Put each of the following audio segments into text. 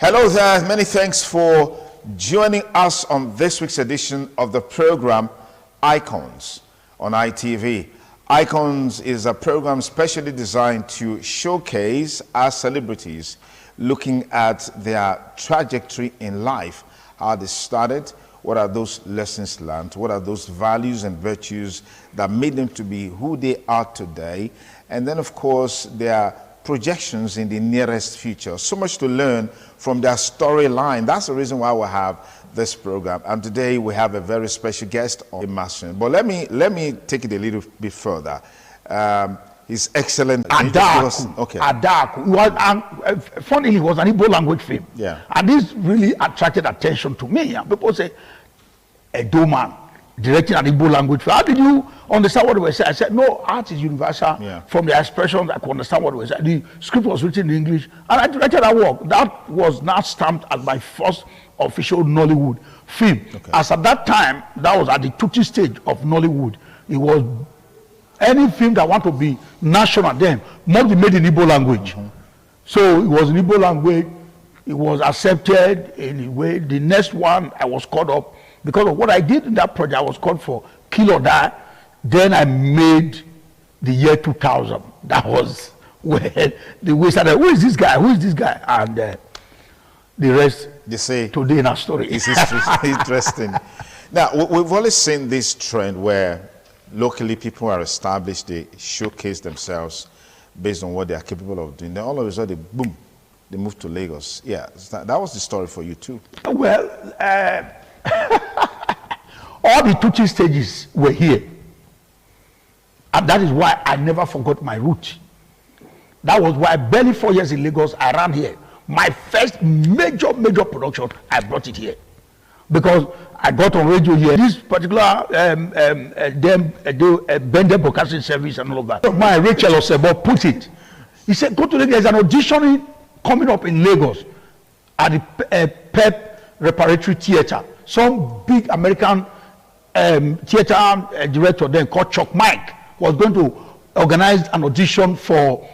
Hello there, many thanks for joining us on this week's edition of the program Icons on ITV. Icons is a program specially designed to showcase our celebrities, looking at their trajectory in life, how they started, what are those lessons learned, what are those values and virtues that made them to be who they are today, and then of course their projections in the nearest future. So much to learn from their storyline. That's the reason why we have this program. And today we have a very special guest on Emerson. But let me take it a little bit further. His excellent Adaku. Okay. Adaku. Funnily, it was an Igbo language film. Yeah. And this really attracted attention to me. And people say, a man directing an Igbo language film. How did you understand what they were saying? I said, no, art is universal. Yeah. From the expressions, I could understand what they were saying. The script was written in English. And I directed that work. That was now stamped as my first official Nollywood film. Okay. As at that time, that was at the tutti stage of Nollywood. It was any film that want to be national then must be made in Igbo language. So it was in Igbo language. It was accepted in a way. The next one, I was caught up because of what I did in that project. I was called for Kill or Die. Then I made the year 2000. That was where we started. Who is this guy? Who is this guy? And the rest, they say, today in our story. It's interesting. Now, we've always seen this trend where locally people are established, they showcase themselves based on what they are capable of doing. Then all of a sudden, boom, they move to Lagos. Yeah, that was the story for you too. Well, all the tutti stages were here. And that is why I never forgot my root. That was why barely 4 years in Lagos, I ran here. My first major production, I brought it here. Because I got on radio here. This particular Bende Broadcasting Service and all of that. My Rachel Osebo put it. He said, go to Lagos. There's an auditioning coming up in Lagos at the PEP Reparatory Theater. Some big American theater director then called Chuck Mike was going to organize an audition for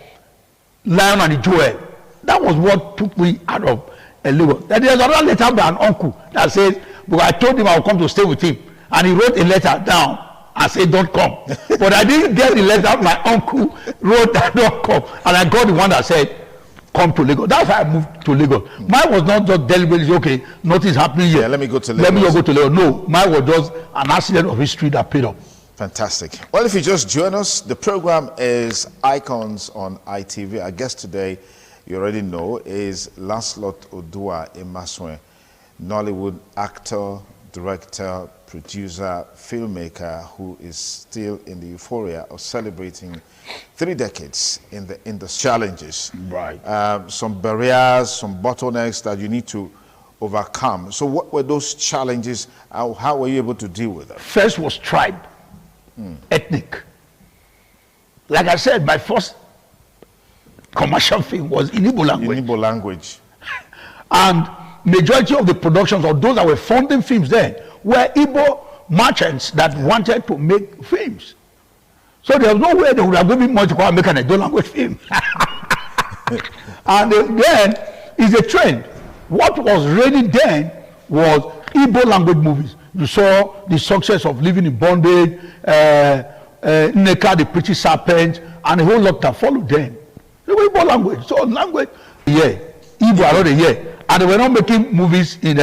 Lion and the Jewel. That was what took me out of Lagos. Then there's another letter by an uncle that says, but I told him I would come to stay with him. And he wrote a letter down and said, don't come. But I didn't get the letter my uncle wrote that don't come. And I got the one that said, come to Lagos. That's why I moved to Lagos. Mine was not just deliberately, okay, nothing happening here. Yeah, let me go to Lagos. Let me go to Lagos. No, mine was just an accident of history that paid off. Fantastic. Well, if you just join us, the program is Icons on ITV. Our guest today, you already know, is Lancelot Odua Emerson, Nollywood actor, director, producer, filmmaker who is still in the euphoria of celebrating 3 decades in the industry. Challenges. Right. Some barriers, some bottlenecks that you need to overcome. So what were those challenges? How were you able to deal with them? First was tribe, ethnic. Like I said, my first commercial film was in Igbo language. In Igbo language. And majority of the productions of those that were funding films then were Igbo merchants that wanted to make films. So there was no way they would have given money to go and make an Igbo language film. And then it's a trend. What was ready then was Igbo language movies. You saw the success of Living in Bondage, Nneka the Pretty Serpent, and a whole lot that followed then. They were Igbo language. So language, yeah, Igbo around a year. And they were not making movies in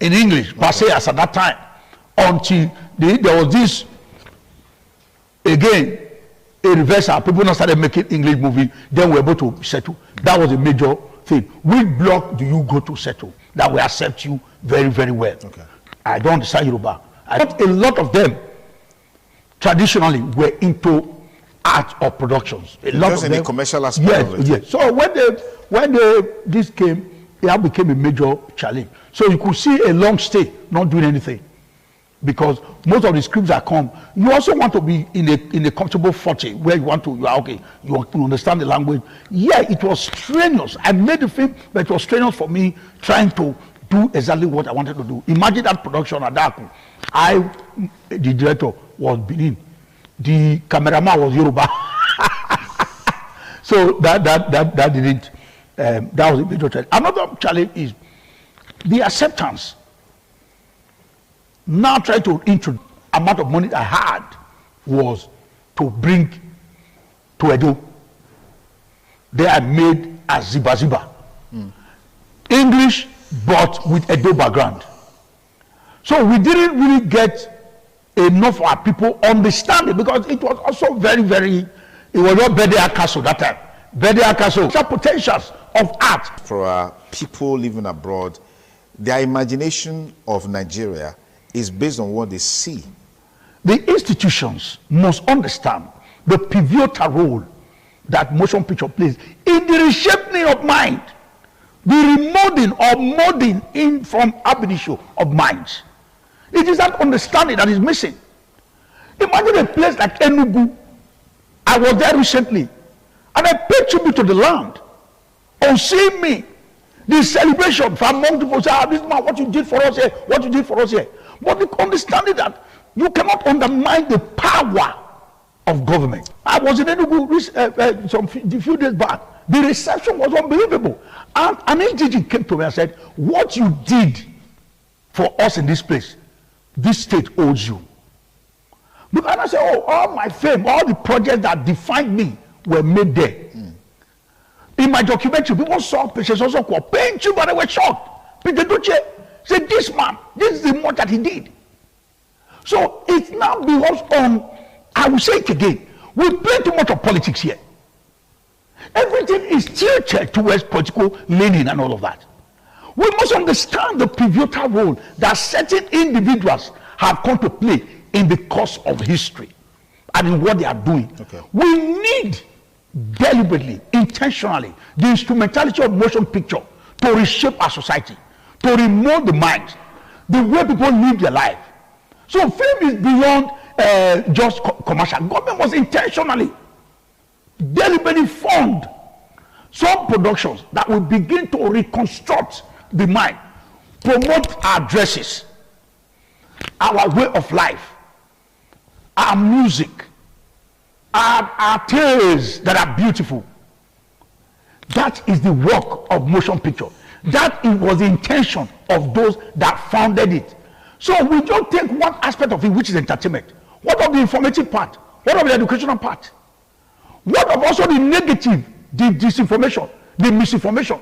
English, per se, as at that time. Until there was this, again, a reversal. People now started making English movies, then we were able to settle. That was a major thing. Which block do you go to settle that will accept you very, very well? Okay. I don't understand Yoruba. A lot of them, traditionally, were into art or productions. A lot Just of in them, the commercial aspect of it. Yes. So when this came, it became a major challenge. So you could see a long stay not doing anything, because most of the scripts that come, you also want to be in a comfortable footing where you are okay, you understand the language. Yeah, it was strenuous. I made the film, but it was strenuous for me trying to do exactly what I wanted to do. Imagine that production at Adaku. The director was Benin. The cameraman was Yoruba. So that didn't That was a major challenge. Another challenge is the acceptance. Now trying to introduce amount of money I had was to bring to Edo. There I made a Ziba. English, but with Edo background. So we didn't really get enough of our people understanding, because it was also very, it was not Bedea Castle that time. Bedea Castle, some potentials of art. For our people living abroad, their imagination of Nigeria is based on what they see. The institutions must understand the pivotal role that motion picture plays in the reshaping of mind, the remolding or molding in from ab initio of minds. It is that understanding that is missing. Imagine a place like Enugu. I was there recently, and I paid tribute to the land. On seeing me, the celebration from among people say, this man, what you did for us here, what you did for us here. But the understanding that you cannot undermine the power of government. I was in Enugu a few days back. The reception was unbelievable. And an AGG came to me and said, what you did for us in this place, this state owes you. And I said, all my fame, all the projects that defined me were made there. In my documentary, people saw patients also called paying you, but they were shocked. Peter Duce said, this man, this is the much that he did. So it now belongs on, I will say it again, we play too much of politics here. Everything is tilted towards political leaning and all of that. We must understand the pivotal role that certain individuals have come to play in the course of history and in what they are doing. Okay. We need deliberately, intentionally, the instrumentality of motion picture to reshape our society, to remold the minds, the way people live their life. So film is beyond just commercial. Government must intentionally, deliberately fund some productions that will begin to reconstruct the mind, promote our dresses, our way of life, our music, our tales that are beautiful. That is the work of motion picture. That was the intention of those that founded it. So we don't take one aspect of it, which is entertainment. What of the informative part? What of the educational part? What of also the negative, the disinformation, the misinformation,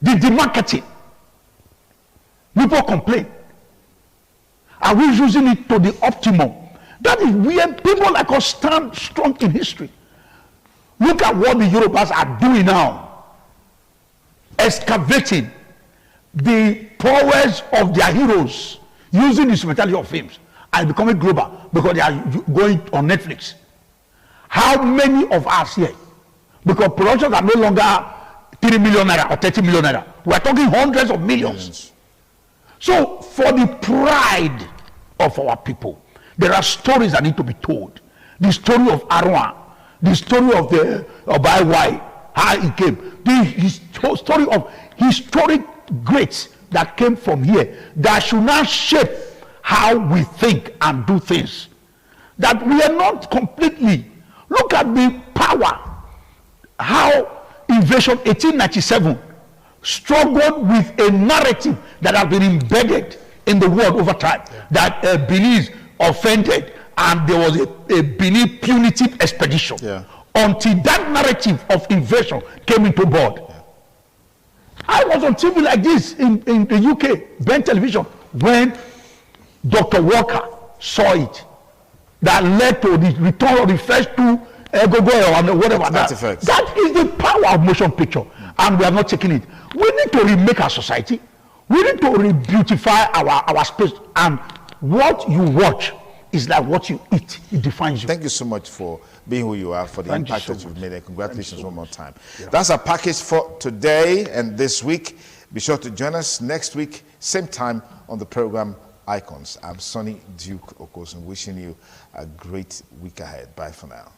the demarketing? People complain. Are we using it to the optimum? That is where people like us stand strong in history. Look at what the Yorubas are doing now. Excavating the powers of their heroes, using the instrumentality of films and becoming global because they are going on Netflix. How many of us here, because productions are no longer 3 million naira or 30 million naira, we are talking hundreds of millions. So for the pride of our people, there are stories that need to be told. The story of Arwa, the story of the Iwai, how he came, the story of historic greats that came from here that should now shape how we think and do things. That we are not completely, look at the power, how Invasion 1897 struggled with a narrative that has been embedded in the world over time, that Benin offended and there was a Benin punitive expedition until that narrative of invasion came into board. I was on TV like this in the UK, Ben Television, when Dr. Walker saw it, that led to the return of the first two Egogo and whatever. That is the power of motion picture, and we are not taking it. We need to remake our society. We need to re-beautify our space, and what you watch is like what you eat. It defines you. Thank you so much for being who you are, for the impact that you've made, and congratulations one more time. That's our package for today and this week. Be sure to join us next week, same time on the program Icons. I'm Sonny Duke Okosun, wishing you a great week ahead. Bye for now.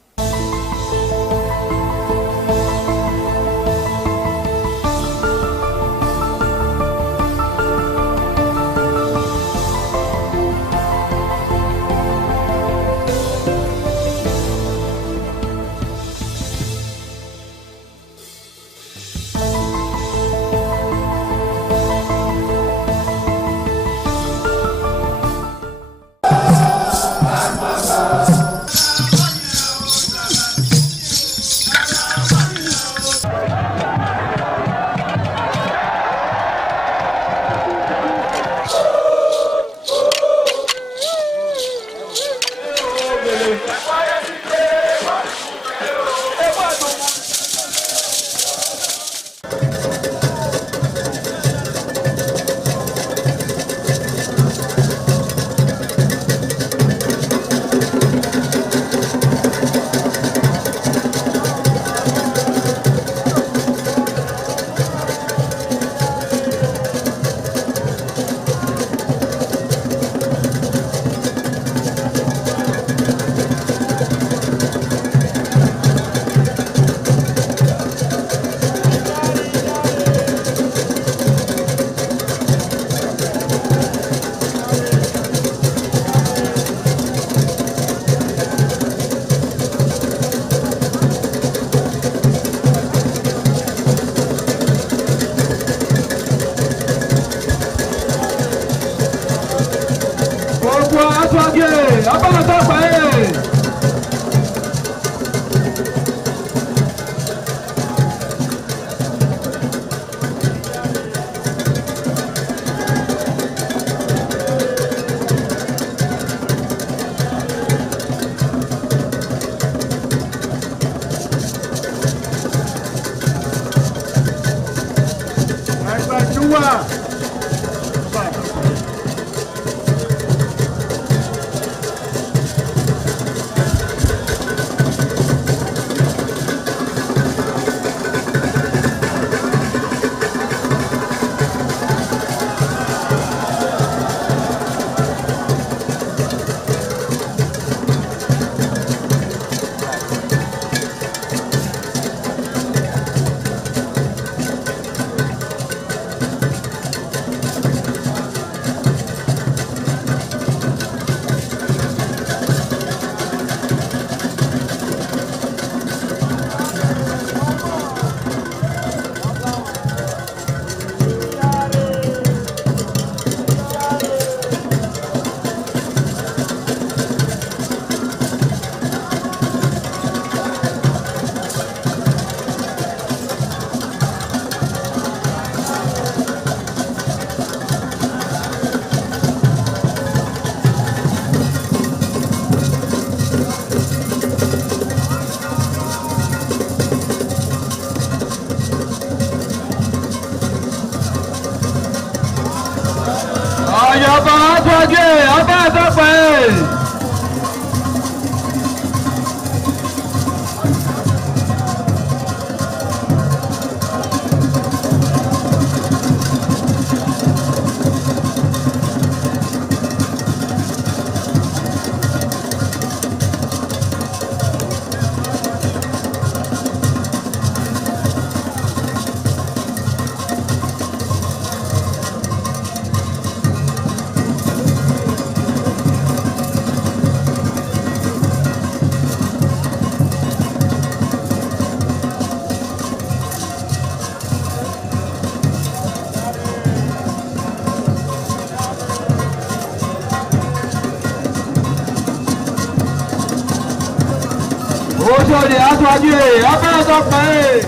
Oṣòdì aṣáájú abẹ́rẹ́ tó pẹ́ ẹ́.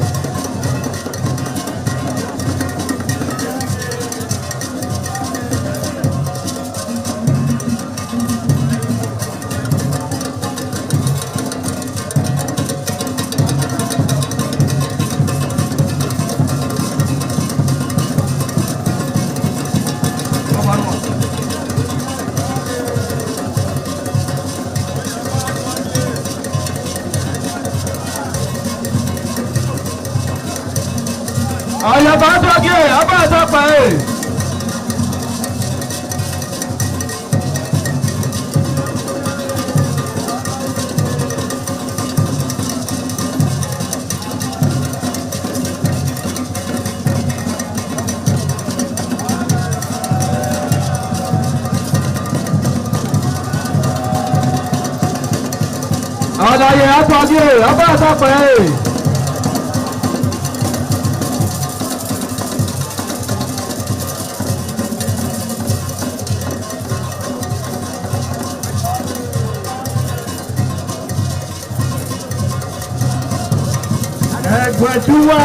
Àyàbá sọ́kè abẹ́rẹ́ tó pẹ́ ẹ́. Àlàyé àtọ́jú abẹ́rẹ́ tó pẹ́ ẹ́. Ẹgbẹ̀túwà.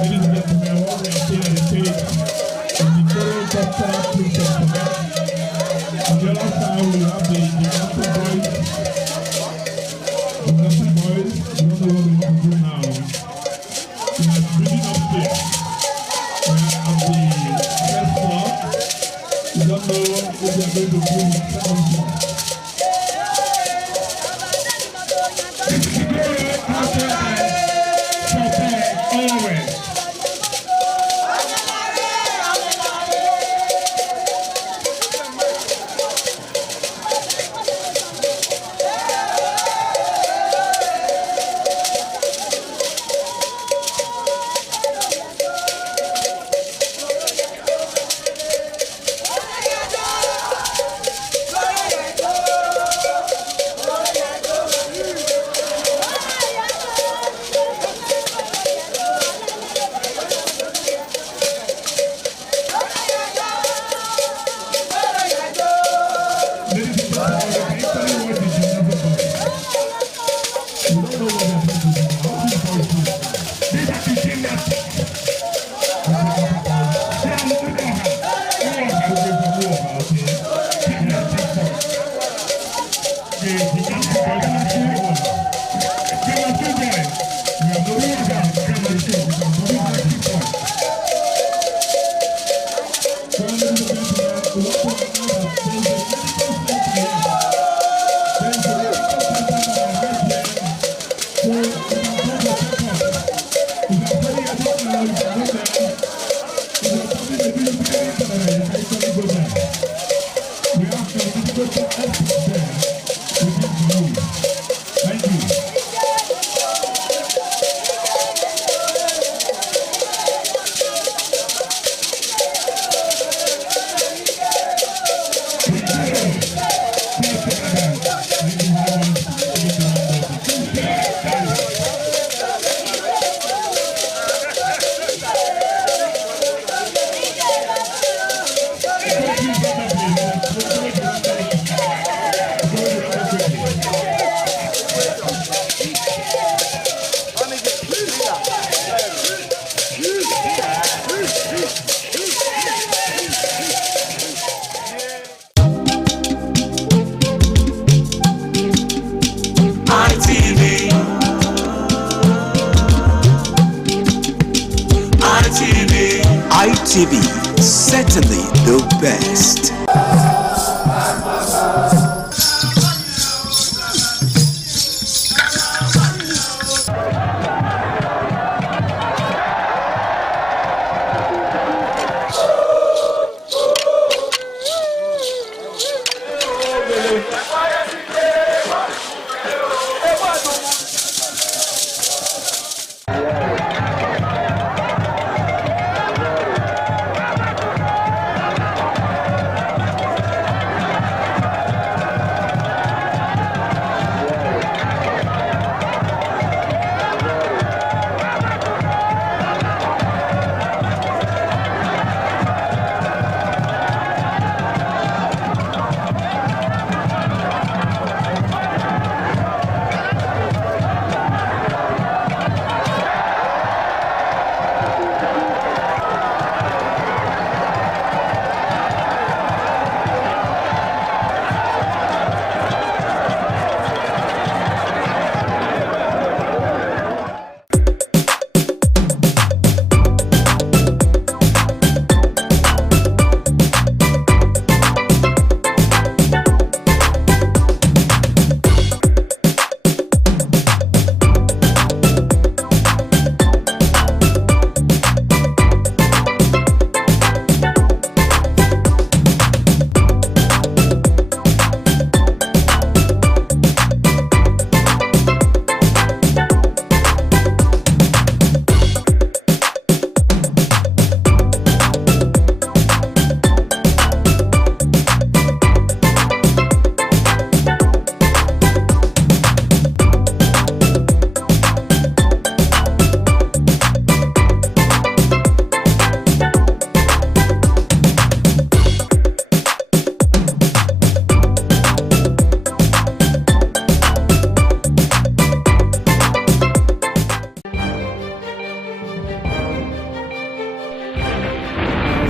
Ladies and gentlemen, what we are seeing at the stage is the Toro Doctor Christian Quebec. On the other side, we have the Gymnastic Boys. Gymnastic Boys, we don't know what we want to do now. We are bringing upstairs. We are at the first floor. We don't know if they are going to do the second floor. This is the Toro always. ITV, certainly the best.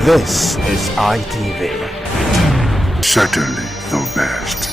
This is ITV. Certainly the best.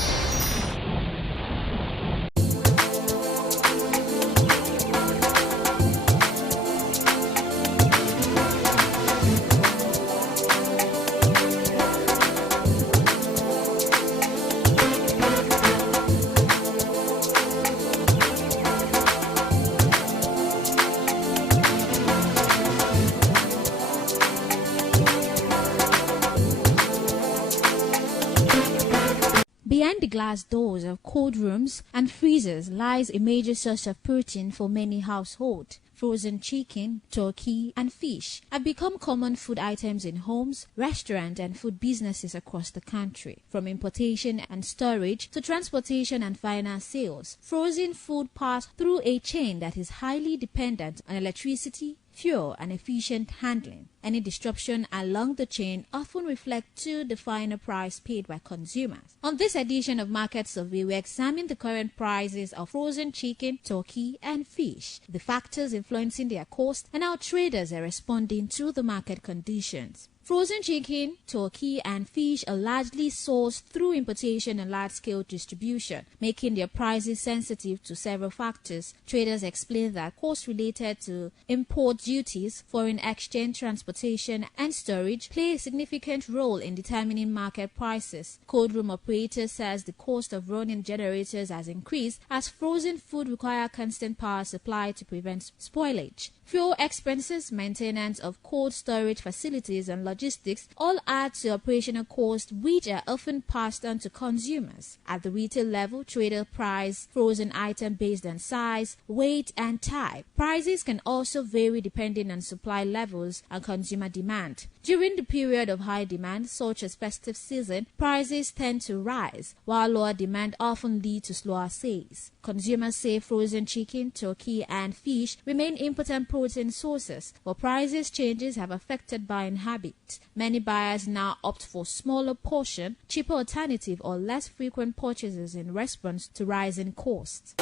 Behind the glass doors of cold rooms and freezers lies a major source of protein for many households. Frozen chicken, turkey, and fish have become common food items in homes, restaurants, and food businesses across the country. From importation and storage to transportation and final sales, frozen food pass through a chain that is highly dependent on electricity, fuel, and efficient handling. Any disruption along the chain often reflects to the final price paid by consumers. On this edition of Market Survey, we examine the current prices of frozen chicken, turkey, and fish, the factors influencing their cost, and how traders are responding to the market conditions. Frozen chicken, turkey, and fish are largely sourced through importation and large-scale distribution, making their prices sensitive to several factors. Traders explain that costs related to import duties, foreign exchange, transportation, and storage play a significant role in determining market prices. Cold room operator says the cost of running generators has increased as frozen food require constant power supply to prevent spoilage. Fuel expenses, maintenance of cold storage facilities, and logistics all add to operational costs, which are often passed on to consumers. At the retail level, traders price frozen items based on size, weight, and type. Prices can also vary depending on supply levels and consumer demand. During the period of high demand, such as festive season, prices tend to rise, while lower demand often leads to slower sales. Consumers say frozen chicken, turkey, and fish remain important protein sources, but prices changes have affected buying habits. Many buyers now opt for smaller portion, cheaper alternative, or less frequent purchases in response to rising costs.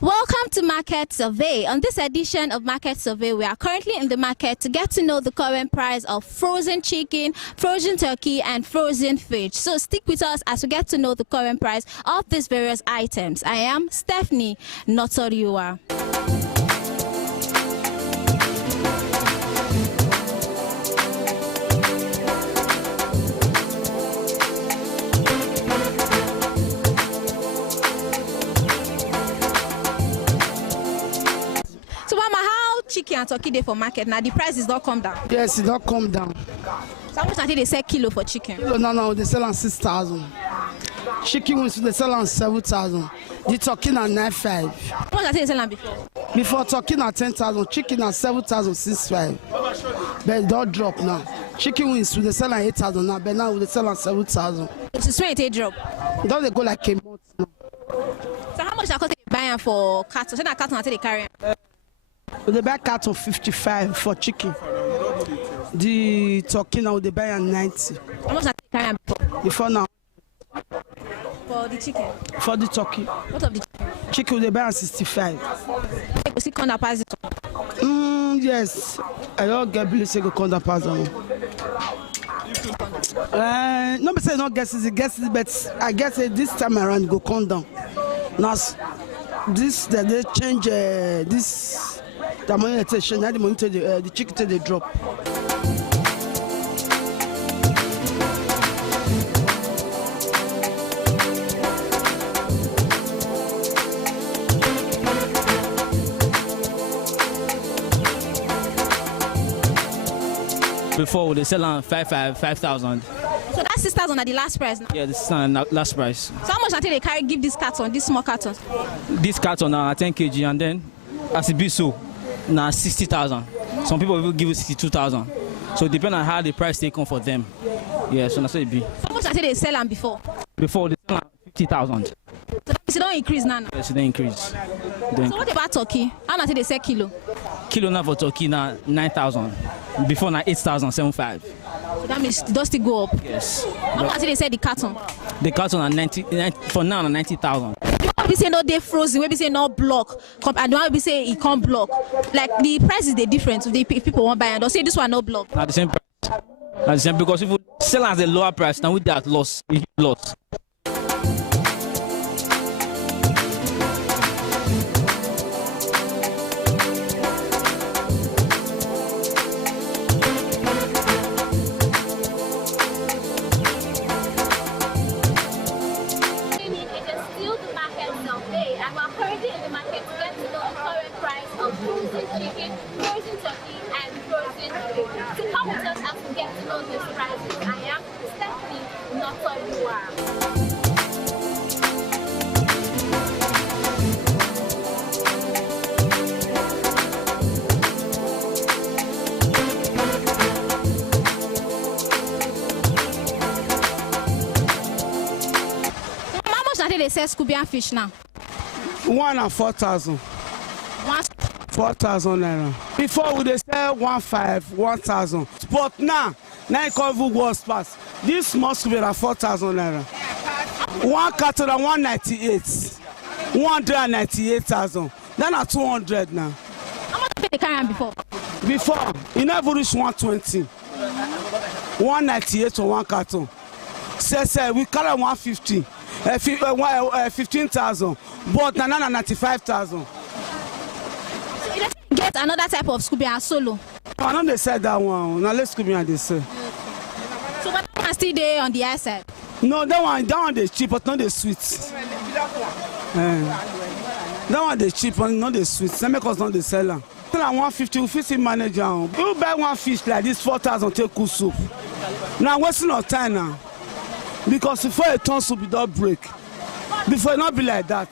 Welcome to Market Survey. On this edition of Market Survey, we are currently in the market to get to know the current price of frozen chicken, frozen turkey, and frozen fish. So stick with us as we get to know the current price of these various items. I am Stephanie Notoriua. Chicken and turkey day for market now, the price is not come down. Yes, it don't come down. So how much until they sell kilo for chicken? No, they sell on 6,000. Chicken wings they sell on 7,000. The turkey na 9,500. How much until they sell on before? Before turkey na 10,000, chicken na 7,650. But it don't drop now. Chicken wings they sell on 8,000 now, but now they sell on 7,000. It's when it drop. Don't they go like a month now? So how much are they buying for cattle? So that cattle until they carry. They buy carton 55 for chicken. The turkey now they buy 90. How much are they carrying before now? For the chicken? For the turkey. What of the chicken? Chicken they buy 65. You see corner pass it? Yes. I don't get believe say go corner pass them. Nobody say not guess it, but I guess this time around go come down. Now this they change this. The monetization, the chicken they drop. Before they sell on 5,000. So that's 6,000 at the last price now? Yeah, this is on last price. So how much until they carry give this carton, this small carton? This carton are 10 kg and then as it be so, now 60,000. Some people will give you 62,000. So depending on how the price they come for them. Yeah, so that's what it be. How much until they sell them before? Before they sell on 50,000. So it don't increase now? Yes, they increase. So what about turkey? How much they sell kilo? Kilo now for turkey now 9,000. Before now 8,075. So that means it does still go up. Yes. How much did they say the carton? The carton are 90 for now na 90,000. We say no they frozen, we say no block. And the one we say it can't block. Like the price is the difference if people want buy and they'll say this one no block. Not the same price. Not the same because if you sell at a lower price, now with that loss, a huge loss. Chicken, frozen turkey, and frozen fish. To come with us as we get to know these prices, I am Stephanie Notoriua. How much are they sell Scooby fish now? 1 and 4,000. 4,000 naira. Before we dey sell 1,500, 1,000. But now it can't even go past. This must be 4,000 naira. One carton at 198. 198,000. Then at 200 now. How much did they carry before? Before, it never reached 120. 198 for one carton. Say we carry 150. 15,000. But now 95,000. Get another type of Scooby and solo. I know they said that one. Now let's Scooby and they say. So but that one still there on the high side? No, that one they cheap but not the sweet. That one they cheap but not the sweet. Some make us not the seller. Till 150, we fit manage am. You buy one fish like this 4,000 take cool soup. Now wasting our time now. Because before a ton soup it don't break. Before it not be like that.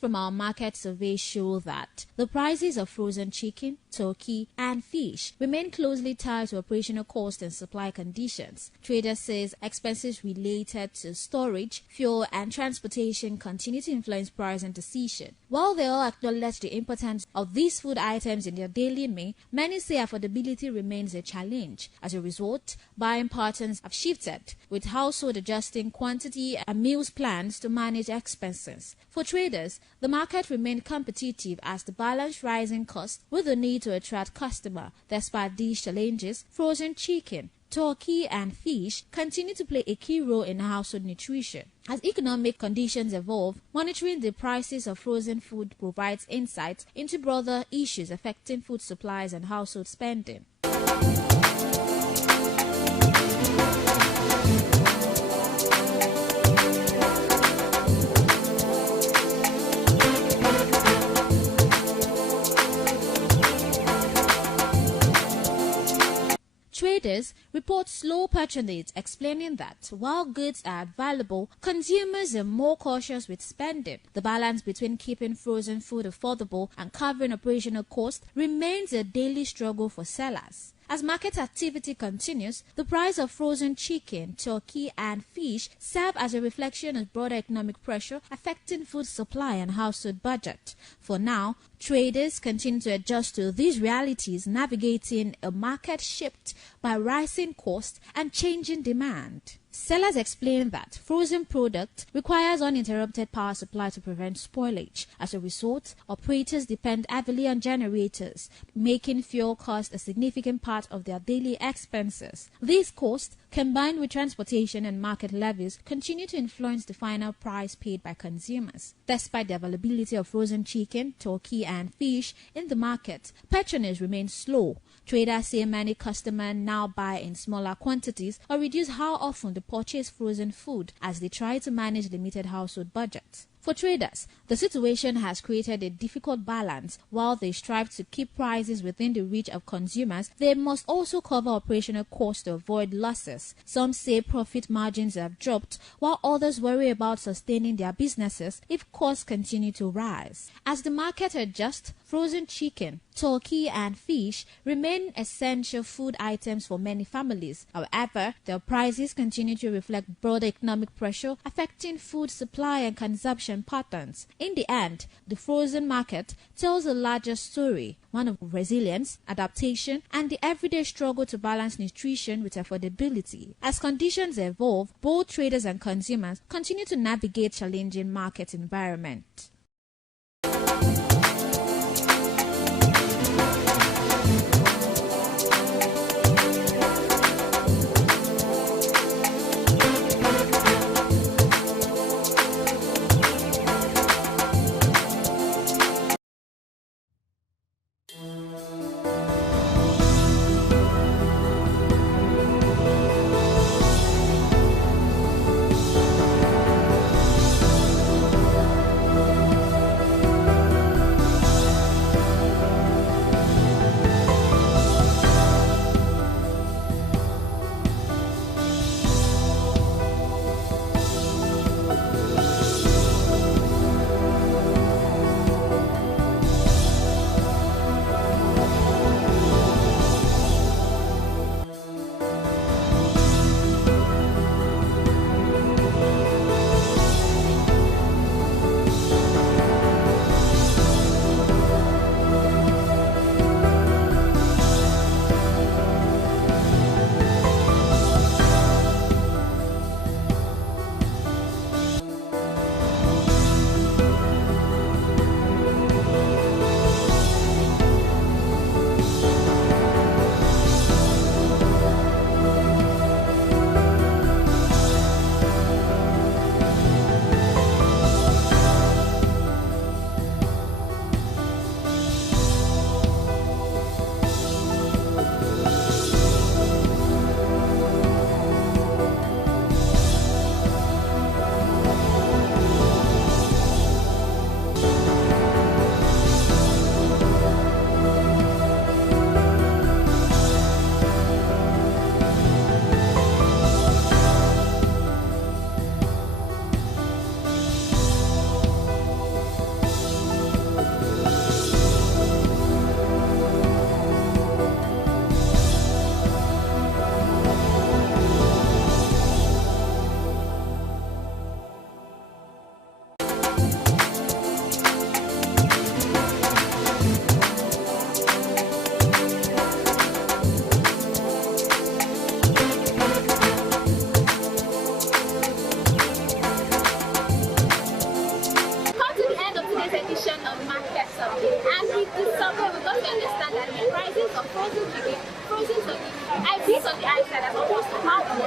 from our market survey show that the prices of frozen chicken, turkey, and fish remain closely tied to operational cost and supply conditions. Trader says expenses related to storage, fuel, and transportation continue to influence pricing decision. While they all acknowledge the importance of these food items in their daily meal, many say affordability remains a challenge. As a result, buying patterns have shifted, with households adjusting quantity and meals plans to manage expenses. For traders, the market remained competitive as the balance rising costs with the need to attract customers. Despite these challenges, frozen chicken, turkey, and fish continue to play a key role in household nutrition. As economic conditions evolve, monitoring the prices of frozen food provides insight into broader issues affecting food supplies and household spending. Traders report slow patronage, explaining that while goods are valuable, consumers are more cautious with spending. The balance between keeping frozen food affordable and covering operational costs remains a daily struggle for sellers. As market activity continues, the price of frozen chicken, turkey, and fish serve as a reflection of broader economic pressure affecting food supply and household budget. For now, traders continue to adjust to these realities, navigating a market shaped by rising costs and changing demand. Sellers explain that frozen product requires uninterrupted power supply to prevent spoilage. As a result, operators depend heavily on generators, making fuel cost a significant part of their daily expenses. These costs, combined with transportation and market levies, continue to influence the final price paid by consumers. Despite the availability of frozen chicken, turkey, and fish in the market, patronage remains slow. Traders say many customers now buy in smaller quantities or reduce how often they purchase frozen food as they try to manage limited household budgets. For traders, the situation has created a difficult balance. While they strive to keep prices within the reach of consumers, they must also cover operational costs to avoid losses. Some say profit margins have dropped, while others worry about sustaining their businesses if costs continue to rise. As the market adjusts, frozen chicken, turkey, and fish remain essential food items for many families. However, their prices continue to reflect broader economic pressure affecting food supply and consumption patterns. In the end, the frozen market tells a larger story, one of resilience, adaptation, and the everyday struggle to balance nutrition with affordability. As conditions evolve, both traders and consumers continue to navigate challenging market environment.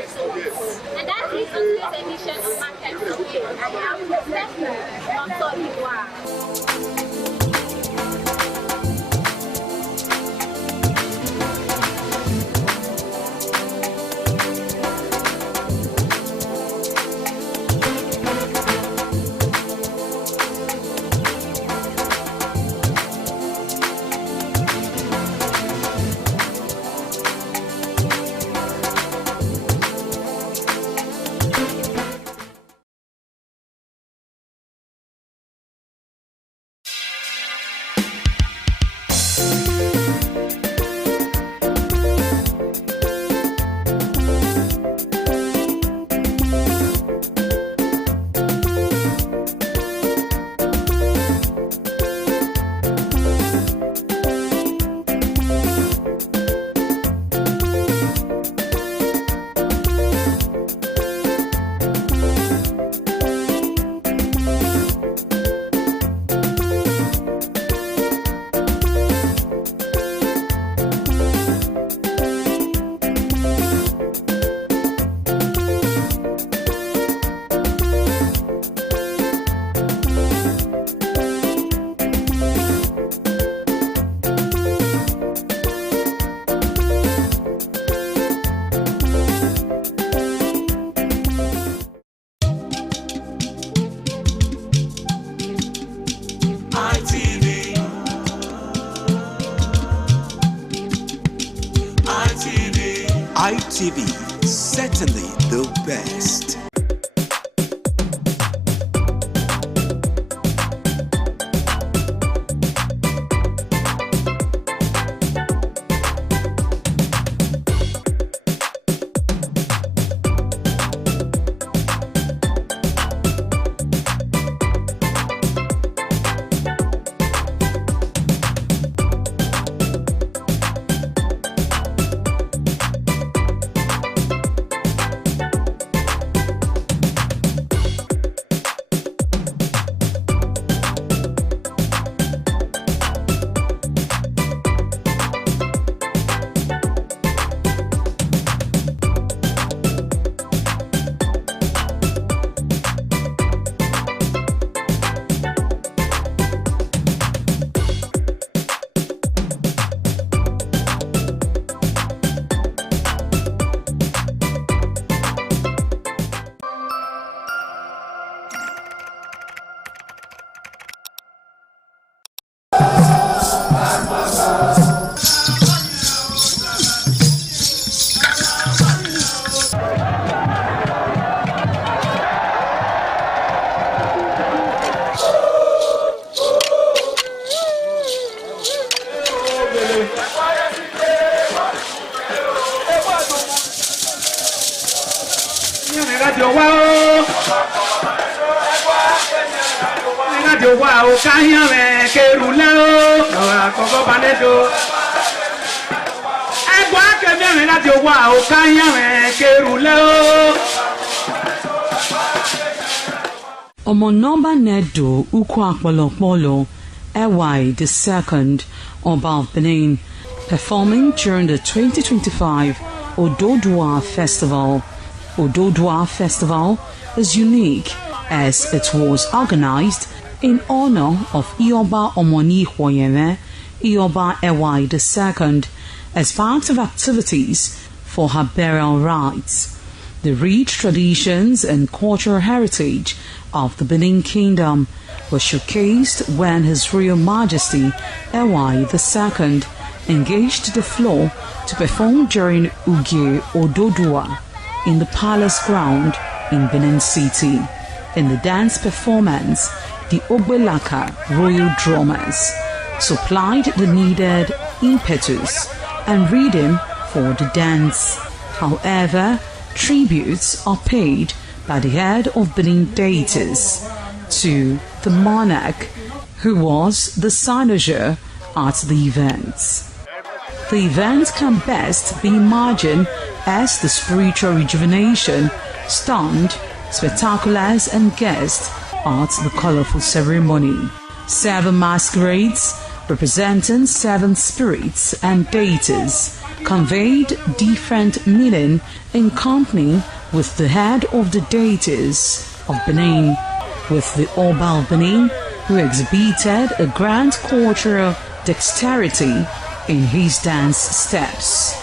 And that's it on today's edition of Market Survey. I am Stephanie Otoyiwa. ITV, certainly the best. Omonomba Nedo Ukwakwalokpolo Ewai II, Oba of Benin, performing during the 2025 Ododua Festival. Ododua Festival is unique as it was organized in honor of Ioba Omoni Hwoyeme, Ioba Ewai II, as part of activities for her burial rites. The rich traditions and cultural heritage of the Benin Kingdom was showcased when His Royal Majesty Ewai II engaged the floor to perform during Ugie Ododua in the palace ground in Benin City. In the dance performance, the Ogbelaka Royal Drummers supplied the needed impetus and rhythm for the dance. However, tributes are paid by the head of Benin deities to the monarch, who was the cynosure at the event. The event can best be imagined as the spiritual rejuvenation, stunned, spectaculars and guests at the colorful ceremony. 7 masquerades representing 7 spirits and deities conveyed different meaning in company with the head of the deities of Benin, with the Oba of Benin, who exhibited a grand cultural dexterity in his dance steps.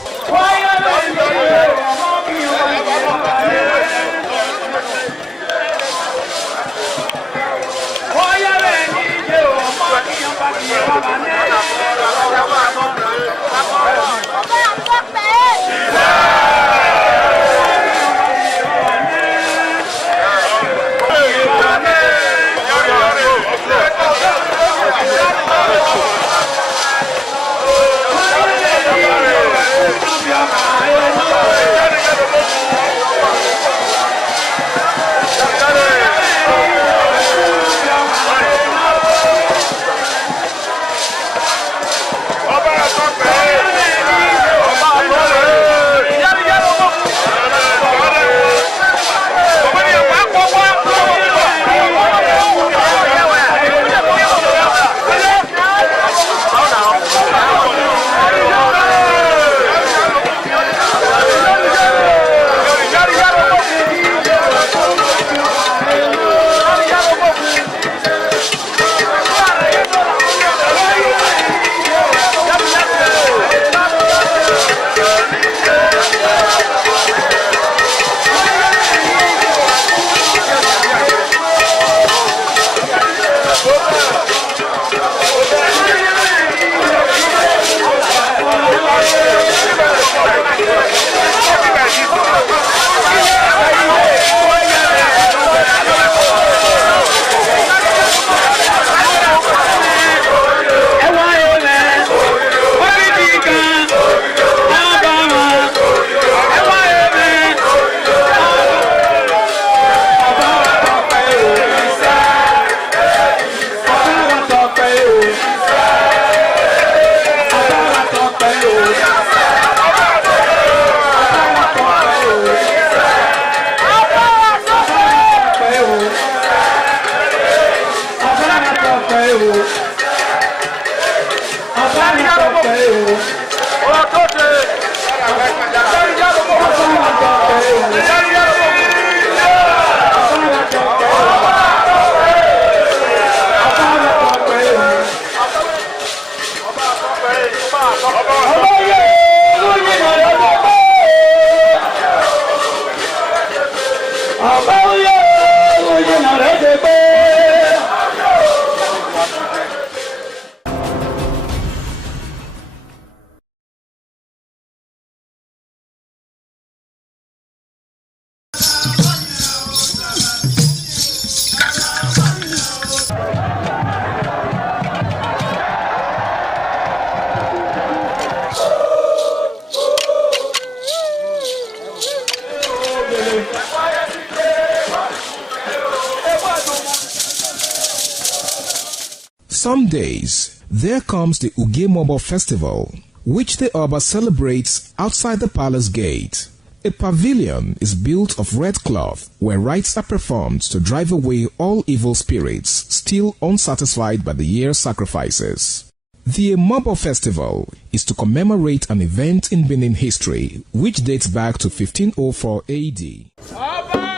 Some days, there comes the Ugemobo Festival, which the Oba celebrates outside the palace gate. A pavilion is built of red cloth where rites are performed to drive away all evil spirits still unsatisfied by the year's sacrifices. The Ugemobo Festival is to commemorate an event in Benin history which dates back to 1504 AD.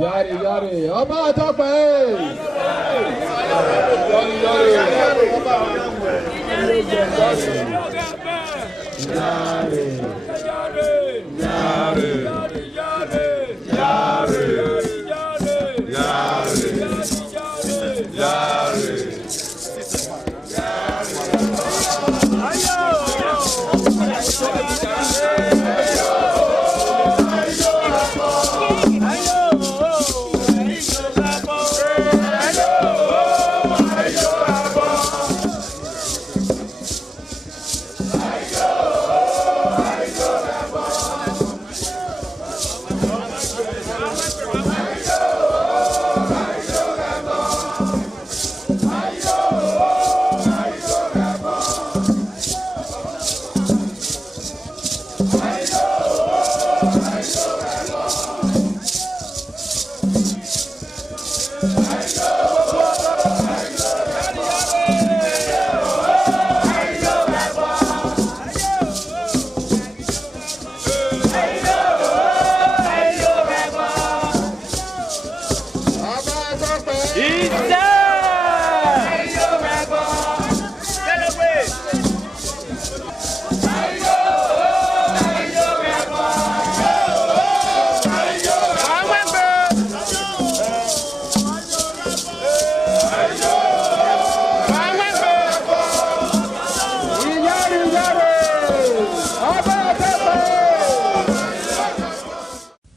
Yari yari, Ọba Tope.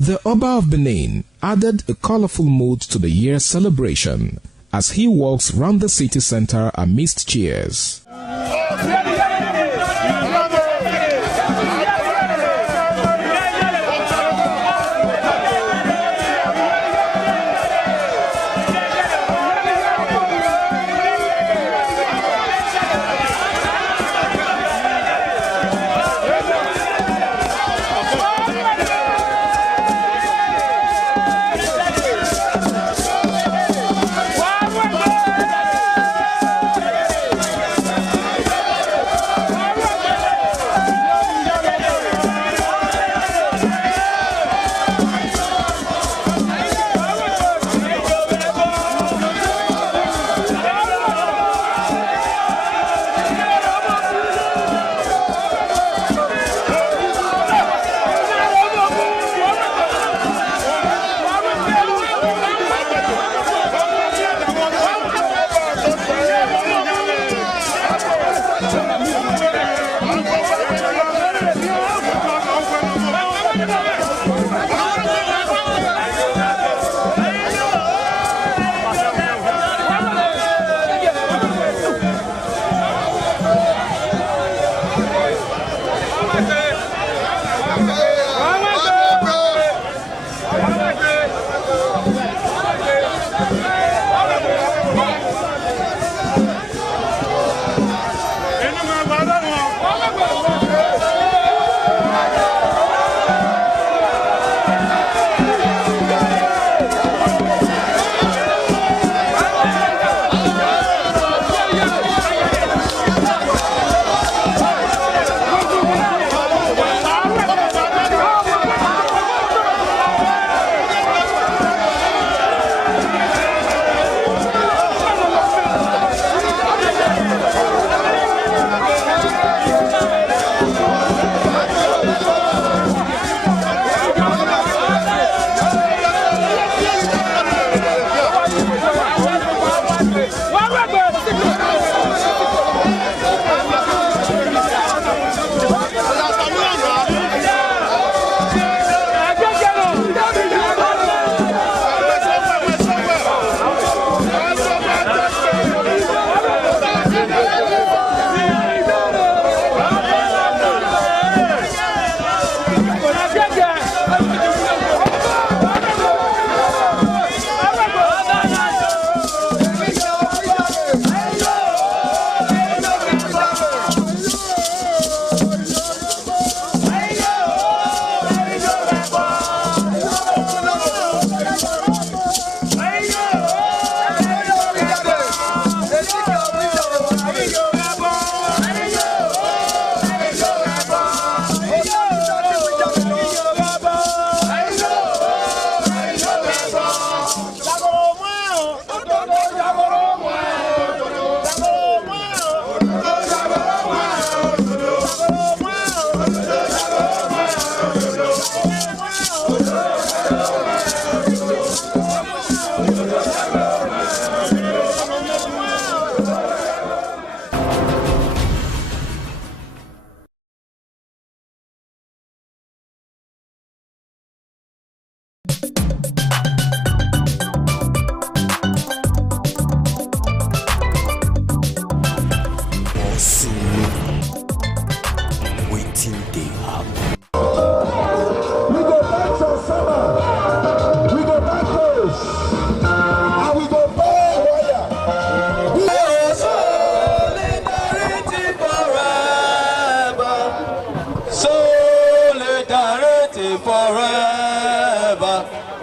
The Oba of Benin added a colorful mood to the year's celebration as he walks round the city center amidst cheers.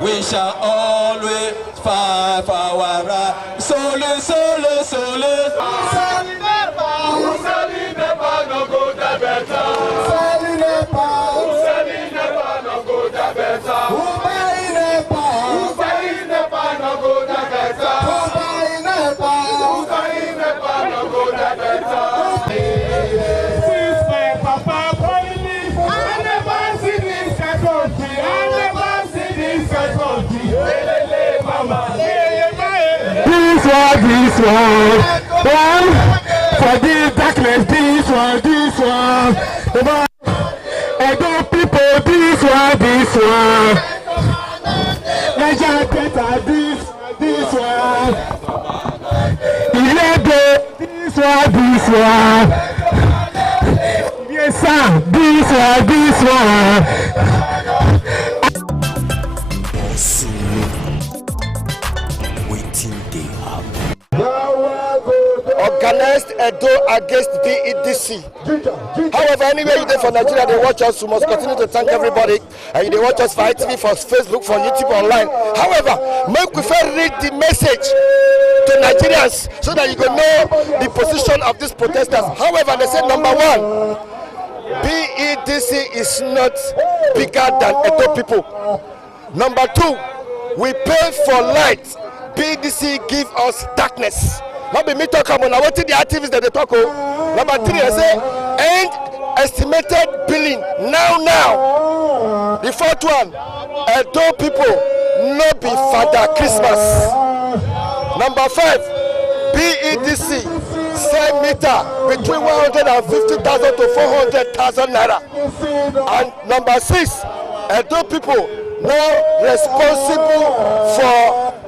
We shall always fight for our right. Sole, sole, sole. No go da better. No go da better. No go da better. Since my papa told me, I never see this country. This one, for this darkness, this one, Edo people, this one, Niger Delta, this one. Ilego, this one. Yes, sir, this one. Organized Edo against BEDC. However, anywhere you there for Nigeria, they watch us. We must continue to thank everybody. And they watch us for ITV, for Facebook, for YouTube online. However, make we first read the message to Nigerians so that you can know the position of these protesters. However, they said number one, BEDC is not bigger than Edo people. Number two, we pay for light. BEDC give us darkness. Not be me talk about what the activists that they talk about. Number three, I say end estimated billing now. The fourth one, Edo people no be Father Christmas. Number five, BEDC sell meter between 150,000 to 400,000 naira. And number six, Edo people now responsible for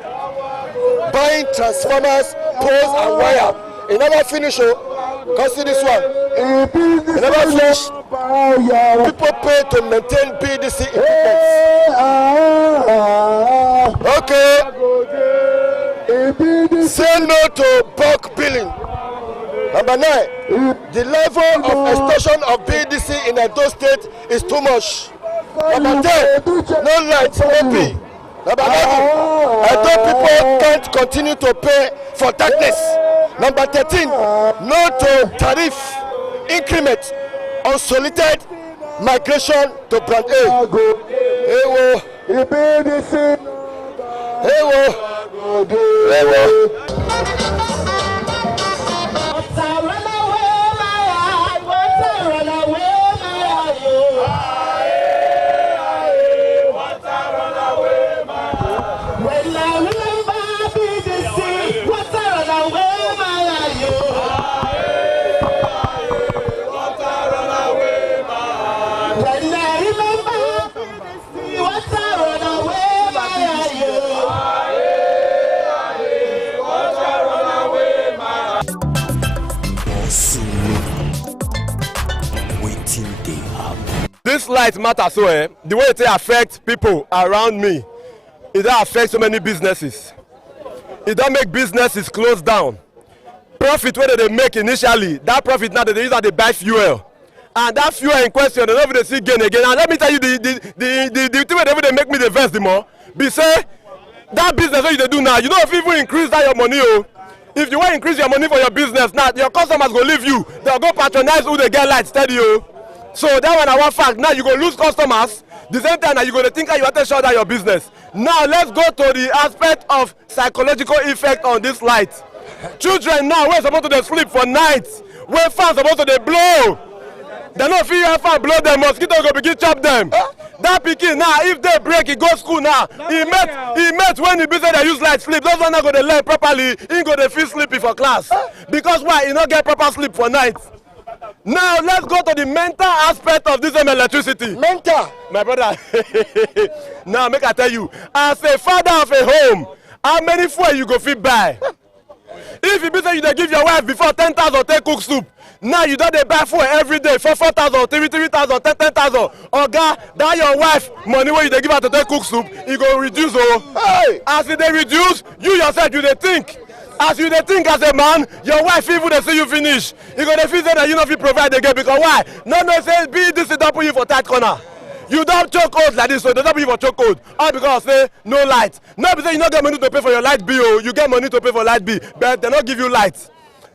buying transformers, poles and wire. It never finish, because see this one. It never finish. People pay to maintain BEDC equipment. Okay. Say no to bulk billing. Number 9, the level of extortion of BEDC in Edo State is too much. Number 10, no lights, no bill. Number 11, Edo people can't continue to pay for darkness. Number 13, no to tariff increment on solicited migration to Brand A. This light matter so the way it affect people around me, it don't affect so many businesses. It don't make businesses close down. Profit where they make initially, that profit now they use that they buy fuel. And that fuel in question, they don't even see gain again. And let me tell you the thing where they make me the best the more. Be say that business what you do now, you know if you even increase that your money, if you want to increase your money for your business now, your customers go leave you. They'll go patronize who they get light steady you. So that one I want fact. Now you go lose customers. The same time now you go to think you want to shut down your business. Now let's go to the aspect of psychological effect on this light. Children now we're supposed to sleep for nights. Where fans supposed to blow. They not feel if I blow them, mosquito go begin chop them. That pikin now, if they break, he go school now. He met when he busy they use light sleep. Those one not go to learn properly. He go to feel sleepy for class. Because why? He not get proper sleep for night. Now let's go to the mental aspect of this electricity. Mental, my brother. Now make I tell you, as a father of a home, how many fuel you go fit buy? If you be say you dey give your wife before 10,000 take cook soup, now you don't buy fuel every day for 4,000, 3,000, 10,000. Oga, that your wife money when you dey give her to take cook soup, it go reduce. Hey. As it dey reduce, you yourself you dey think. As you dey think as a man, your wife even dey see you finish. You go dey feel say that you no fit provide again because why? No say BEDC don put you for tight corner. You don't choke out like this, so they don't put you for choke out. All because say no light. No because you don't get money to pay for your light bill. You get money to pay for light bill, but they don't give you light.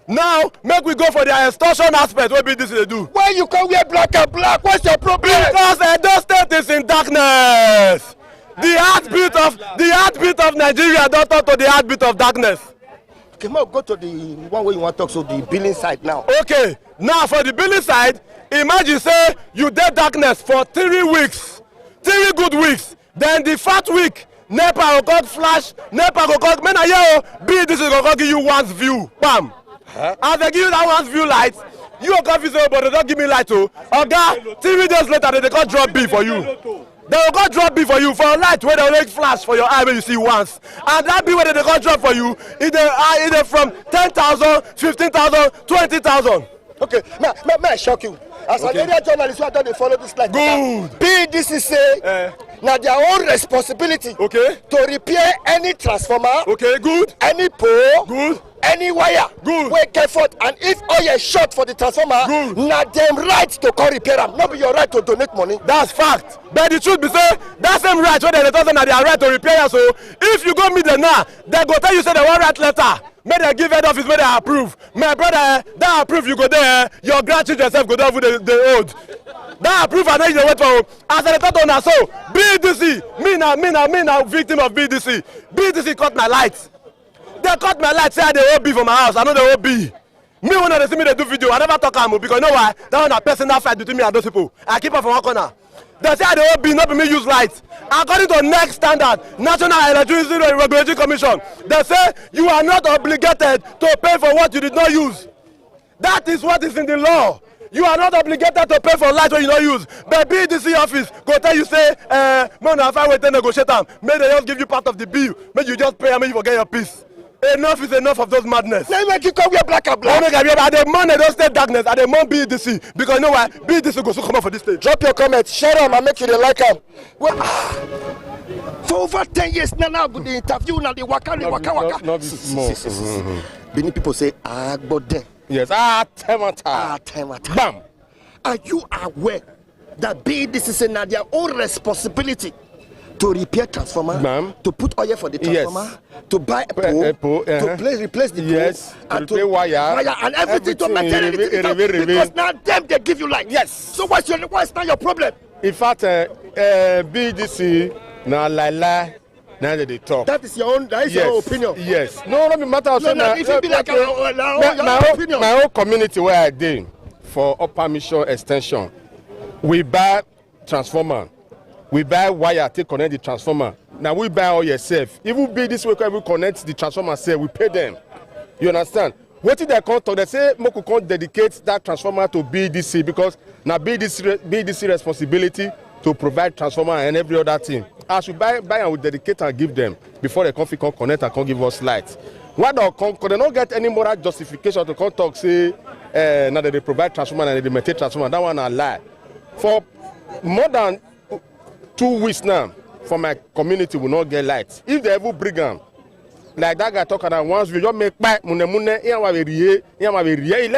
Now make we go for the extortion aspect. What BEDC they do? Why you come wear black and black? What's your problem? Because Edo State is in darkness. The heartbeat of Nigeria don't talk to the heartbeat of darkness. Okay, now go to the one where you want to talk, so the billing side now. Okay, now for the billing side, imagine say you did darkness for 3 weeks, 3 good weeks. Then the 4th week, NEPA will come flash, NEPA will come, man, BEDC will come give you one's view, bam. As they give you that one's view light, you will come visit, but they don't give me light too. Okay, 3 days later, they can't drop B for you. They will go drop bill for you for a light where they will make flash for your eye when you see once. And that bill where they go drop for you, either from 10,000, 15,000, 20,000. Okay, may I shock you? As an area journalist, I don't follow this like good. BDC say now their own responsibility. Okay. To repair any transformer. Okay, good. Any pole. Good. Any wire. Good. Where care for, and if oil short for the transformer, good. Now them right to come repair them. Not be your right to donate money. That's fact. But the truth be say that same right where they tell them that they are right to repair. So if you go meet them now, they go tell you say they want write letter. May they give head office, may they approve. My brother, that approve you go there, your grandchildren self go there with the old. That approve and then you wait for. As a thought on so BDC, me now victim of BDC. BDC cut my lights. They cut my lights, say they will be for my house. I know they will be. Me when they see me they do video, I never talk am because you know why? That one a personal fight between me and those people. I keep her from one corner. They say they will be not be me use lights. According to next standard, National Electricity Regulatory Commission, they say you are not obligated to pay for what you did not use. That is what is in the law. You are not obligated to pay for light when you don't use. But BDC office go tell you say, man, if I wait to negotiate them, may they just give you part of the bill. May you just pay and may you forget your peace. Enough is enough of those madness. Let me keep wear black and black. At the man they don't stay darkness. At the man BDC because you know why BDC go so come out for this stage. Drop your comment, share them, and make you the like them. Well, for over 10 years now, the interview now the waka. Not small. Many people say Agbode. Yes, temata. Bam. Are you aware that BDC say now their own responsibility to repair transformer, to put oil for the transformer, to buy a pole, to replace the pole, and to repair wire and everything to maintain anything because now them they give you light. Yes. So what's not your problem? In fact, BDC now lie. Now they talk. That is your own. That is your own opinion. Yes. No, not be matter of no, if it be like your opinion. My own community where I did for Upper Mission Extension, we buy transformer. We buy wire to connect the transformer. Now we buy all yourself. Even be this way, we connect the transformer, say we pay them. You understand? What did they come talk? They say Moku can't dedicate that transformer to BDC because now BDC responsibility to provide transformer and every other thing. As we buy and we dedicate and give them before they come connect and come give us light. Why they don't get any moral justification to come talk say now that they provide transformer and they maintain transformer. That one a lie. For more than 2 weeks now, for my community will not get light. If they ever bring them, like that guy talking about once we just make back in less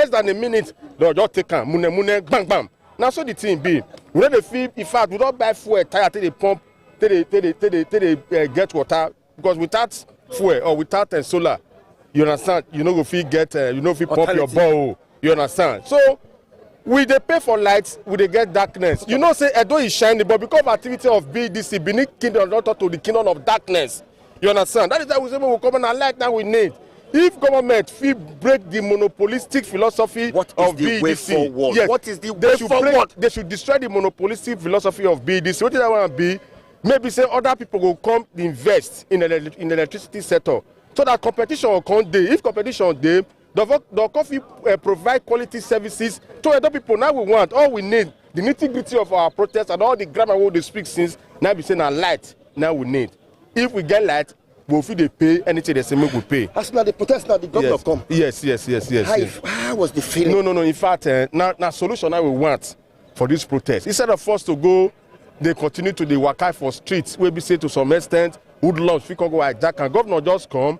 than a minute, they'll just take them, bang bang. Now so the thing be, we don't feel in fact we don't buy fuel tire till they pump, till they get water because without fuel or without solar, you understand, you know if you get if you pump your ball, you understand. So we they pay for lights, we they get darkness. You know, say Edo is shining, but because of activity of BDC, beneath kingdom, not to the kingdom of darkness. You understand? That is why we say we will come and light now we need. If government feel break the monopolistic philosophy of BDC, way forward? Yes, what is the way forward? They should destroy the monopolistic philosophy of BDC. What did I want to be? Maybe say other people will come invest in the electricity sector, so that competition will come there. If competition there, the coffee provide quality services to other people. Now we want all we need the nitty-gritty of our protest and all the grammar we they speak since now be saying a light. Now we need. If we get light, we'll feel they pay anything they say we will pay. As now the protest now the governor come. Yes. How was the feeling? No. In fact, now solution now we want for this protest. Instead of us to go, they continue to the waka for streets where we say to some extent woodlands we can go like that. And governor just come.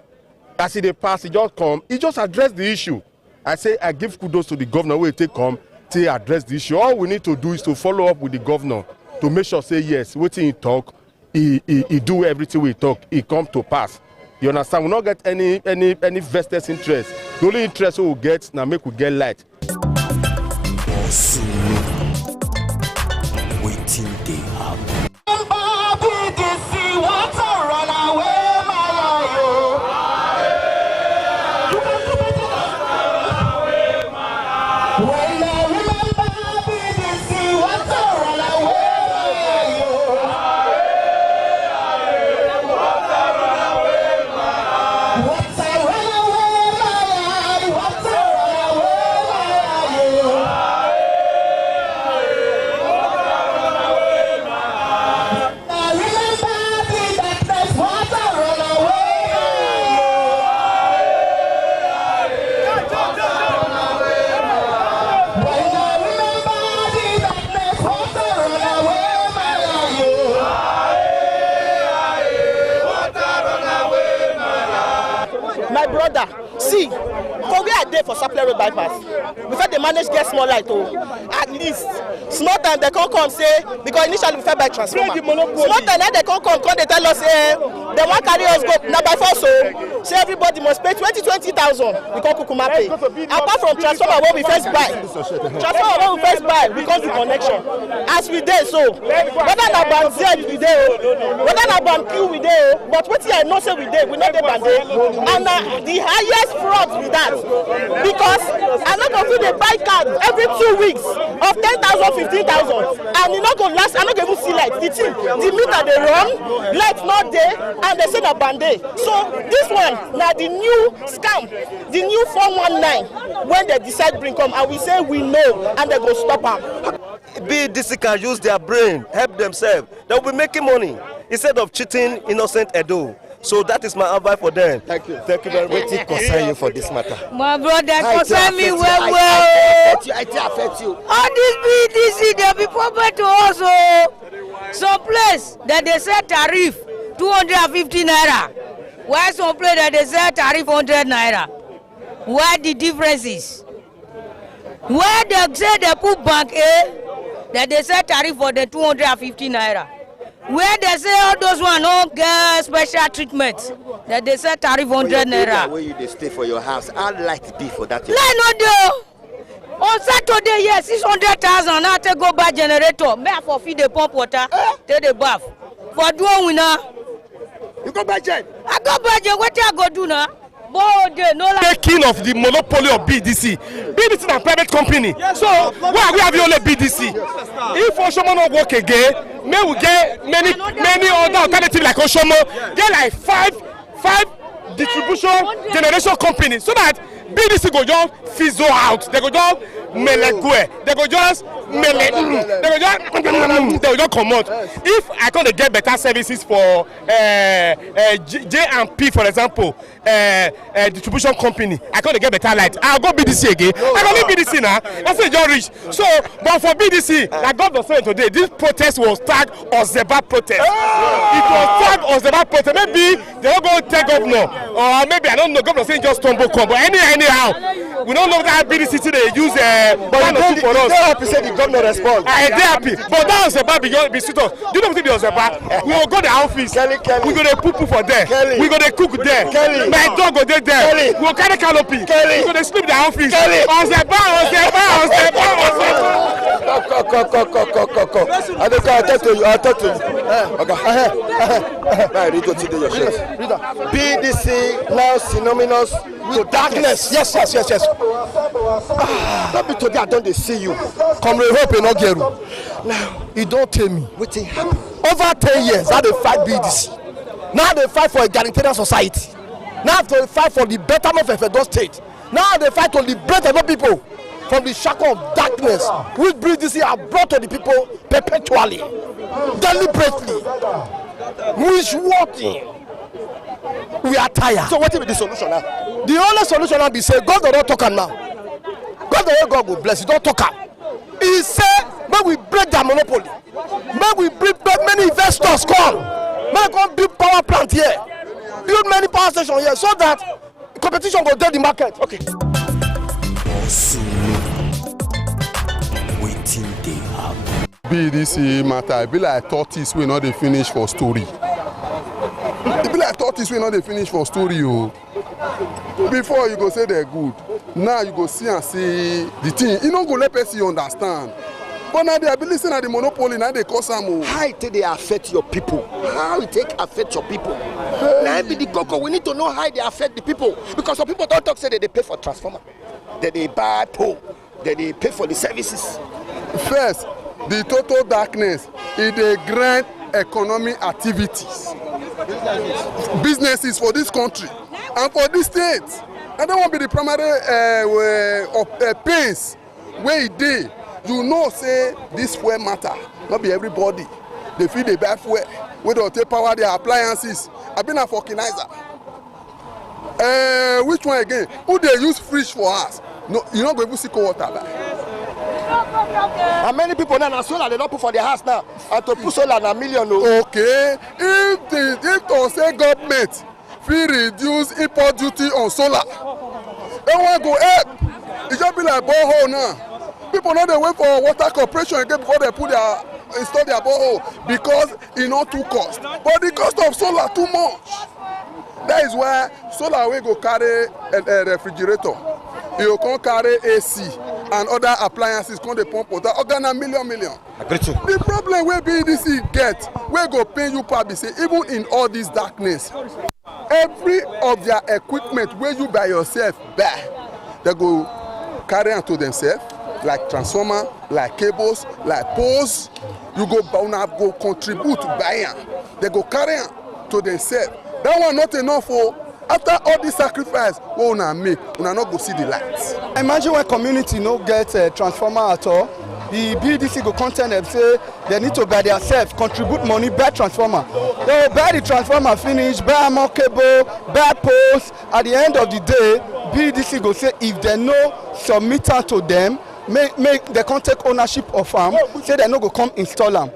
As he pass, he just come. He just address the issue. I say I give kudos to the governor where he come to address the issue. All we need to do is to follow up with the governor to make sure say yes, what he talk, he do everything we talk, he come to pass. You understand? We not get any vested interest. The only interest we will get now make we get light. Waiting they happen. see, for where I dey for Sapele Road bypass, before they manage get small light, at least small time they can't come say, because initially we fell by transformer. Small time now they can't come they tell us, they want carry us go, now by force, say everybody must pay 20,000. We can't kukuma pay. Apart from transformer what we first buy, we can't do connection. As we did so, whether na band Z we did, whether na band Q we did, but what I know say we did, we not the band A. And the highest fraud with that, because I'm not going to buy card every 2 weeks of 10,000, 15,000, and it's not going to last. I'm not going to see light. The meter they run, light not there, and they say the band A. So this one now the new scam, the new 419. When they decide bring come, and we say we know, and they go stop them. BDC can use their brain, help themselves. They'll be making money instead of cheating innocent Edo. So that is my advice for them. Thank you. Thank you very much. What concern you for this matter? My brother, concern me well. I affect you. All this BDC, they'll be proper to us. Some place that they set tariff 250 naira. Why some place that they set tariff 100 naira? Where the difference is? Where they say they put bank A, that they set tariff for the 250 naira. Where they say all those one don't get special treatment, that they set tariff 100 naira. Where you stay for your house, I'd like to be for that. Like no do. On Saturday, yes, 600,000. Now to go buy generator. May I for feed the pump water, take the bath. For doing winner. You go buy jet. I go buy jet. What I go do now? Taking of the monopoly of BDC. BDC is a private company. So why we have only BDC? If Oshomo not work again, may we get many other alternatives like Oshomo. Get like five distribution generation companies so that BDC go just fizzle out. They go just melegue. They go just they will just come out. If I can't get better services for J&P, for example, distribution company, I can't get better light. I'll go BDC again. I don't need BDC now. That's it, just rich. So, but for BDC, like God was saying today, this protest was tagged Ozeba protest. It was tagged Ozeba protest. Maybe they don't go take governor, or maybe I don't know. Governor saying just tumble come, but anyhow, we don't know that BDC they use but for us. They're happy say the governor respond. They're happy, but that was about beyond visitors. Do you know what it was about? We will go to the office. We go to poo for there. We go to cook there. My dog go there. We will carry canopy. We go to sleep in the office. I'll talk to you. Okay. Read your shirt. BDC now synonymous to darkness. Yes. Not be today I don't see you. Come hope and not get you. Now, you don't tell me. What happened? Over 10 years, now they fight BDC. Now they fight for egalitarian society. Now they fight for the betterment of Edo State. Now they fight to liberate Edo people from the shackle of darkness which BDC are brought to the people perpetually, deliberately, which working. We are tired. So what is the solution now? The only solution now be say God don't talk now. God will bless you. Don't talk am. He said, "May we break the monopoly. May we bring many investors come. May we come build power plant here, build many power stations here, so that competition go down the market." Okay. BDC matter, I be like tortoise we not dey finish for story. It be like tortoise we not dey finish for story. Before you go say they're good, now you go see and see the thing. You don't go let person understand. But now they are listening at the monopoly, now they cause some. How it they affect your people? How it take affect your people? Now be the cocoa. We need to know how they affect the people, because some people don't talk say that they pay for transformer, that they buy pole, that they pay for the services. First, the total darkness is the grand economic activities, businesses for this country and for this state. I don't want to be the primary pains where it did. You know, say this fuel matter. Not be everybody. They feel they buy fuel. We don't take power their appliances. I've been a vulcanizer. Which one again? Who they use fridge for us? No, you're not going to see cold water. And many people now solar they don't put for their house now. And to put solar na million. Okay. If to say government fee reduce import duty on solar, They want to go help. It just be like borehole now. People know they wait for water corporation again before they install their borehole because it not too cost. But the cost of solar too much. That is why solar will go carry a refrigerator. You can carry AC and other appliances come the pump water. Organa million. The problem where BDC get, where go pay you probably say even in all this darkness, every of their equipment where you by yourself buy, they go carry on to themselves, like transformer, like cables, like poles. You go contribute to buy them. They go carry on to themselves. That one not enough for. After all this sacrifice, what una make, una not go see the lights. Imagine when community no get a transformer at all. The BDC go content them say they need to buy themselves, contribute money, buy transformer. They will buy the transformer finish, buy more cable, buy posts. At the end of the day, BDC go say if they no submit to them, make they can't take ownership of them, say they no go come install them.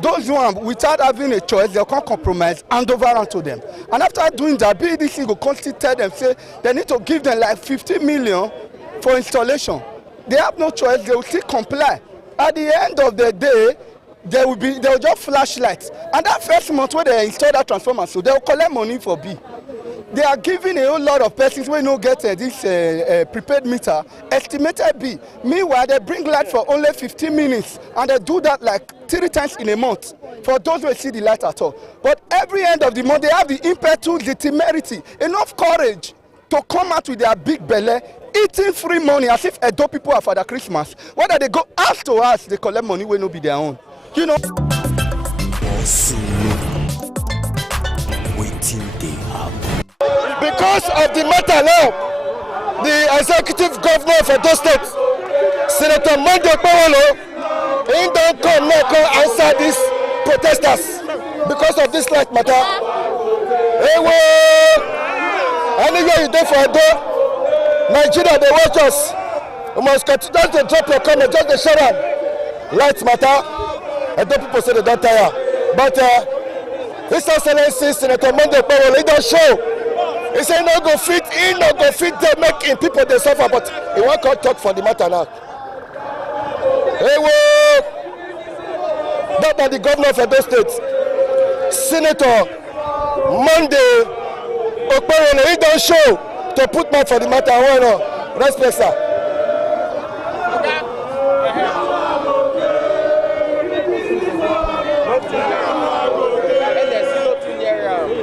Those ones, without having a choice, they can't compromise, hand over onto them. And after doing that, BDC will constantly tell them, say, they need to give them like 50 million for installation. They have no choice, they will still comply. At the end of the day, they will just flash lights. And that first month when they install that transformer, so they will collect money for B. They are giving a whole lot of persons who no get this prepaid meter, estimated B. Meanwhile, they bring light for only 15 minutes, and they do that like 3 times in a month for those who see the light at all. But every end of the month, they have the impetus, the temerity, enough courage to come out with their big belly, eating free money as if Edo people are for the Christmas. Whether they go house to house, they collect money will not be their own. You know. Because of the matter now, the executive governor of Edo State, Senator Monday Okpewolo, he don't come now come answer these protesters because of this light matter. Anywhere you do for Edo, Nigeria they watch us. You must continue to drop your comment, just the show them. Light matter. Edo people say they don't tire, but His Excellency Senator Monday Okpewolo, he don't show. He said no go fit in, no go fit there, making people they suffer, but he won't talk for the matter now. That by the governor of Edo State, Senator Monday Okpewolo, he don't show to put mouth for the matter. Why not? Respect, sir.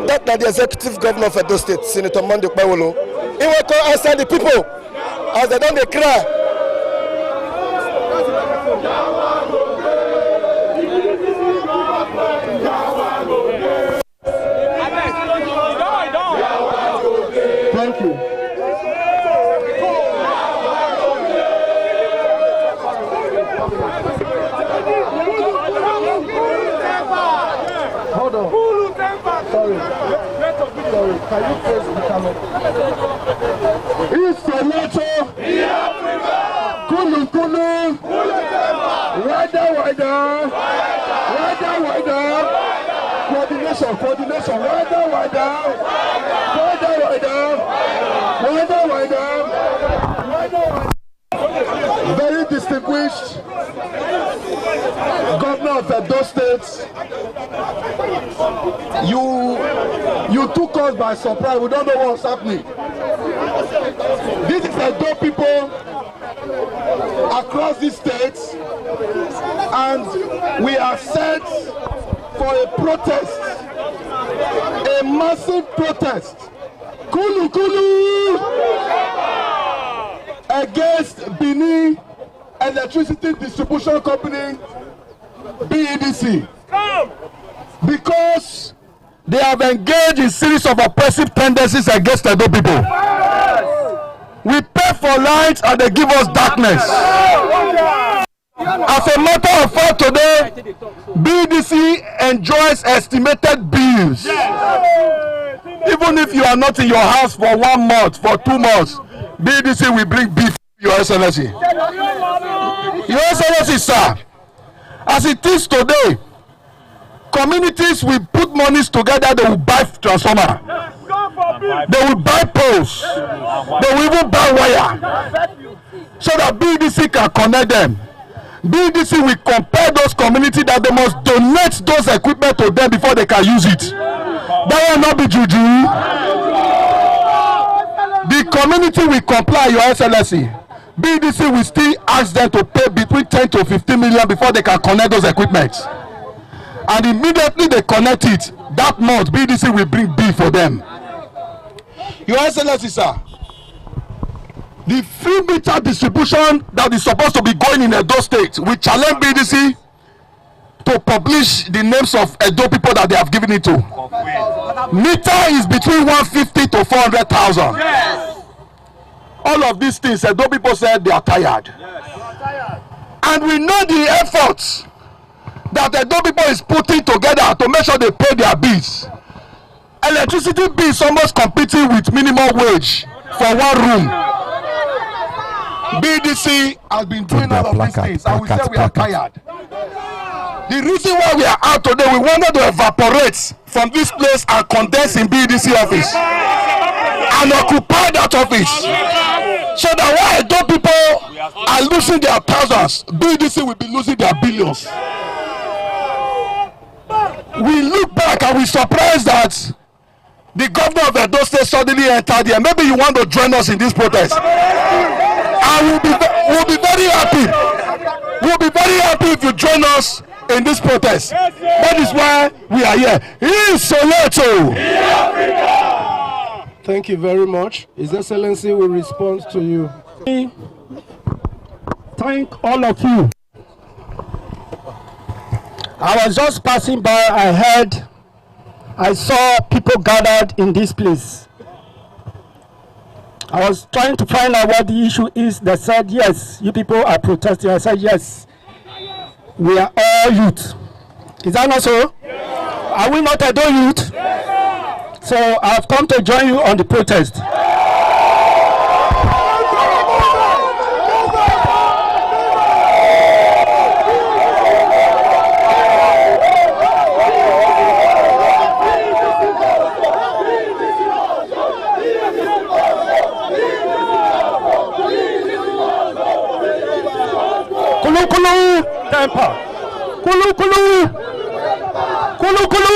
That the executive governor of Edo State, Senator Monday Okpewolo, he will come answer the people as they don't cry. Thank you. Hold on. Sorry, can you face the camera? It's Soweto. Kulu Kulu. Wider. Coordination. Wider. Very distinguished governor of Edo State. You took us by surprise. We don't know what's happening. This is Edo people across the states, and we are set for a protest, a massive protest. Kulu against Benin Electricity Distribution Company, BEDC. Because they have engaged in series of oppressive tendencies against the Edo people. We pay for light and they give us darkness. As a matter of fact, today, BDC enjoys estimated bills. Even if you are not in your house for 1 month, for 2 months, BDC will bring beef to Your Excellency. Your Excellency, sir, as it is today, communities will put monies together, they will buy transformer. They will buy poles. They will even buy wire so that BDC can connect them. BDC will compel those communities that they must donate those equipment to them before they can use it. That will not be juju. The community will comply, Your Excellency. BDC will still ask them to pay between 10 to 15 million before they can connect those equipment. And immediately they connect it, that month BDC will bring bill for them. Your Excellency, sir, the free meter distribution that is supposed to be going in Edo State, we challenge BDC to publish the names of Edo people that they have given it to. Meter is between 150 to 400,000. Yes. All of these things, Edo people said they are tired. Yes. And we know the efforts that Edo people is putting together to make sure they pay their bills. Electricity bill is almost competing with minimum wage for one room. BDC has been doing all of these things and we say we are tired. The reason why we are out today, we wanted to evaporate from this place and condense in BDC office and occupy that office so that while Edo people are losing their thousands, BDC will be losing their billions. We look back and we surprised that the governor of Edo State suddenly entered here. Maybe you want to join us in this protest. And we'll be very happy. We'll be very happy if you join us in this protest. That is why we are here. In Soweto. Thank you very much. His Excellency will respond to you. Thank all of you. I was just passing by, I saw people gathered in this place. I was trying to find out what the issue is. They said, yes, you people are protesting. I said, yes, we are all youth. Is that not so? Yes. Are we not Edo youth? Yes. So I've come to join you on the protest. Kulu temper. Kulu kulu. Kulu kulu.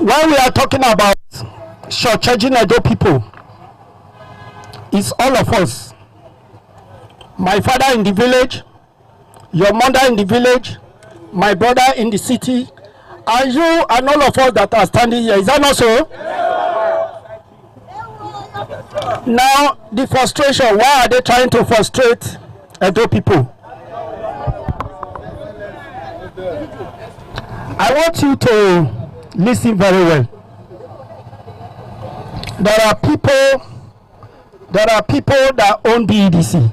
When we are talking about shortchanging Edo people, it's all of us. My father in the village, your mother in the village, my brother in the city, and you and all of us that are standing here. Is that not so? Now, the frustration, why are they trying to frustrate Edo people? I want you to listen very well. There are people that own BEDC.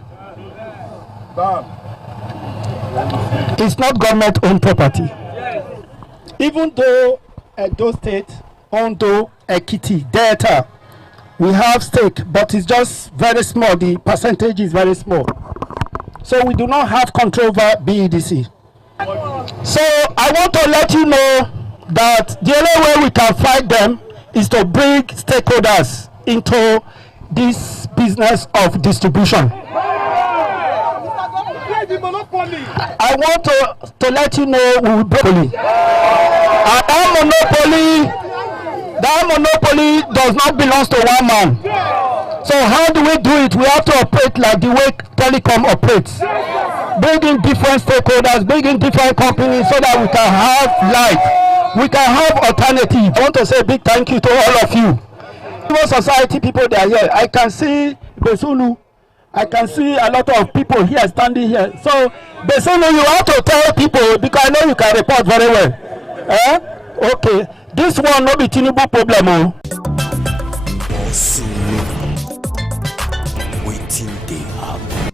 It's not government-owned property. Even though Edo State, Ondo, Ekiti, Delta, we have stake, but it's just very small. The percentage is very small. So we do not have control over BEDC. So I want to let you know that the only way we can fight them is to bring stakeholders into this business of distribution. I want to let you know we will break monopoly. And that monopoly does not belong to one man. So how do we do it? We have to operate like the way telecom operates. Bring in different stakeholders, bring in different companies so that we can have life. We can have alternative. I want to say a big thank you to all of you. Civil society people that are here. I can see Besulu. I can see a lot of people here standing here. So Besulu, you have to tell people because I know you can report very well. Okay. This one no be Tinubu problem. Waiting they happen.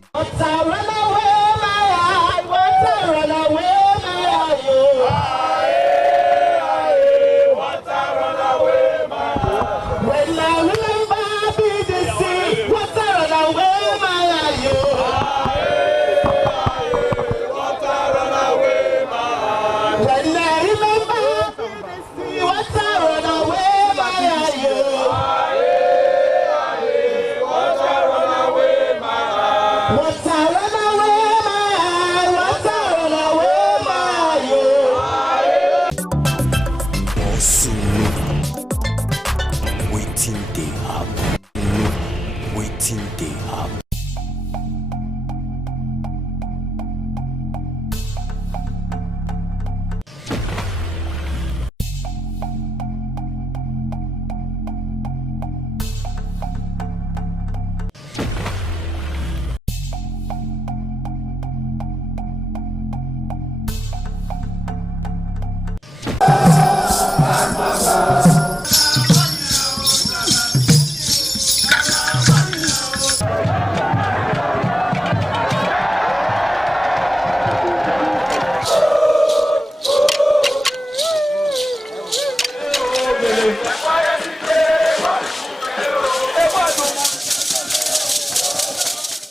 Waiting they happen. Waiting they happen.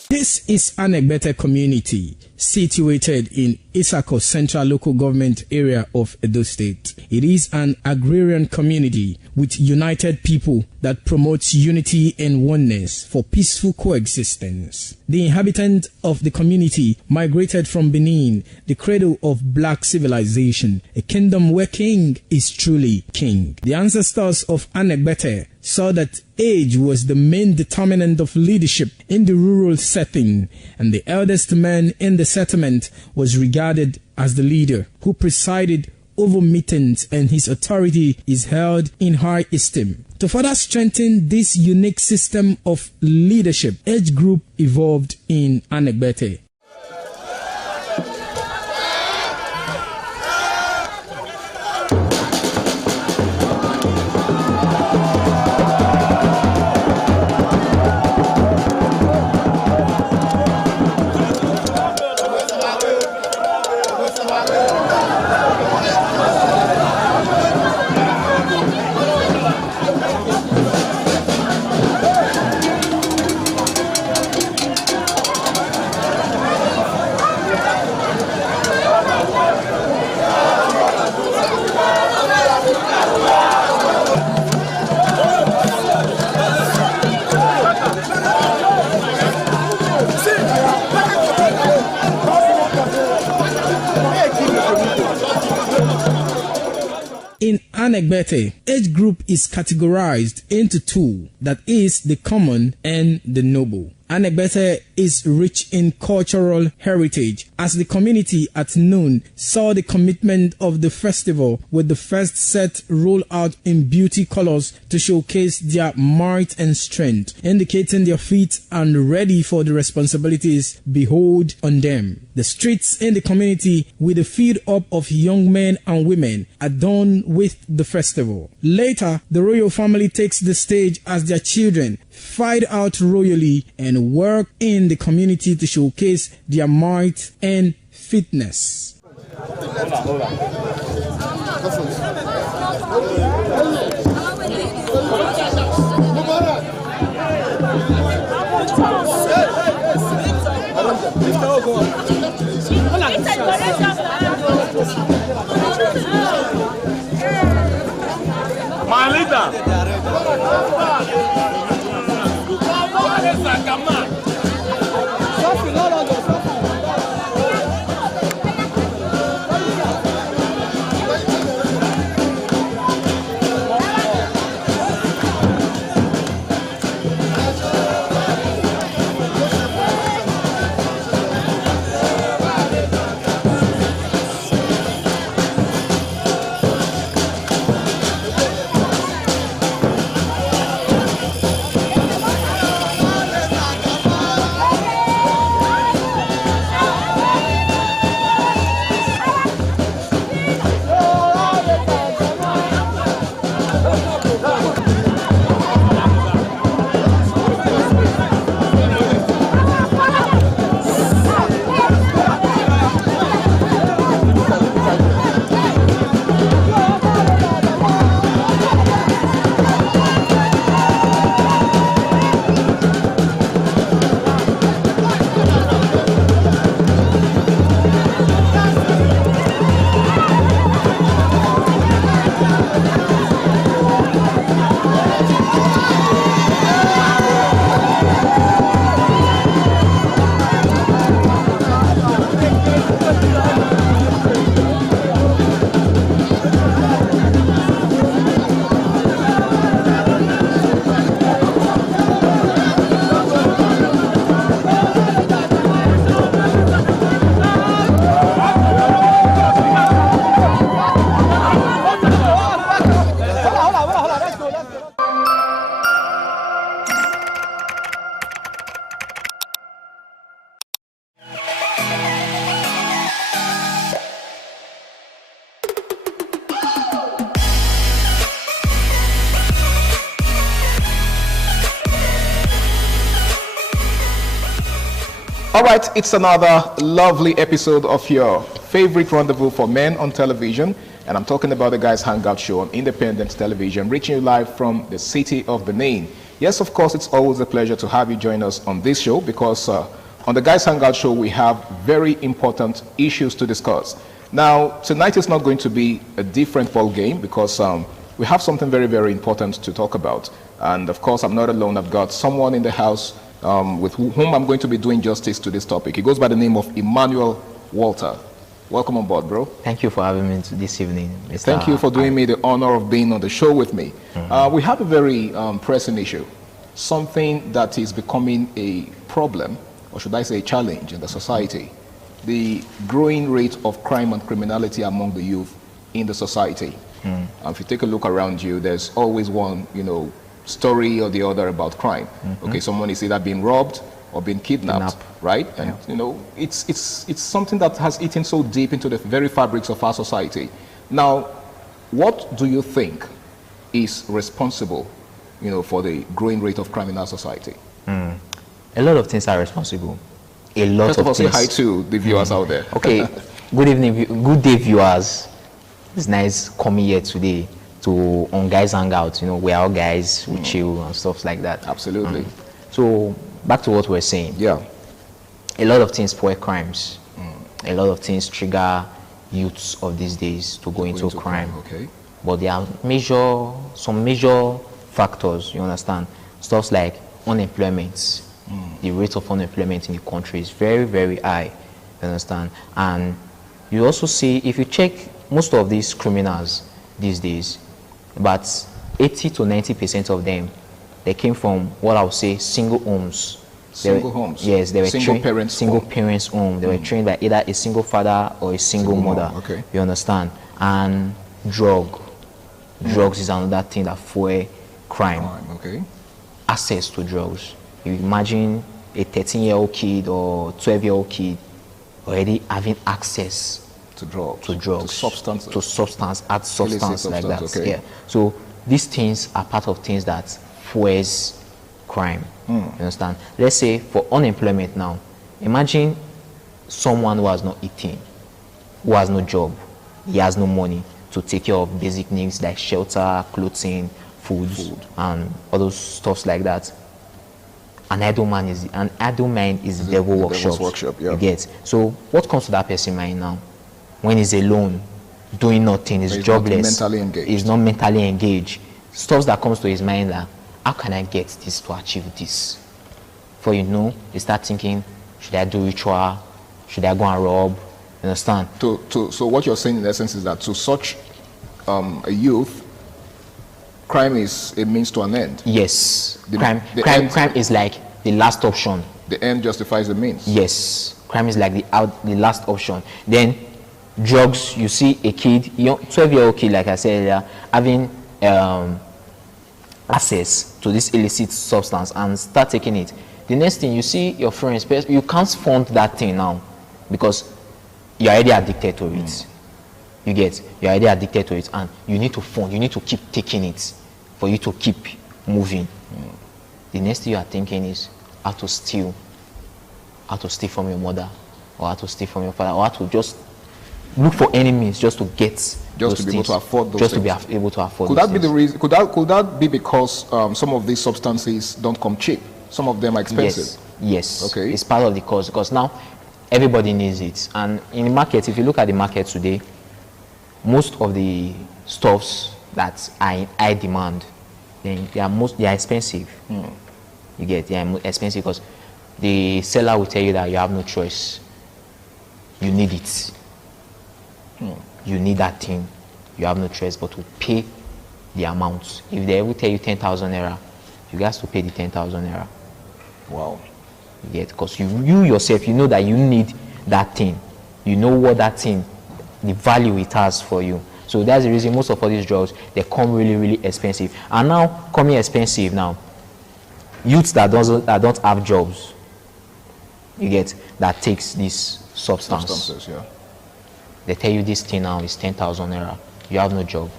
This is Anegbete community situated in Isako Central Local Government Area of Edo State. It is an agrarian community with united people that promotes unity and oneness for peaceful coexistence. The inhabitants of the community migrated from Benin, the cradle of black civilization, a kingdom where king is truly king. The ancestors of Anegbete saw that age was the main determinant of leadership in the rural setting, and the eldest man in the settlement was regarded as the leader who presided over meetings, and his authority is held in high esteem. To further strengthen this unique system of leadership, age group evolved in Anegbete. In Anegbete, age group is categorized into two, that is the common and the noble. Anegbete is rich in cultural heritage, as the community at noon saw the commitment of the festival with the first set rolled out in beauty colors to showcase their might and strength, indicating their feet and ready for the responsibilities behold on them. The streets in the community with a feed up of young men and women adorned with the festival. Later, the royal family takes the stage as their children fight out royally and work in the community to showcase their might and fitness. My leader. All right, it's another lovely episode of your favorite rendezvous for men on television, and I'm talking about the Guys Hangout Show on Independent Television, reaching you live from the city of Benin. Yes, of course, it's always a pleasure to have you join us on this show because on the Guys Hangout Show, we have very important issues to discuss. Now, tonight is not going to be a different ball game because we have something very, very important to talk about. And of course, I'm not alone. I've got someone in the house with whom I'm going to be doing justice to this topic. He goes by the name of Emmanuel Walter. Welcome on board, bro. Thank you for having me this evening, Mr. Thank you for doing me the honor of being on the show with me. We have a very pressing issue, something that is becoming a problem, or should I say a challenge in the society, the growing rate of crime and criminality among the youth in the society. If you take a look around you, there's always one, story or the other about crime. Okay, someone is either being robbed or being kidnapped, right? And it's something that has eaten so deep into the very fabrics of our society. Now, what do you think is responsible, for the growing rate of crime in our society? A lot of things are responsible. A lot First of all, things. say hi to the viewers out there. Okay, good evening, good day, viewers. It's nice coming here today to on Guys Hangout. We're all guys, we chill and stuff like that. Absolutely. So back to what we're saying. Yeah. A lot of things spoil crimes. A lot of things trigger youths of these days to go into crime. Okay. But there are some major factors, you understand? Stuff like unemployment. The rate of unemployment in the country is very, very high, you understand? And you also see, if you check most of these criminals these days, about 80 to 90% of them, they came from what I would say single homes. Single homes? Yes, they were single parents home. They were trained by either a single father or a single mother. Okay. You understand? And drugs is another thing that fuel crime. Okay. Access to drugs. You imagine a 13-year-old kid or 12-year-old kid already having access to drugs, to substances, add substance like that. Okay. Yeah. So these things are part of things that fuels crime. You understand? Let's say for unemployment now, imagine someone who has not eaten, who has no job, he has no money to take care of basic needs like shelter, clothing, food. And all those stuffs like that. An idle mind is the devil workshop. Yeah. You get. So what comes to that person mind now? When he's alone, doing nothing, he's jobless, he's not mentally engaged. Stuff that comes to his mind that, how can I get this to achieve this? For you start thinking, should I do ritual? Should I go and rob? You understand? So what you're saying in essence is that to such a youth, crime is a means to an end. Yes. Crime is like the last option. The end justifies the means. Yes. Crime is like the last option. Then drugs, you see a kid, 12-year-old kid, like I said earlier, having access to this illicit substance and start taking it. The next thing you see your friends, you can't fund that thing now because you're already addicted to it. You're already addicted to it and you need to fund, you need to keep taking it for you to keep moving. The next thing you are thinking is how to steal from your mother or how to steal from your father or how to just look for enemies just to get just to be able to afford those just things. To be able to afford could that be the reason? Could that be because some of these substances don't come cheap? Some of them are expensive. Yes. Okay. It's part of the cost because now everybody needs it. And in the market, if you look at the market today, most of the stuffs that are in high demand, then they are expensive. You get, they are expensive because the seller will tell you that you have no choice. You need it. You need that thing. You have no choice but to pay the amount. If they ever tell you 10,000 naira, you guys to pay the 10,000 naira. Wow. You get, because you yourself, you know that you need that thing. You know what that thing, the value it has for you. So that's the reason most of all these drugs, they come really, really expensive. And now, coming expensive now, youths that don't have jobs, you get, that takes this substances, yeah. They tell you this thing now is 10,000 naira. You have no job.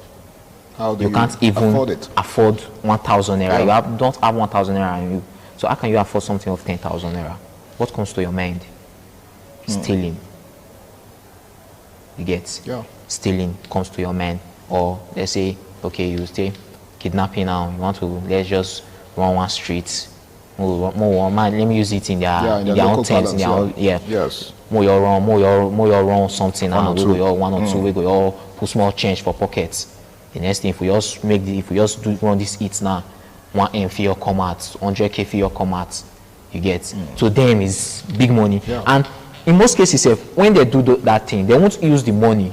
How do you can't even afford 1,000 naira. Yeah. Don't have 1,000 naira in you. So how can you afford something of 10,000 naira? what comes to your mind? Stealing. You get? Yeah. Stealing comes to your mind. Or let's say, okay, you stay kidnapping now. You want to, let's just run one street. Let me use it in their own terms. Yes. More your run something now. We go one or two. We go all put small change for pockets. The next thing, if we just do run this eat now, 1M for your come out, 100K for your come out. You get? To them is big money. Yeah. And in most cases, when they do that thing, they won't use the money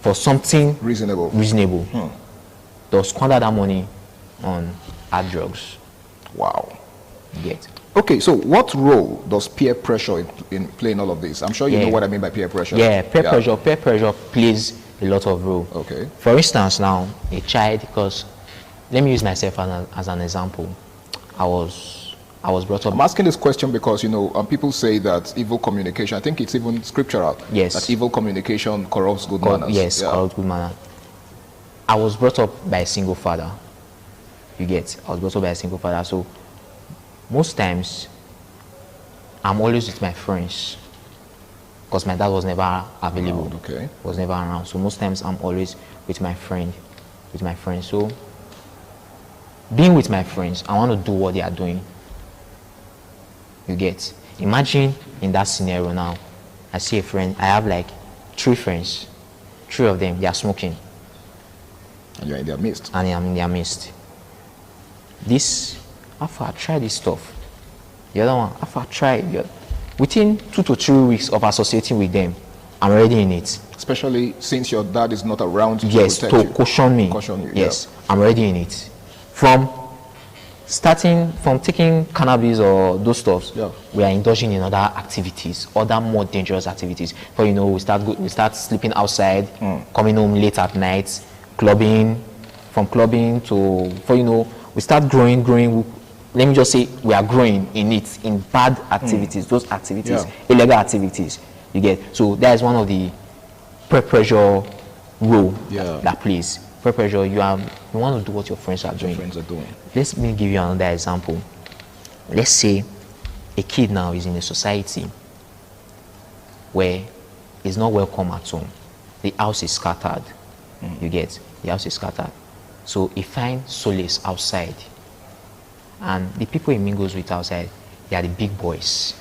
for something reasonable. They'll squander that money on hard drugs. Wow. You get? Okay, so what role does peer pressure in playing all of this? I'm sure you know what I mean by peer pressure. Yeah, peer pressure plays a lot of role. Okay. For instance, now a child, because let me use myself as an example. I was brought up. I'm asking this question because people say that evil communication. I think it's even scriptural. Yes. That evil communication corrupts good manners. Yes, corrupts good manners. I was brought up by a single father. You get? I was brought up by a single father. So most times, I'm always with my friends because my dad was never available. Okay. Was never around. So most times, I'm always with my friend. So being with my friends, I want to do what they are doing. You get? Imagine in that scenario now, I see a friend. I have like 3 friends. 3 of them, they are smoking. And you're in their midst. And I'm in their midst. This, after I try this stuff, the other one, after I try, within 2 to 3 weeks of associating with them, I'm already in it. Especially since your dad is not around to yes, protect you. Caution me. Caution you, yes, I'm already in it. From taking cannabis or those stuffs, we are indulging in other activities, other more dangerous activities. For we start sleeping outside, coming home late at night, clubbing, from clubbing to we start growing. Let me just say we are growing in bad activities, those activities, illegal activities. You get? So that is one of the peer pressure role that plays. Peer pressure, you want to do what your friends are doing. Let me give you another example. Let's say a kid now is in a society where he's not welcome at home. The house is scattered. You get? The house is scattered. So he finds solace outside. And the people he mingles with outside, they are the big boys.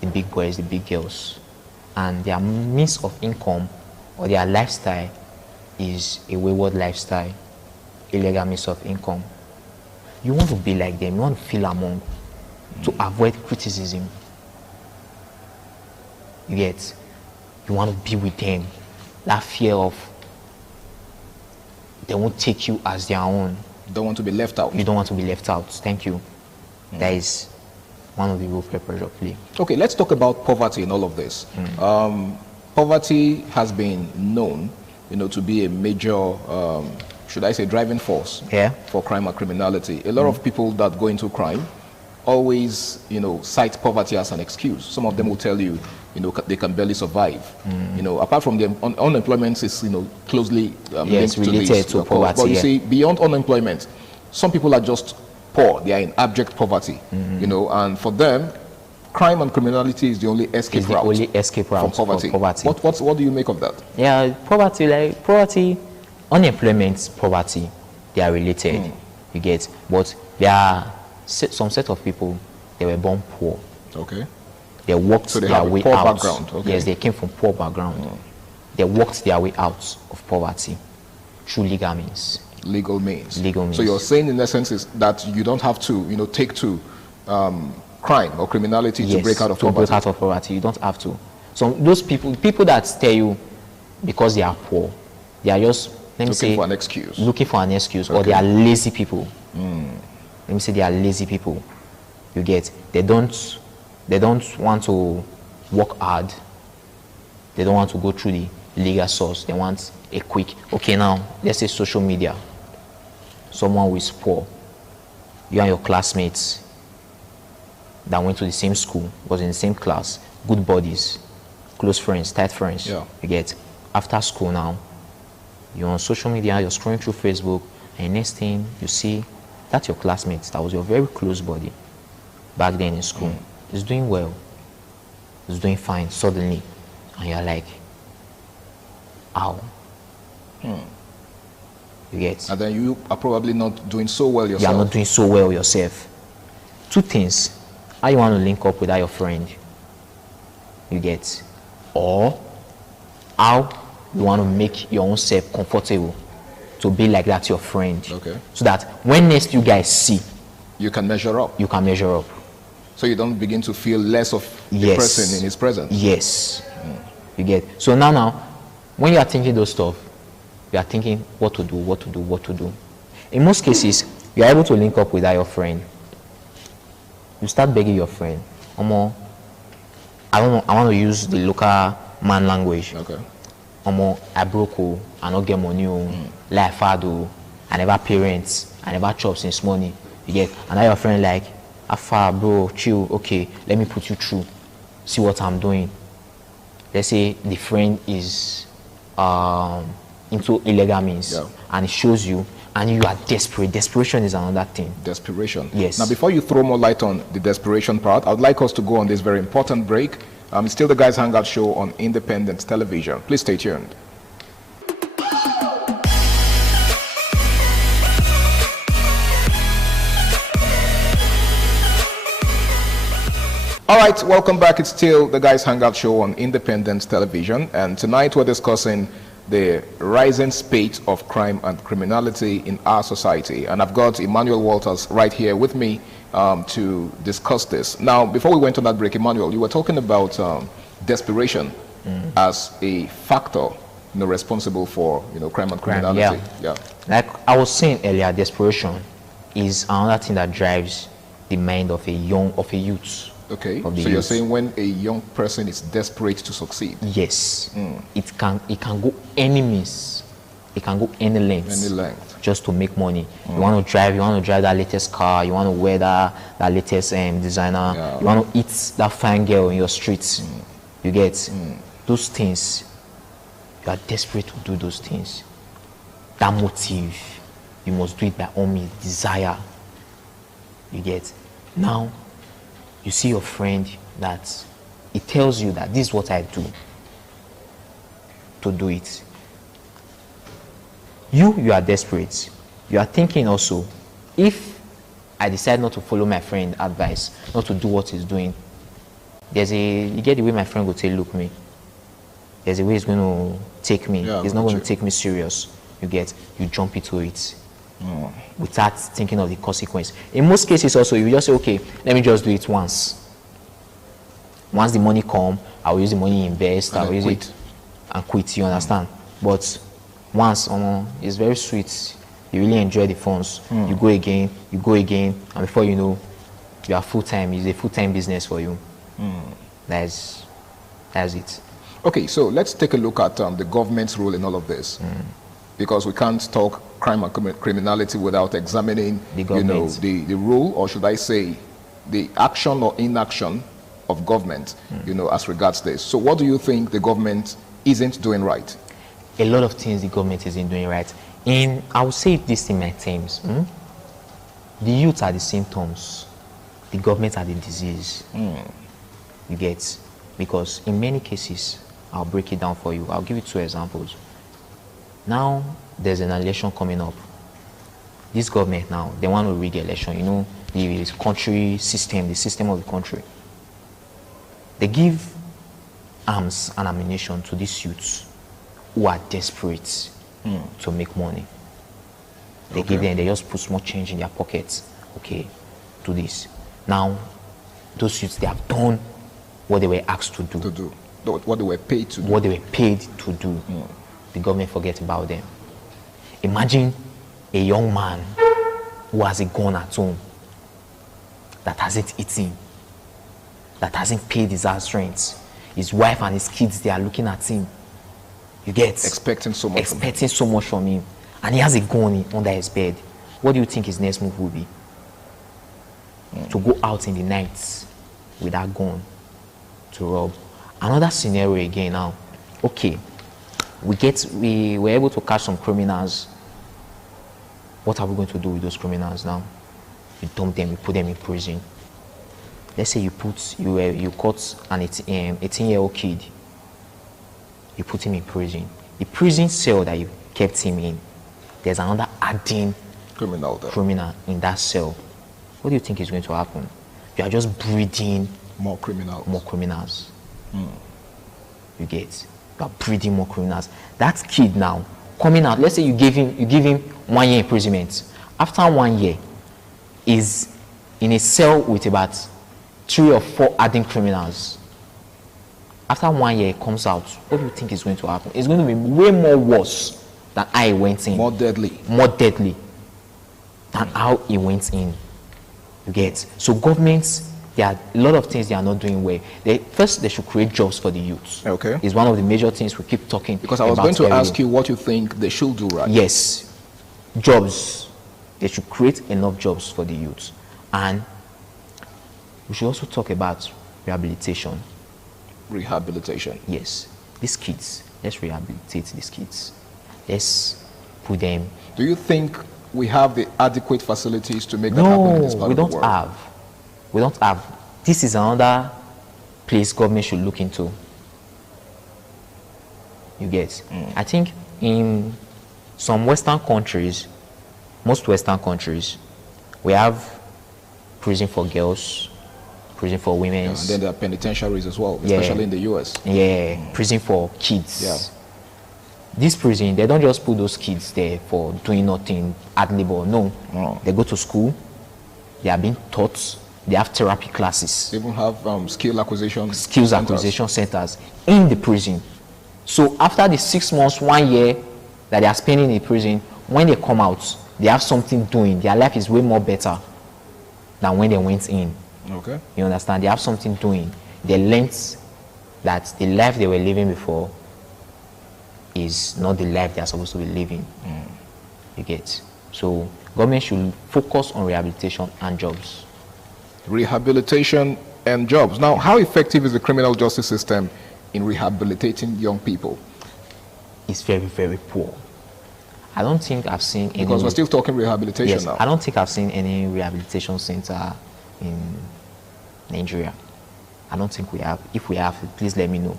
The big boys, the big girls. And their means of income or their lifestyle is a wayward lifestyle, illegal means of income. You want to be like them, you want to feel among, to avoid criticism. You get? You want to be with them. That fear of they won't take you as their own. You don't want to be left out. You don't want to be left out. Thank you. That is one of the role peer pressure play. Okay, let's talk about poverty in all of this. Poverty has been known, to be a major, should I say, driving force for crime and criminality. A lot of people that go into crime always, cite poverty as an excuse. Some of them will tell you, they can barely survive. Apart from them, unemployment is, closely linked related to poverty. But you see, beyond unemployment, some people are just poor. They are in abject poverty. And for them, crime and criminality is the only escape route from poverty. What do you make of that? Yeah, poverty, unemployment, poverty, they are related. You get? But there are some set of people, they were born poor. Okay. They worked their way poor out. Background. Okay. Yes, they came from poor background. They worked their way out of poverty through legal means. Legal means. Legal means. So you're saying, in essence, is that you don't have to, take to crime or criminality to break out of poverty. To break out of poverty, you don't have to. So those people that tell you because they are poor, they are just looking for an excuse. Looking for an excuse, or they are lazy people. Let me say they are lazy people. You get? They don't want to work hard. They don't want to go through the legal source. They want a quick, okay, now let's say social media. Someone who is poor, you and your classmates that went to the same school, was in the same class, good buddies, close friends, tight friends. You get? After school now, you're on social media, you're scrolling through Facebook, and next thing you see, that's your classmates. That was your very close buddy back then in school. It's doing well. It's doing fine suddenly. And you're like, ow. You get? And then you are probably not doing so well yourself. You are not doing so well yourself. Two things. How you want to link up with that your friend. You get? Or how you want to make your own self comfortable to be like that your friend. Okay. So that when next you guys see, you can measure up. You can measure up. So you don't begin to feel less of the person in his presence. Yes. You get? So now, when you are thinking those stuff, you are thinking what to do. In most cases, you are able to link up with that your friend. You start begging your friend, Omo, I don't know, I want to use the local man language. Okay. Omo, I broke, I not get money, life hard, I never parents, I never chop since money. You get? And now your friend like, Afa, bro, chill, okay, let me put you through, see what I'm doing. Let's say the friend is into illegal means, and it shows you, and you are desperate. Desperation is another thing. Desperation. Yes. Now, before you throw more light on the desperation part, I would like us to go on this very important break. It's still the Guys Hangout Show on Independent Television. Please stay tuned. All right, welcome back. It's still the Guys Hangout Show on Independent Television, and tonight we're discussing the rising spate of crime and criminality in our society. And I've got Emmanuel Walters right here with me to discuss this. Now, before we went on that break, Emmanuel, you were talking about desperation as a factor, responsible for crime and criminality. Yeah. Like I was saying earlier, desperation is another thing that drives the mind of a youth. Okay, so you're saying when a young person is desperate to succeed? Yes. It can go any means. It can go any length. Any length. Just to make money. You want to drive that latest car. You want to wear that latest designer. Yeah. You want to eat that fine girl in your streets. You get? Those things, you are desperate to do those things. That motive, you must do it by all means. Desire. You get? Now, you see your friend that it tells you that this is what I do to do it. You are desperate. You are thinking also, if I decide not to follow my friend's advice, not to do what he's doing, you get the way my friend will say, look me. There's a way he's going to take me. He's not going to take me serious. You jump into it. Without thinking of the consequence. In most cases also, you just say, okay, let me just do it once. Once the money come, I will use the money, invest, I will use it and quit, you understand? But once, it's very sweet. You really enjoy the funds. You go again, and before you know, you are full-time. It's a full-time business for you. That's it. Okay, so let's take a look at the government's role in all of this. Because we can't talk crime and criminality without examining the role, or should I say, the action or inaction of government, as regards this. So what do you think the government isn't doing right? A lot of things the government isn't doing right. I will say this in my terms. The youth are the symptoms. The government are the disease. You get? Because in many cases, I'll break it down for you. I'll give you 2 examples. Now, there's an election coming up. This government now, they want to rig the election, the country system, the system of the country. They give arms and ammunition to these youths who are desperate to make money. They give them, they just put small change in their pockets, to this. Now, those youths, they have done what they were asked to do. What they were paid to do. What they were paid to do. The government forgets about them. Imagine a young man who has a gun at home, that hasn't eaten, that hasn't paid his house rent. His wife and his kids, they are looking at him. You get? Expecting so much from him. And he has a gun under his bed. What do you think his next move will be? To go out in the night with that gun to rob. Another scenario again now. Okay. We were able to catch some criminals. What are we going to do with those criminals now? We dump them, we put them in prison. let's say you caught an 18-year-old kid, you put him in prison. The prison cell that you kept him in, there's another adding criminal in that cell. What do you think is going to happen? You are just breeding more criminals. You get? You are breeding more criminals. That kid now coming out, let's say you give him 1 year imprisonment. After 1 year, is in a cell with about 3 or 4 adding criminals. After 1 year, it comes out. What do you think is going to happen? It's going to be way more worse than how he went in. More deadly than how he went in. You get? So governments, there are a lot of things they are not doing well. First, they should create jobs for the youth. Okay. It's one of the major things we keep talking about. Because I was going to ask you what you think they should do, right? Yes. Jobs. They should create enough jobs for the youth. And we should also talk about rehabilitation. Rehabilitation? Yes. These kids, let's rehabilitate these kids. Let's put them... Do you think we have the adequate facilities to make that happen in this part of the world? We don't have. This is another place government should look into. You get? I think in some Western countries, most Western countries, we have prison for girls, prison for women. And then there are penitentiaries as well, especially in the US. Yeah, prison for kids. Yeah. This prison, they don't just put those kids there for doing nothing, ad labor. No. They go to school, they are being taught, they have therapy classes. They even have skills acquisition centers in the prison. So after the 6 months, 1 year that they are spending in prison, when they come out, they have something doing. Their life is way more better than when they went in. Okay. You understand? They have something doing. They learned that the life they were living before is not the life they are supposed to be living. You get? So government should focus on rehabilitation and jobs. Rehabilitation and jobs. Now, how effective is the criminal justice system in rehabilitating young people? It's very, very poor. I don't think I've seen any... Because we're still talking rehabilitation now. I don't think I've seen any rehabilitation center in Nigeria. I don't think we have. If we have, please let me know.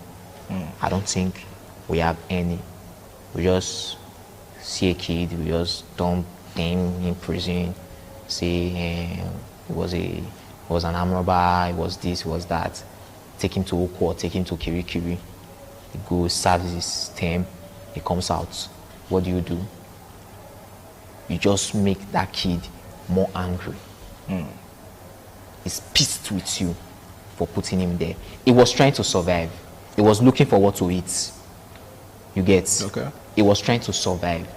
I don't think we have any. We just see a kid, we just dump him in prison, say it was an arm robber, it was this, it was that. Take him to Ukwo, take him to Kirikiri. He goes, serves his term, he comes out. What do? You just make that kid more angry. He's pissed with you for putting him there. He was trying to survive. He was looking for what to eat. You get? Okay. He was trying to survive.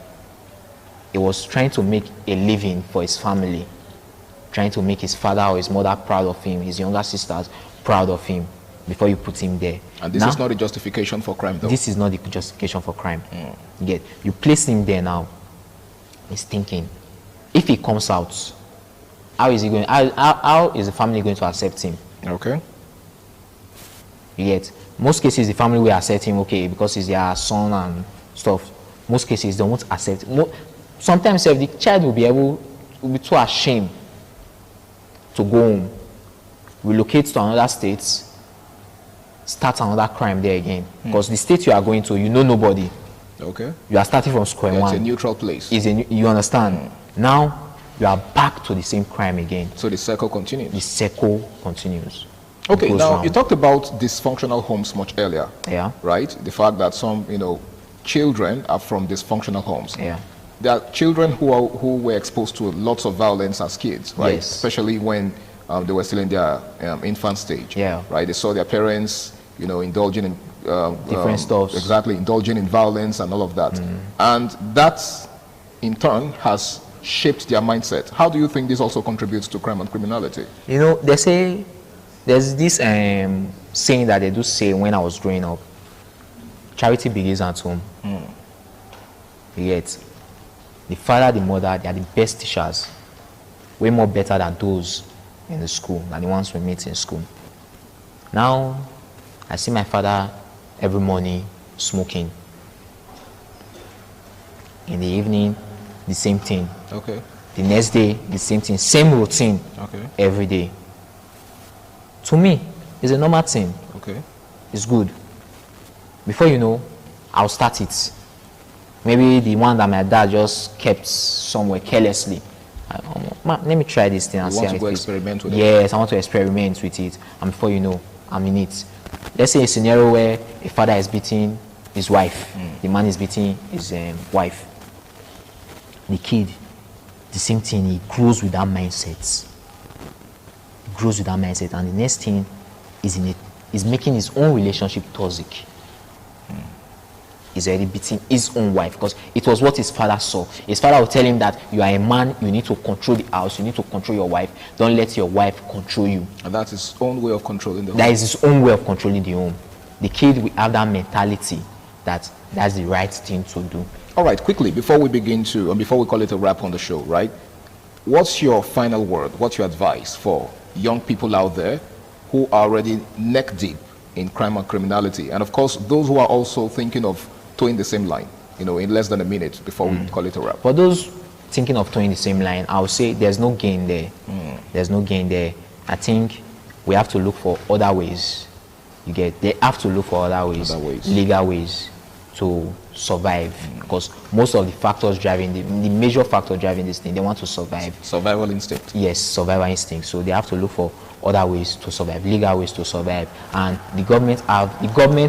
He was trying to make a living for his family. Trying to make his father or his mother proud of him, his younger sisters proud of him, before you put him there. And this is not a justification for crime, though? This is not the justification for crime. You get? You place him there now. He's thinking, if he comes out, how is he going? How is the family going to accept him? Okay. You get? Most cases, the family will accept him, okay, because he's their son and stuff. Most cases, they won't accept. Sometimes, if the child will be too ashamed to go home, relocate to another state, start another crime there again. Because the state you are going to, you know nobody. Okay. You are starting from square one. It's a neutral place. You understand? Now, you are back to the same crime again. So the circle continues. The circle continues. Okay, now you talked about dysfunctional homes much earlier. Yeah. Right? The fact that some, children are from dysfunctional homes. Yeah. There are children who were exposed to lots of violence as kids, right? Yes. Especially when they were still in their infant stage. Yeah. Right? They saw their parents, indulging in different stuff. Exactly, indulging in violence and all of that. And that, in turn, has shaped their mindset. How do you think this also contributes to crime and criminality? They say, there's this saying that they do say when I was growing up, charity begins at home. Yet, the father, the mother, they are the best teachers. Way more better than those in the school, than the ones we meet in school. Now, I see my father every morning smoking. In the evening, the same thing. Okay. The next day, the same thing. Same routine. Okay. Every day. To me, it's a normal thing. Okay. It's good. Before you know, I'll start it. Maybe the one that my dad just kept somewhere carelessly. Let me try this thing and see how it feels. Experiment with it? Yes, I want to experiment with it. And before you know, I'm in it. Let's say a scenario where a father is beating his wife. The man is beating his wife. The kid, the same thing, he grows with that mindset. He grows with that mindset. And the next thing is making his own relationship toxic. He's already beating his own wife because it was what his father saw. His father would tell him that you are a man, you need to control the house, you need to control your wife. Don't let your wife control you. And that's his own way of controlling the home. That is his own way of controlling the home. The kid will have that mentality that that's the right thing to do. All right, quickly, before we begin to, and before we call it a wrap on the show, right? What's your final word? What's your advice for young people out there who are already neck deep in crime and criminality? And of course, those who are also thinking of towing the same line, in less than a minute before we call it a wrap. For those thinking of towing the same line, I would say there's no gain there. There's no gain there. I think we have to look for other ways. They have to look for other ways. Legal ways to survive. Because most of the factors driving, the major factor driving this thing, they want to survive. Survival instinct. Yes, survival instinct. So they have to look for other ways to survive, legal ways to survive. And the government,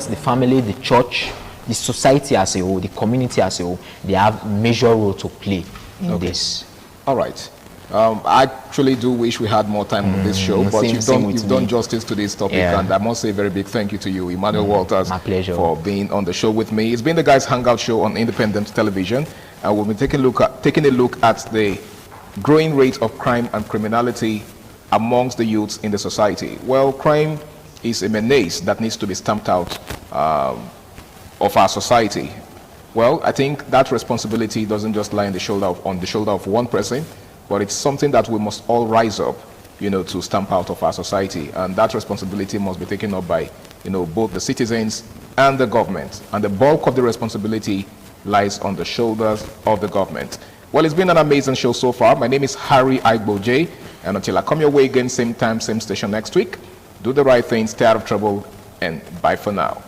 the family, the church, the society as a whole, the community as a whole, they have a major role to play in this. All right. I actually do wish we had more time on this show, but you've done justice to this topic, and I must say a very big thank you to you, Emmanuel Walters, my pleasure, for being on the show with me. It's been the Guys Hangout Show on Independent Television, and we'll be taking a look at the growing rate of crime and criminality amongst the youths in the society. Well, crime is a menace that needs to be stamped out of our society. Well, I think that responsibility doesn't just lie on the shoulder of one person, but it's something that we must all rise up, to stamp out of our society. And that responsibility must be taken up by, both the citizens and the government. And the bulk of the responsibility lies on the shoulders of the government. Well, it's been an amazing show so far. My name is Harry Aigboje, and until I come your way again, same time, same station next week, do the right thing, stay out of trouble, and bye for now.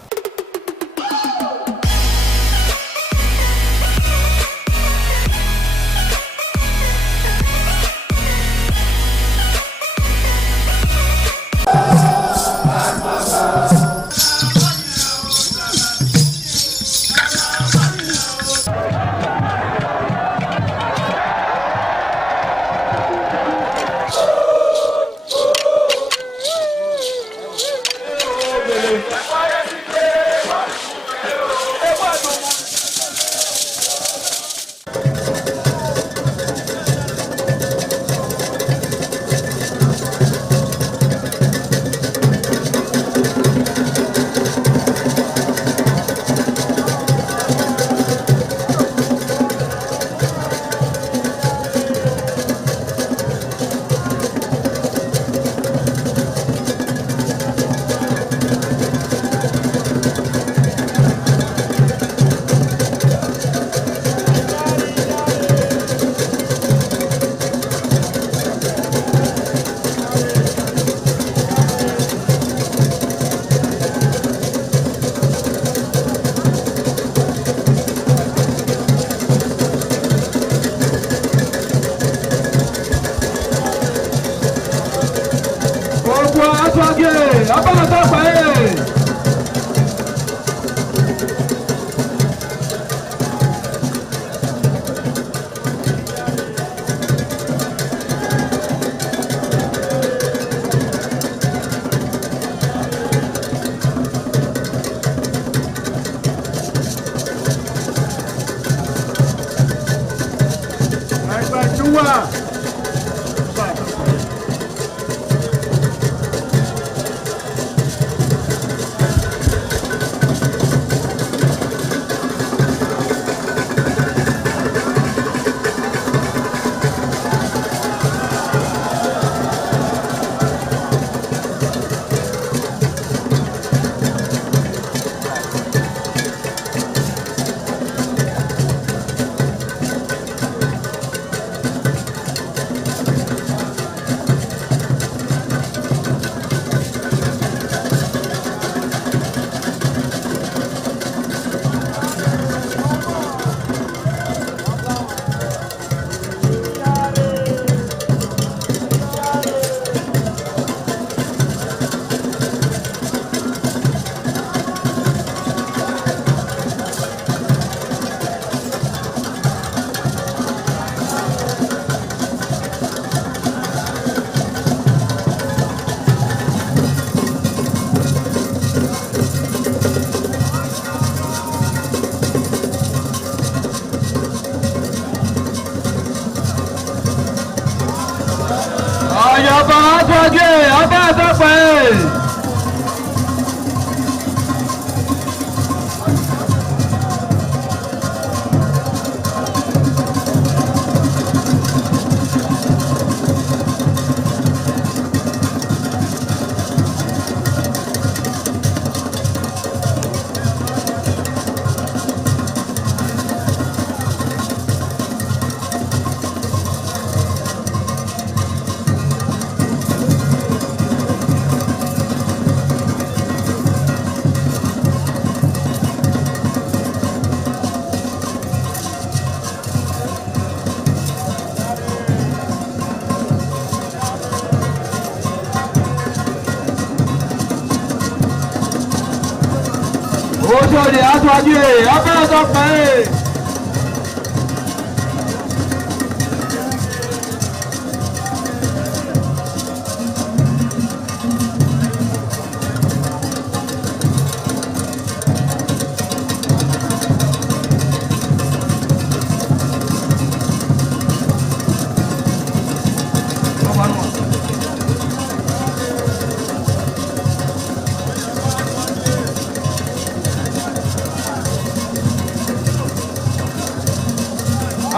Ojode Atwaje, Abẹ́ẹ̀dọ́pẹ́.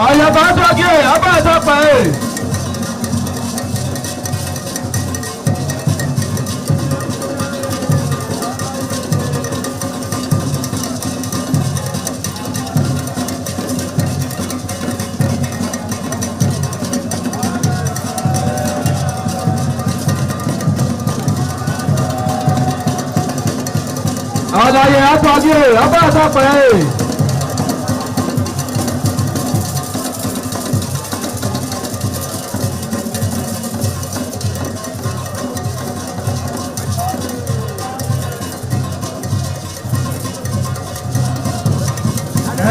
Ayaba Atwaje, Abẹ́ẹ̀dọ́pẹ́. Adaye Atwaje, Abẹ́ẹ̀dọ́pẹ́.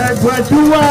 Ẹgbẹ̀júwà.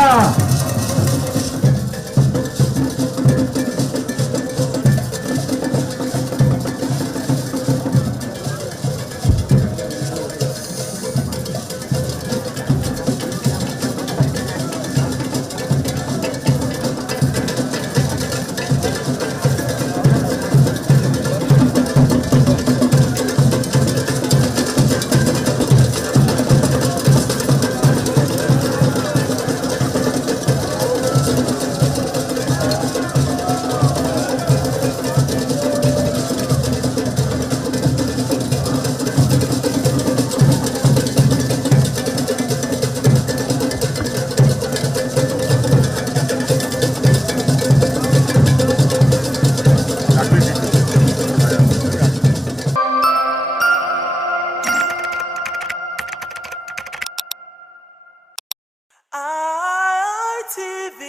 ITV,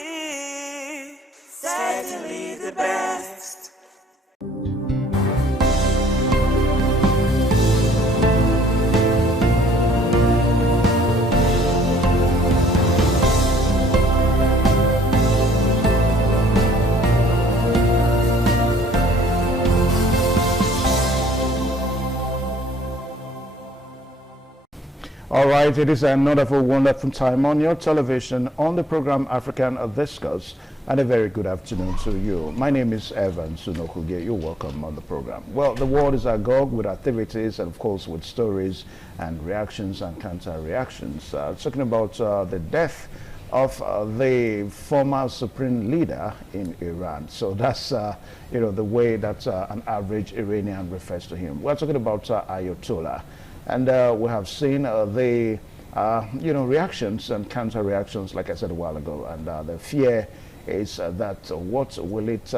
certainly the best. All right, it is another wonderful time on your television on the program African Discuss, and a very good afternoon to you. My name is Evan Sunokuge. You're welcome on the program. Well, the world is agog with activities and, of course, with stories and reactions and counter-reactions. Talking about the death of the former supreme leader in Iran. So that's, the way that an average Iranian refers to him. We're talking about Ayatollah. And we have seen the, reactions and counter-reactions, like I said a while ago. And the fear is that what will it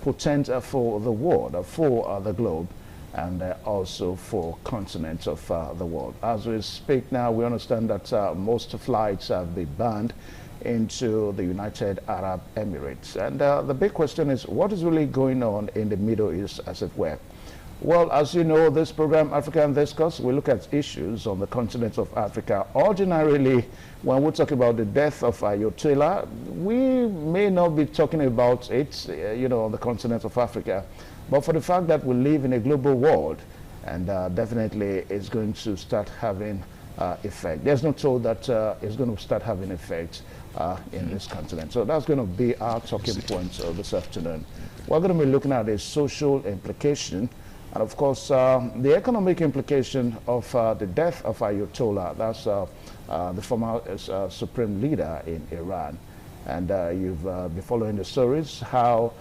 portend for the world, for the globe, and also for continents of the world. As we speak now, we understand that most flights have been banned into the United Arab Emirates. And the big question is, what is really going on in the Middle East, as it were? Well, as you know, this program, African Discuss, we look at issues on the continent of Africa. Ordinarily, when we talk about the death of Ayatollah, we may not be talking about it, on the continent of Africa. But for the fact that we live in a global world, and definitely it's going to start having effect. There's no told that it's going to start having effect in this continent. So that's going to be our talking point this afternoon. We're going to be looking at the social implication, and of course, the economic implication of the death of Ayatollah. That's the former supreme leader in Iran. And you've been following the stories, how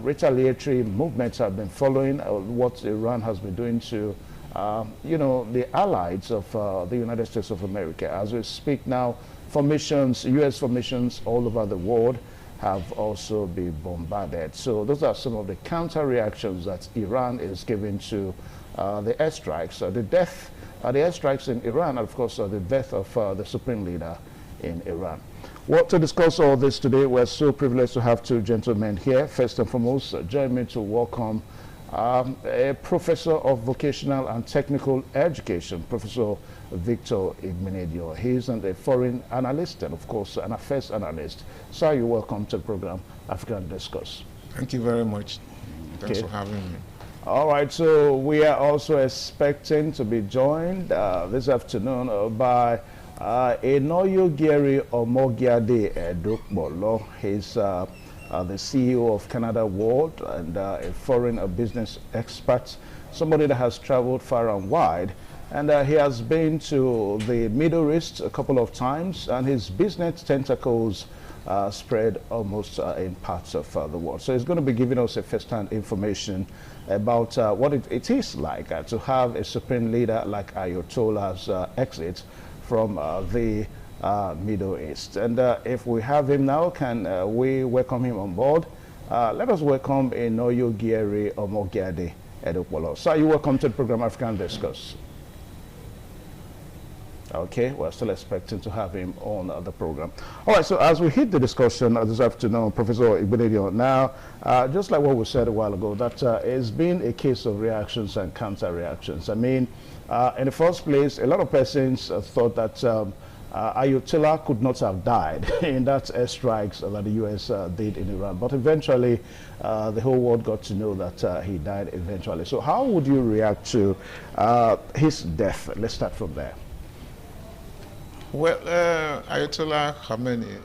retaliatory movements have been following, what Iran has been doing to, the allies of the United States of America. As we speak now, formations, U.S. formations all over the world have also been bombarded. So those are some of the counter reactions that Iran is giving to the airstrikes, the death, the airstrikes in Iran, and of course the death of the supreme leader in Iran. Well, to discuss all this today, we're so privileged to have two gentlemen here. First and foremost, join me to welcome a professor of vocational and technical education, Professor Victor Igbenedion. He's a foreign analyst and, of course, an affairs analyst. Sir, you're welcome to the program African Discourse. Thank you very much. Thanks for having me. All right, so we are also expecting to be joined this afternoon by Enoyo Gary Omogiade Edokbolo. He's the CEO of Canada World and a foreign business expert, somebody that has traveled far and wide. And he has been to the Middle East a couple of times, and his business tentacles spread almost in parts of the world. So he's going to be giving us a first-hand information about what it is like to have a supreme leader like Ayatollah's exit from the Middle East. And if we have him now, can we welcome him on board? Let us welcome Enoyo Gary Omogiade Edokbolo. Sir, you're welcome to the program African Discourse. Okay, we're still expecting to have him on the program. All right, so as we hit the discussion this afternoon, Professor Igbenedion, now, just like what we said a while ago, that it's been a case of reactions and counter-reactions. I mean, in the first place, a lot of persons thought that Ayatollah could not have died in that airstrikes that the U.S. did in Iran. But eventually, the whole world got to know that he died eventually. So how would you react to his death? Let's start from there. Well, Ayatollah Khamenei,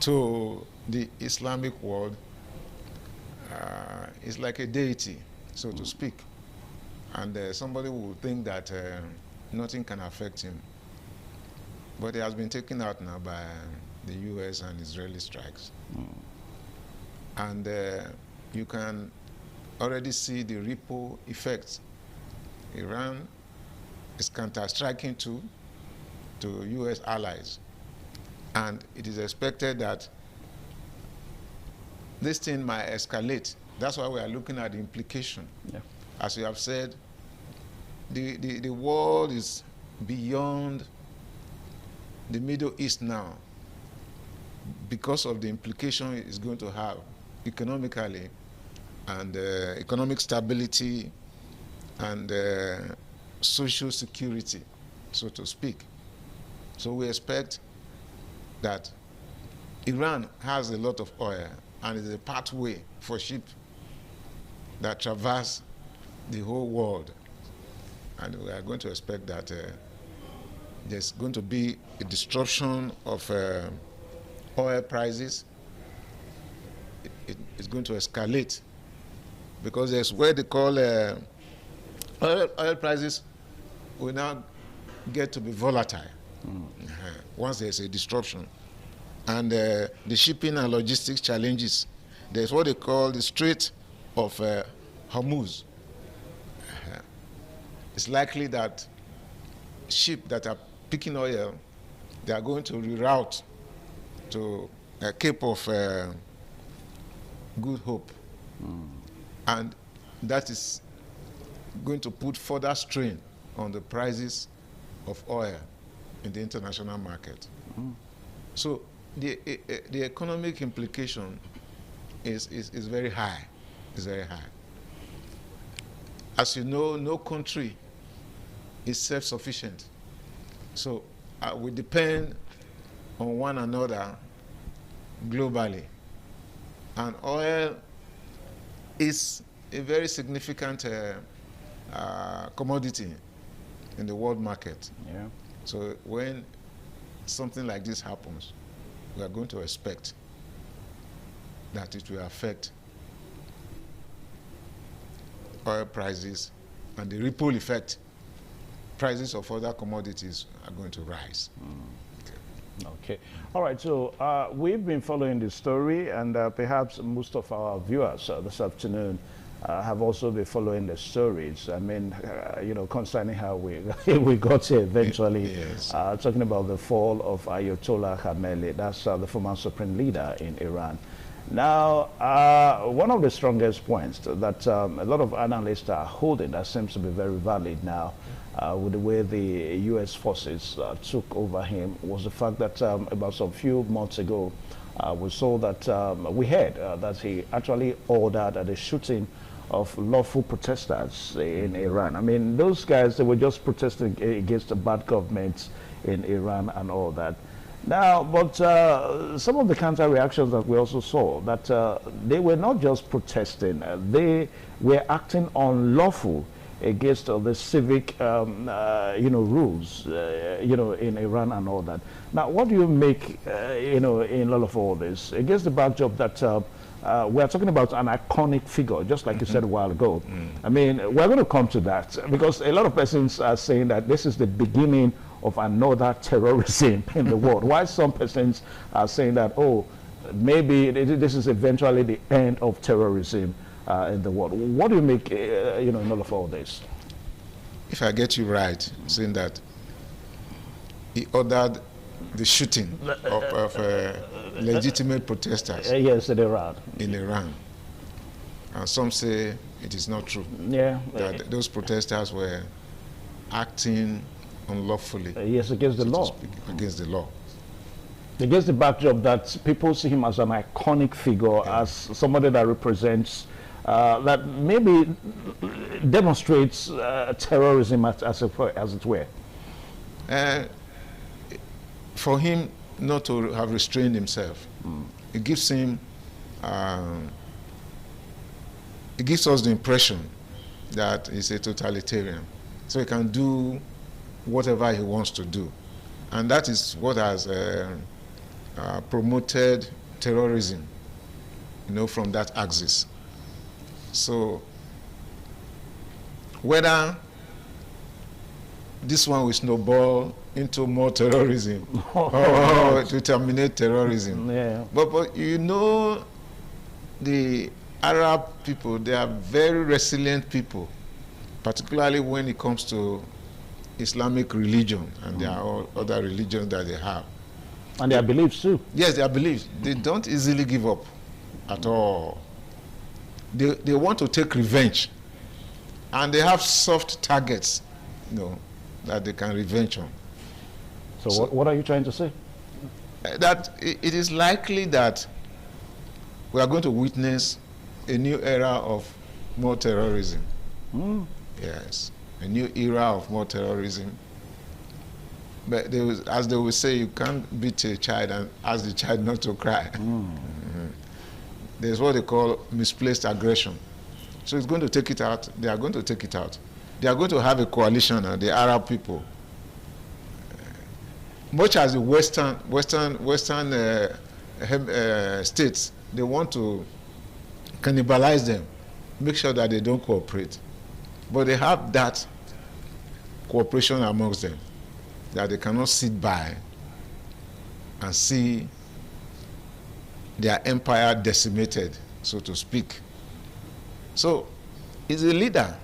to the Islamic world, is like a deity, so to speak. And somebody would think that nothing can affect him. But he has been taken out now by the U.S. and Israeli strikes. And you can already see the ripple effects. Iran is counter-striking to U.S. allies. And it is expected that this thing might escalate. That's why we are looking at the implication. Yeah. As you have said, the world is beyond the Middle East now because of the implication it's going to have economically and economic stability and social security, so to speak. So we expect that Iran has a lot of oil and is a pathway for ships that traverse the whole world. And we are going to expect that there's going to be a disruption of oil prices. It's going to escalate because there's where they call oil prices will now get to be volatile once there's a disruption. And the shipping and logistics challenges, there's what they call the Strait of Hormuz. It's likely that ships that are picking oil, they are going to reroute to Cape of Good Hope. And that is going to put further strain on the prices of oil in the international market. So the economic implication is very high. It's very high. As you know, no country is self-sufficient. So we depend on one another globally. And oil is a very significant commodity in the world market. Yeah. So when something like this happens, we are going to expect that it will affect oil prices, and the ripple effect, prices of other commodities are going to rise. Okay. All right. So we've been following this story, and perhaps most of our viewers this afternoon have also been following the stories. I mean, you know, concerning how we got here eventually. Yes. Talking about the fall of Ayatollah Khamenei, that's the former supreme leader in Iran. Now, one of the strongest points that a lot of analysts are holding that seems to be very valid now with the way the U.S. forces took over him was the fact that about some few months ago, we saw that we heard that he actually ordered the shooting of lawful protesters in Iran. I mean, those guys, they were just protesting against the bad government in Iran and all that. Now, but some of the counter reactions that we also saw, that they were not just protesting, they were acting unlawful against the civic, rules, in Iran and all that. Now, what do you make, in all of all this, against the backdrop that we are talking about an iconic figure, just like you said a while ago. I mean, we're going to come to that because a lot of persons are saying that this is the beginning of another terrorism in the world. While some persons are saying that, oh, maybe this is eventually the end of terrorism in the world. What do you make, in all of all this? If I get you right, saying that he ordered the shooting of legitimate protesters. Yes, in Iran. In Iran. And some say it is not true. Yeah. That those protesters were acting unlawfully. Yes, against the law. Against the law. Against the backdrop that people see him as an iconic figure, as somebody that represents, that maybe demonstrates terrorism as it were. For him not to have restrained himself, it gives him, it gives us the impression that he's a totalitarian. So he can do whatever he wants to do. And that is what has promoted terrorism, from that axis. So whether this one will snowball into more terrorism or to terminate terrorism. Yeah. But the Arab people, they are very resilient people, particularly when it comes to Islamic religion and there are other religions that they have. And their beliefs too. Yes, their beliefs. They don't easily give up at all. They want to take revenge. And they have soft targets, that they can revenge on. So what are you trying to say? That it is likely that we are going to witness a new era of more terrorism. Yes, a new era of more terrorism. But as they will say, you can't beat a child and ask the child not to cry. There's what they call misplaced aggression. So it's going to take it out. They are going to take it out. They are going to have a coalition, the Arab people. Much as the Western states, they want to cannibalize them, make sure that they don't cooperate. But they have that cooperation amongst them, that they cannot sit by and see their empire decimated, so to speak. So he's a leader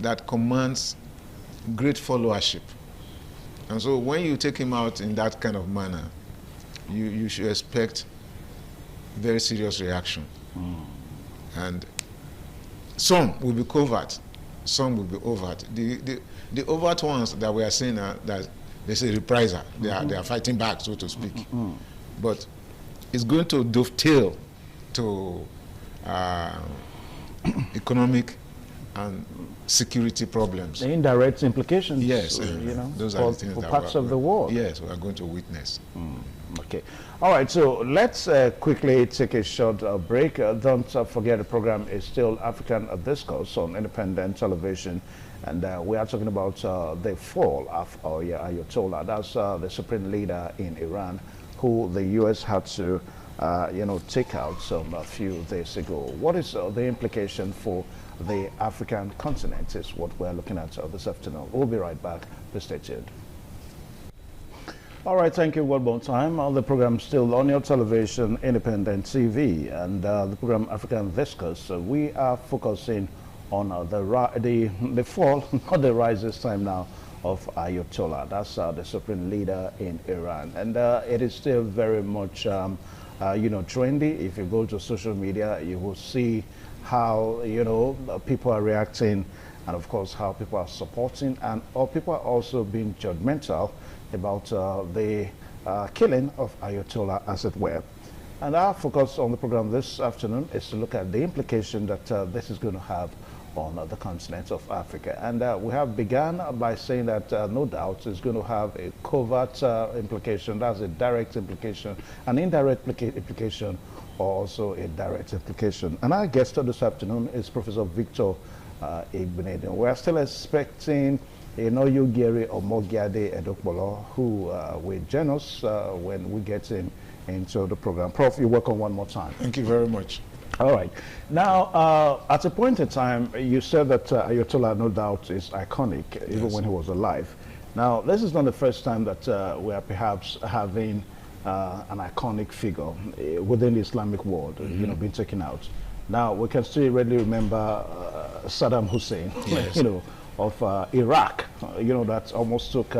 that commands great followership. And so when you take him out in that kind of manner, you should expect very serious reaction. And some will be covert, some will be overt. The overt ones that we are seeing are that there's a reprisal. They are fighting back, so to speak. But it's going to dovetail to economic and security problems. The indirect implications. Yes, those are the things for that parts of the world. Yes, we are going to witness. Okay. All right, so let's quickly take a short break. Don't forget the program is still African Discourse on independent television. And we are talking about the fall of Ayatollah. That's the supreme leader in Iran, who the U.S. had to, take out a few days ago. What is the implication for the African continent is what we're looking at this afternoon. We'll be right back. Please stay tuned. All right, thank you one more time. The program still on your television, Independent TV, and the program African Discourse. We are focusing on the fall, not the rise this time now, of Ayatollah. That's the supreme leader in Iran. And it is still very much, trendy. If you go to social media, you will see how, people are reacting, and of course how people are supporting, and people are also being judgmental about the killing of Ayatollah, as it were. And our focus on the program this afternoon is to look at the implication that this is going to have on the continent of Africa. And we have begun by saying that no doubt it's going to have a covert implication, that's a direct implication, an indirect implication, or also a direct implication. And our guest this afternoon is Professor Victor Igbeneghu. We are still expecting Oyugeri Omogiade Edokpolo, who will join us when we get into the program. Prof, you're welcome one more time. Thank you very much. All right. Now, at a point in time, you said that Ayatollah, no doubt, is iconic, even when he was alive. Now, this is not the first time that we are perhaps having an iconic figure within the Islamic world, being taken out. Now, we can still readily remember Saddam Hussein, of Iraq, that almost took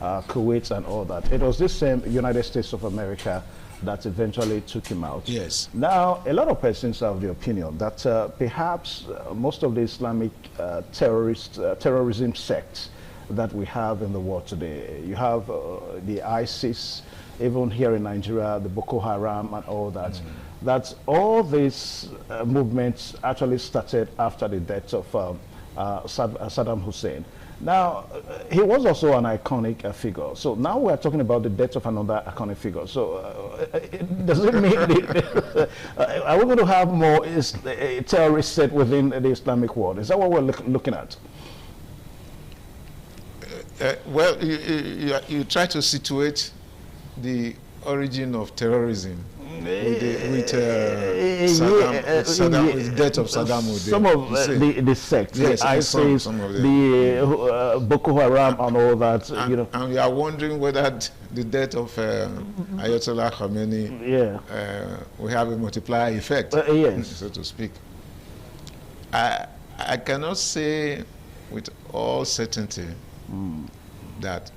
Kuwait and all that. It was this same United States of America that eventually took him out. Yes. Now, a lot of persons have the opinion that perhaps most of the Islamic terrorism sects that we have in the world today, you have the ISIS, even here in Nigeria, the Boko Haram and all that, that all these movements actually started after the death of Saddam Hussein. Now, he was also an iconic figure. So now we are talking about the death of another iconic figure. So does it mean are we going to have more terrorists set within the Islamic world? Is that what we're looking at? Well, you try to situate the origin of terrorism with the death of Saddam Hussein. Some of the sects, yes, the ISIS, the Boko Haram and all that. And we are wondering whether the death of Ayatollah Khamenei will have a multiplier effect, so to speak. I cannot say with all certainty that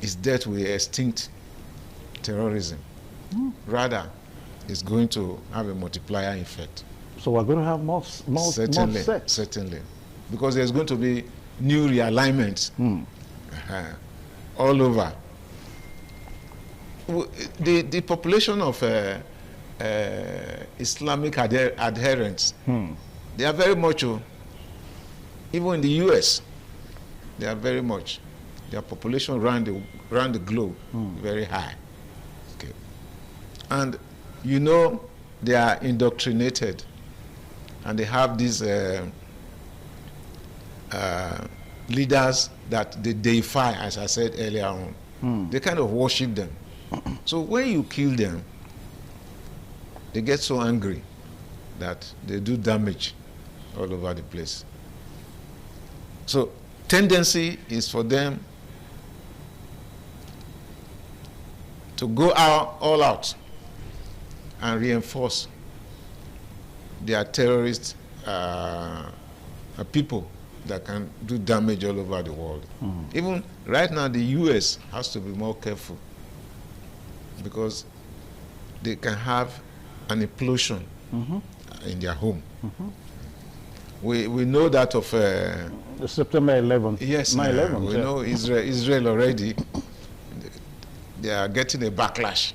his death will extinct terrorism. Rather, it's going to have a multiplier effect. So we're going to have more sects? Certainly. Because there's going to be new realignments all over. The population of Islamic adherents, they are very much, even in the US, they are very much, their population around the globe, very high. Okay. And they are indoctrinated, and they have these leaders that they deify, as I said earlier on. They kind of worship them. So when you kill them, they get so angry that they do damage all over the place. So tendency is for them to go all out and reinforce their terrorist people that can do damage all over the world. Even right now, the US has to be more careful because they can have an implosion in their home. We know that of September 11th. Yes, 9/11. We know Israel already. They are getting a backlash.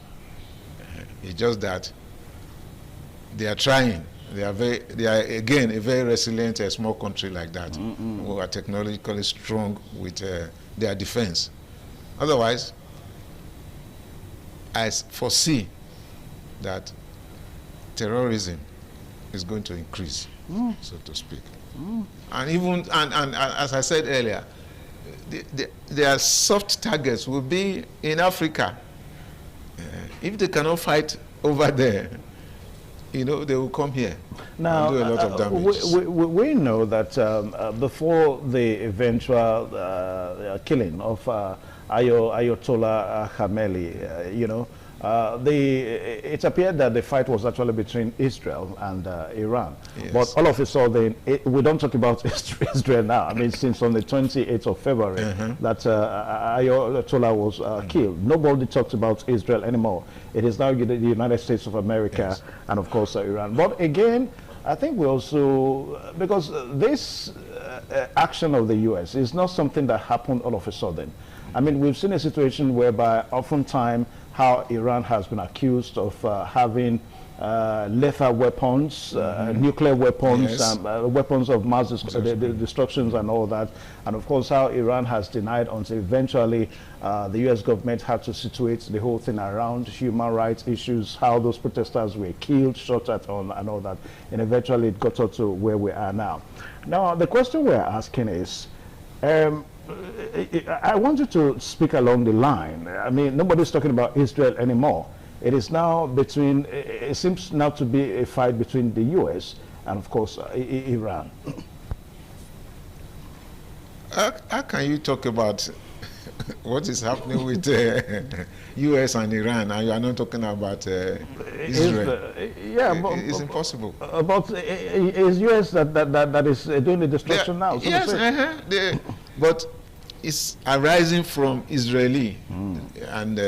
It's just that they are trying. They are again a very resilient, small country like that, who are technologically strong with their defense. Otherwise, I foresee that terrorism is going to increase, so to speak. And even and as I said earlier, their soft targets will be in Africa. If they cannot fight over there, they will come here now, and do a lot of damage. We know that before the eventual killing of Ayatollah Khamenei, it appeared that the fight was actually between Israel and Iran. Yes. But all of a sudden, we don't talk about Israel now. I mean, since on the 28th of February that Ayatollah was killed, nobody talks about Israel anymore. It is now the United States of America and, of course, Iran. But again, I think we also, because this action of the U.S. is not something that happened all of a sudden. I mean, we've seen a situation whereby oftentimes how Iran has been accused of having lethal weapons, nuclear weapons, Yes. weapons of mass destructions and all that. And of course, how Iran has denied until eventually the U.S. government had to situate the whole thing around human rights issues, how those protesters were killed, shot at and all that. And eventually it got up to where we are now. Now, the question we're asking is, I want you to speak along the line. I mean, nobody's talking about Israel anymore. It is now between, it seems now to be a fight between the U.S. and, of course, Iran. How can you talk about what is happening with U.S. and Iran, and you are not talking about Israel? It's impossible. But it's U.S. that is doing the destruction now. So Yes, but it's arising from Israeli and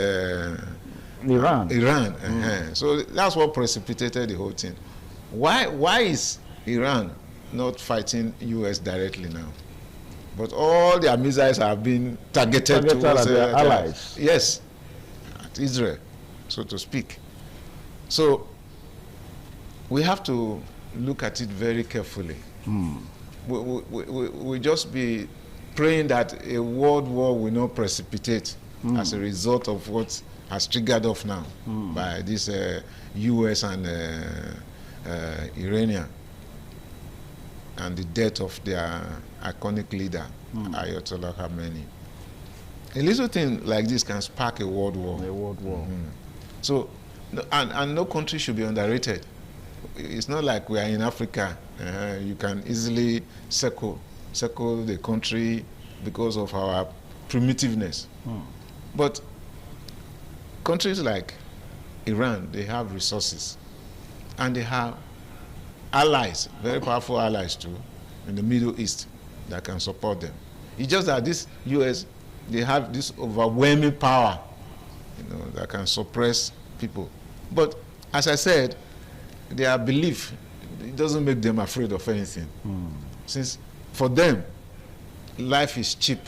Iran. So that's what precipitated the whole thing. Why is Iran not fighting U.S. directly now? But all their missiles have been targeted towards their allies. Yes, at Israel, so to speak. So we have to look at it very carefully. We just be praying that a world war will not precipitate as a result of what has triggered off now by this U.S. and Iranian, and the death of their iconic leader, Ayatollah Khamenei. A little thing like this can spark a world war. So, and no country should be underrated. It's not like we are in Africa. You can easily circle the country because of our primitiveness. But countries like Iran, they have resources, and they have allies, very powerful allies too, in the Middle East that can support them. It's just that this U.S., they have this overwhelming power, that can suppress people. But as I said, their belief, it doesn't make them afraid of anything. Since for them, life is cheap,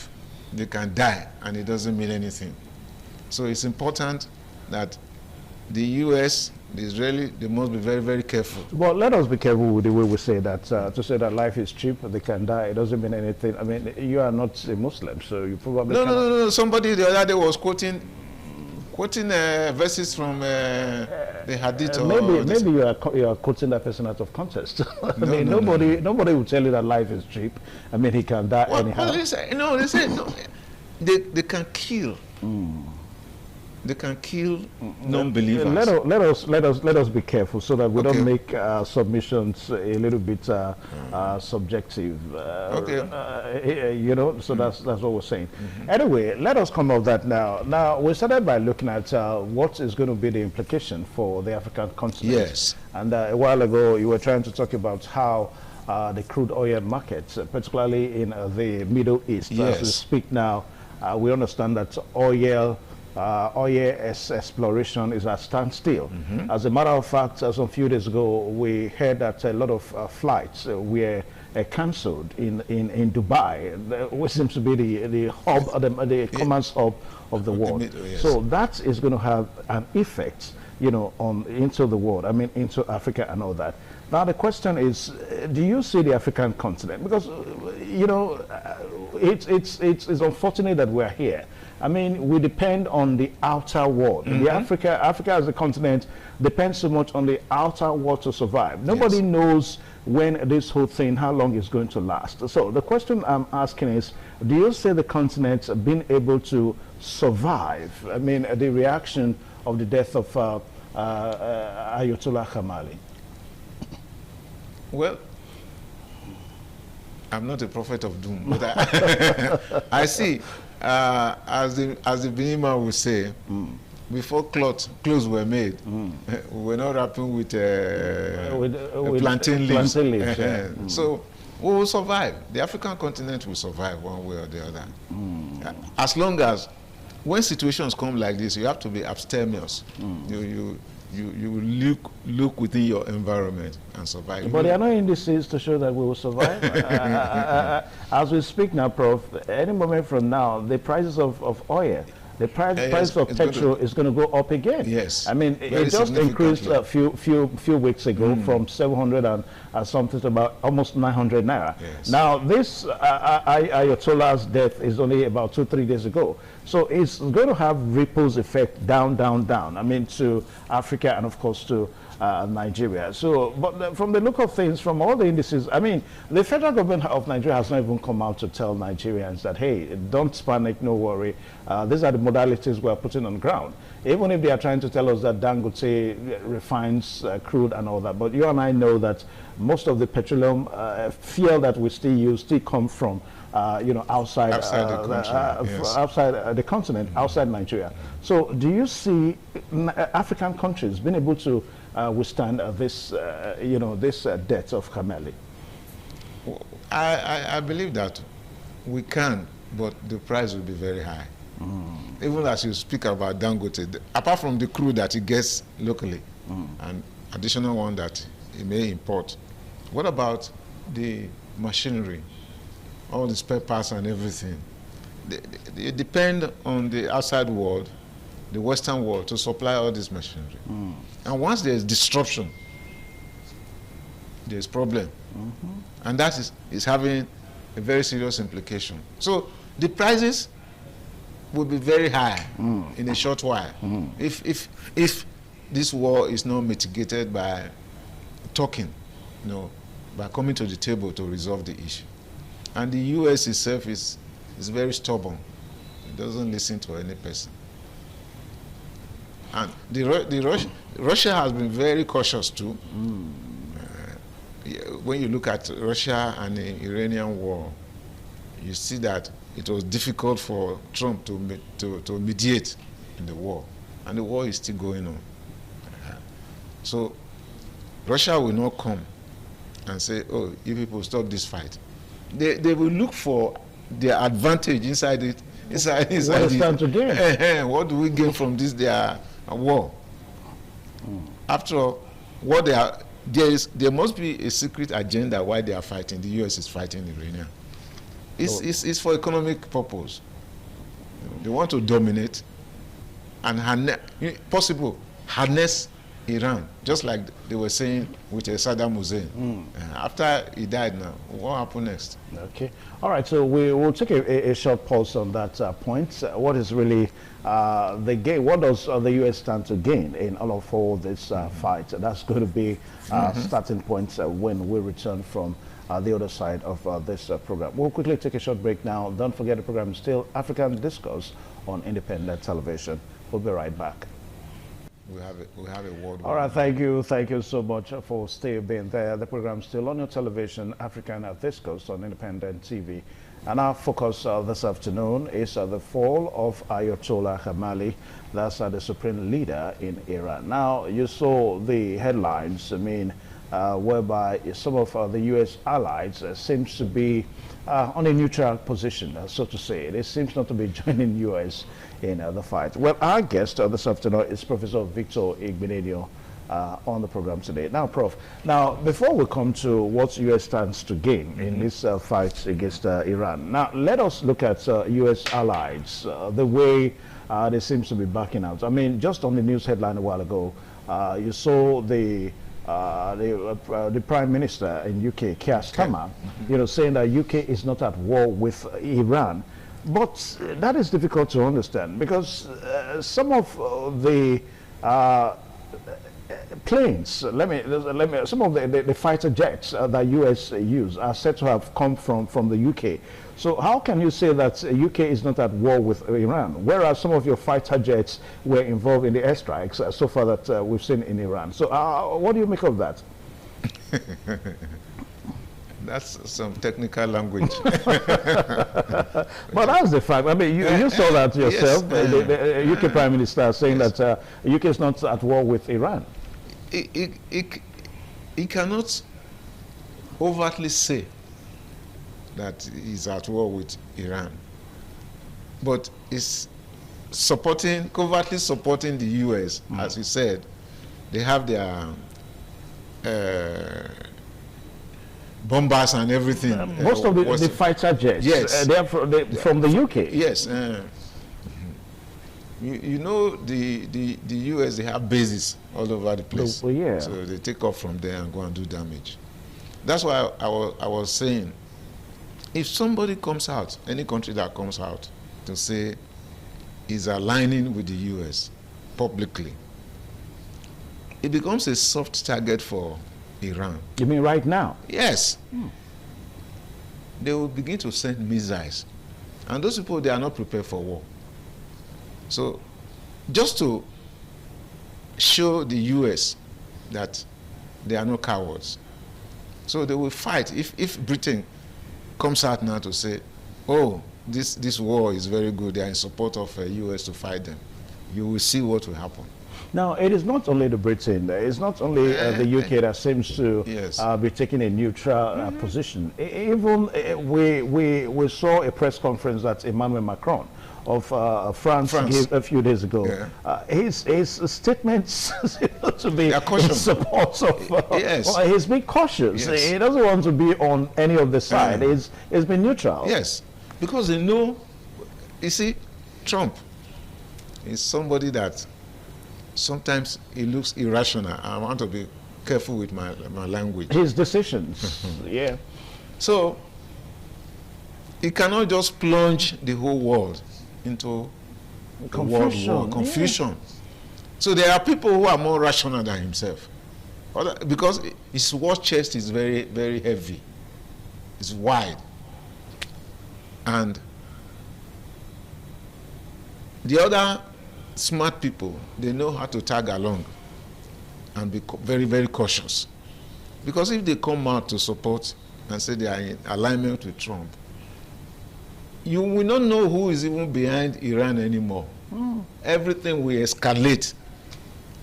they can die, and it doesn't mean anything. So it's important that the U.S., the Israeli, they must be very, very careful. Well, let us be careful with the way we say that. To say that life is cheap, they can die, it doesn't mean anything. I mean, you are not a Muslim, so you probably No. Somebody the other day was quoting verses from the Hadith. Maybe you are quoting that person out of context. Nobody will tell you that life is cheap. I mean, he can die anyhow. Well, they say no, they can kill. They can kill non-believers. Let us be careful so that we don't make submissions a little bit subjective. So that's what we're saying. Anyway, let us come off that now. Now, we started by looking at what is going to be the implication for the African continent. Yes. And a while ago, you were trying to talk about how the crude oil markets, particularly in the Middle East, as we speak now, we understand that oil exploration is at standstill. As a matter of fact, some few days ago, we heard that a lot of flights were cancelled in Dubai, which seems to be the hub, the commerce hub of the world. So that is going to have an effect, into the world. I mean, into Africa and all that. Now the question is, do you see the African continent? Because it's unfortunate that we're here. I mean, we depend on the outer world. Africa as a continent depends so much on the outer world to survive. Nobody knows when this whole thing, how long it's going to last. So the question I'm asking is, do you see the continent being able to survive? I mean, the reaction of the death of Ayatollah Khamenei. Well, I'm not a prophet of doom, but I see. As the Binima would say, before clothes were made, we were not wrapping with plantain leaves. So we will survive. The African continent will survive one way or the other. As long as, when situations come like this, you have to be abstemious. You look within your environment and survive. But there are no indices to show that we will survive. As we speak now, Prof, any moment from now, the prices of oil the price of petrol is going to go up again. Yes. I mean, it just increased a few weeks ago from 700 and something to about almost 900 naira. Yes. Now, this Ayatollah's death is only about 2-3 days ago. So it's going to have ripples effect down. I mean, to Africa and, of course, to Nigeria. So, but from the look of things, from all the indices, I mean, the federal government of Nigeria has not even come out to tell Nigerians that, hey, don't panic, no worry. These are the modalities we are putting on ground. Even if they are trying to tell us that Dangote refines crude and all that. But you and I know that most of the petroleum fuel that we still use still come from outside the continent, outside Nigeria. So do you see African countries being able to withstand this death of Khamenei? I believe that we can, but the price will be very high. Even as you speak about Dangote, apart from the crude that he gets locally, and additional one that he may import, what about the machinery, all the spare parts and everything? They depend on the outside world, the Western world, to supply all this machinery. And once there's disruption, there's problem. And that is having a very serious implication. So the prices will be very high in a short while if this war is not mitigated by talking, by coming to the table to resolve the issue. And the U.S. itself is very stubborn. It doesn't listen to any person. And Russia has been very cautious too. When you look at Russia and the Iranian war, you see that it was difficult for Trump to mediate in the war, and the war is still going on. So Russia will not come and say, "Oh, you people stop this fight." They will look for their advantage inside it. Inside what do we gain from this their war? After all, what they are. There must be a secret agenda why they are fighting. The U.S. is fighting Iran. It's for economic purpose. They want to dominate and harness Iran, just like they were saying with Saddam Hussein. After he died now, what happened next? Okay. All right, so we will take a short pause on that point. What is really the gain? What does the U.S. stand to gain in all this fight? That's going to be starting point when we return from the other side of this program. We'll quickly take a short break now. Don't forget the program is still African Discourse on Independent Television. We'll be right back. We have a word. All right, thank you so much for still being there. The program is still on your television, African Discourse on Independent TV. And our focus this afternoon is the fall of Ayatollah Khamenei. That's the supreme leader in Iran. Now, you saw the headlines, whereby some of the U.S. allies seems to be on a neutral position, so to say. They seems not to be joining U.S. in the fight. Well, our guest this afternoon is Professor Victor Igbeneghu on the program today. Now, Prof, before we come to what U.S. stands to gain in this fight against Iran, now let us look at U.S. allies, the way they seem to be backing out. I mean, just on the news headline a while ago, you saw the Prime Minister in UK, Keir Starmer, saying that UK is not at war with Iran. But that is difficult to understand because some of the planes, some of the fighter jets that US use are said to have come from the UK. So how can you say that UK is not at war with Iran, whereas some of your fighter jets were involved in the airstrikes so far that we've seen in Iran? So what do you make of that? That's some technical language. But that's the fact. I mean, you saw that yourself, yes, the UK Prime Minister saying that UK is not at war with Iran. He cannot overtly say that he's at war with Iran, but is covertly supporting the US, as you said. They have their bombers and everything. Most of the fighter jets, yes, they're from the UK. Yes. You know the US, they have bases all over the place. Oh, yeah. So they take off from there and go and do damage. That's why I was saying, if somebody comes out, any country that comes out to say is aligning with the US publicly, it becomes a soft target for Iran. You mean right now? Yes. They will begin to send missiles. And those people, they are not prepared for war. So just to show the US that they are no cowards. So they will fight. If Britain comes out now to say, oh, this war is very good, they are in support of US to fight them, you will see what will happen. Now, it is not only the Britain, it's not only the UK that seems to be taking a neutral position. Even we saw a press conference that Emmanuel Macron of France gave a few days ago. His statements to be in support of, he's been cautious. He doesn't want to be on any of the side. He's been neutral. Yes, because they know, you see, Trump is somebody that sometimes he looks irrational. I want to be careful with my language. His decisions, yeah. So he cannot just plunge the whole world into a world war, confusion. So there are people who are more rational than himself, because his war chest is very, very heavy. It's wide, and the other smart people, they know how to tag along and be very, very cautious. Because if they come out to support and say they are in alignment with Trump, you will not know who is even behind Iran anymore. Everything will escalate.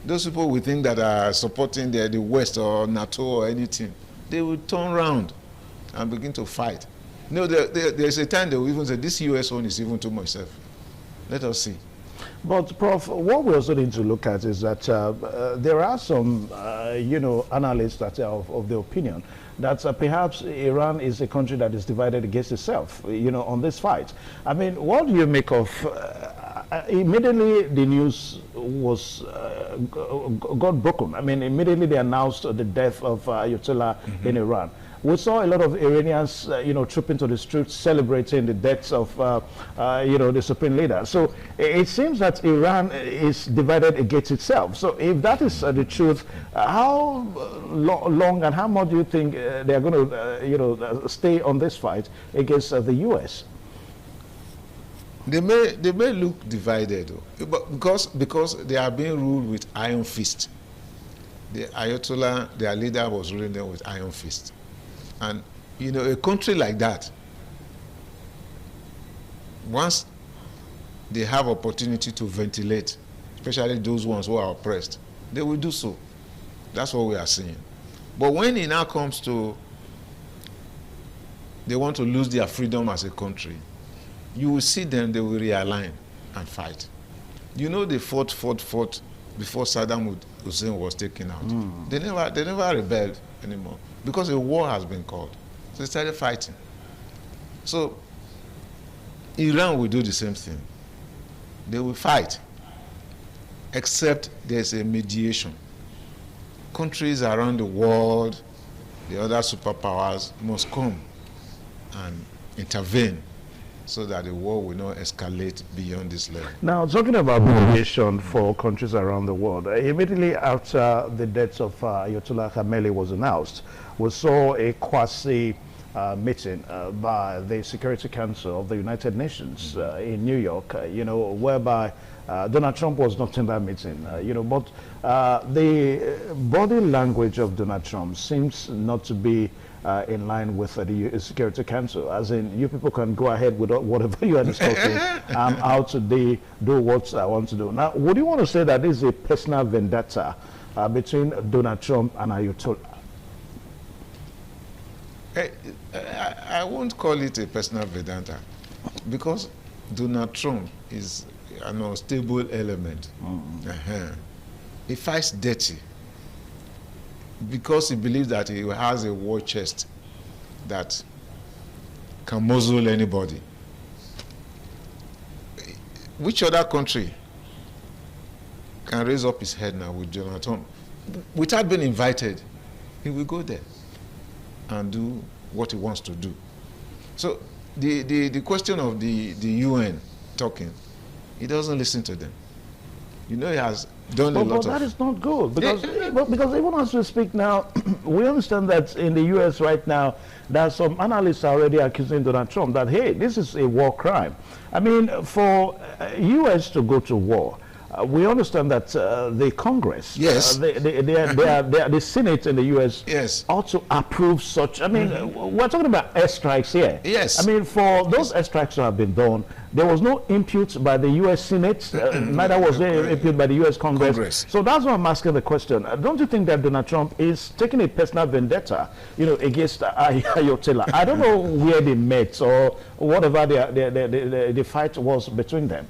Those people we think that are supporting the West or NATO or anything, they will turn around and begin to fight. No, there's a time they will even say, this US one is even too much safe. Let us see. But, Prof, what we also need to look at is that there are some, analysts that are of the opinion that perhaps Iran is a country that is divided against itself, on this fight. I mean, what do you make of, immediately the news was, got broken. I mean, immediately they announced the death of Ayatollah in Iran. We saw a lot of Iranians, trooping to the streets, celebrating the deaths of, the supreme leader. So it seems that Iran is divided against itself. So if that is the truth, how long and how much do you think they are going to, stay on this fight against the U.S.? They may look divided, but because they are being ruled with iron fist. The Ayatollah, their leader, was ruling them with iron fist. And, a country like that, once they have opportunity to ventilate, especially those ones who are oppressed, they will do so. That's what we are seeing. But when it now comes to, they want to lose their freedom as a country, you will see them, they will realign and fight. They fought before Saddam Hussein was taken out. They never rebelled anymore, because a war has been called. So they started fighting. So Iran will do the same thing. They will fight, except there's a mediation. Countries around the world, the other superpowers, must come and intervene so that the war will not escalate beyond this level. Now, talking about mediation for countries around the world, immediately after the death of Ayatollah Khamenei was announced, we saw a quasi meeting by the Security Council of the United Nations in New York, whereby Donald Trump was not in that meeting, but the body language of Donald Trump seems not to be in line with the Security Council, as in, you people can go ahead with whatever you are discussing. I'm out to do what I want to do. Now, would you want to say that this is a personal vendetta between Donald Trump and Ayatollah? I won't call it a personal vendetta, because Donald Trump is an unstable element. He fights dirty, because he believes that he has a war chest that can muzzle anybody. Which other country can raise up his head now with Donald Trump, without being invited, he will go there and do what he wants to do. So the question of the UN talking, he doesn't listen to them. You know, he has done a lot But that is not good, because because even as we speak now, we understand that in the U.S. right now, there are some analysts already accusing Donald Trump that, hey, this is a war crime. I mean, for U.S. to go to war, we understand that the Congress, yes, the Senate in the U.S. yes, ought to approve such. I mean, we're talking about airstrikes here. Yes. I mean, for those airstrikes to have been done, there was no input by the U.S. Senate, neither was there input by the U.S. Congress. So that's why I'm asking the question. Don't you think that Donald Trump is taking a personal vendetta, you know, against Ayotela? I don't know where they met or whatever the fight was between them.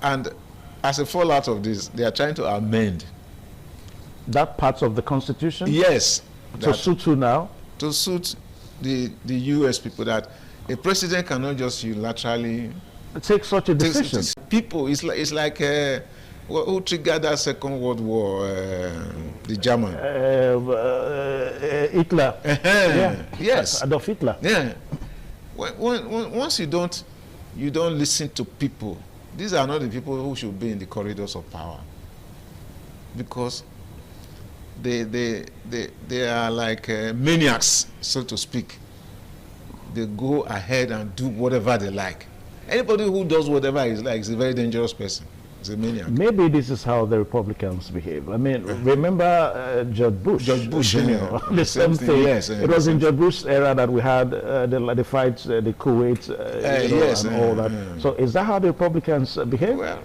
And as a fallout of this, they are trying to amend that part of the Constitution? Yes. To suit who now? To suit the U.S. people, that a president cannot just unilaterally take such a decision. People, it's like who triggered that Second World War? The German. Hitler. Yes. Adolf Hitler. Yeah. Once you don't listen to people, these are not the people who should be in the corridors of power, because they are like maniacs, so to speak. They go ahead and do whatever they like. Anybody who does whatever he likes is a very dangerous person. He's a maniac. Maybe this is how the Republicans behave. I mean, remember George Bush? George Bush, Jr. The same thing. Yes, it was in George Bush's era that we had the fights, the Kuwait, yes, and all that. So is that how the Republicans behave? Well,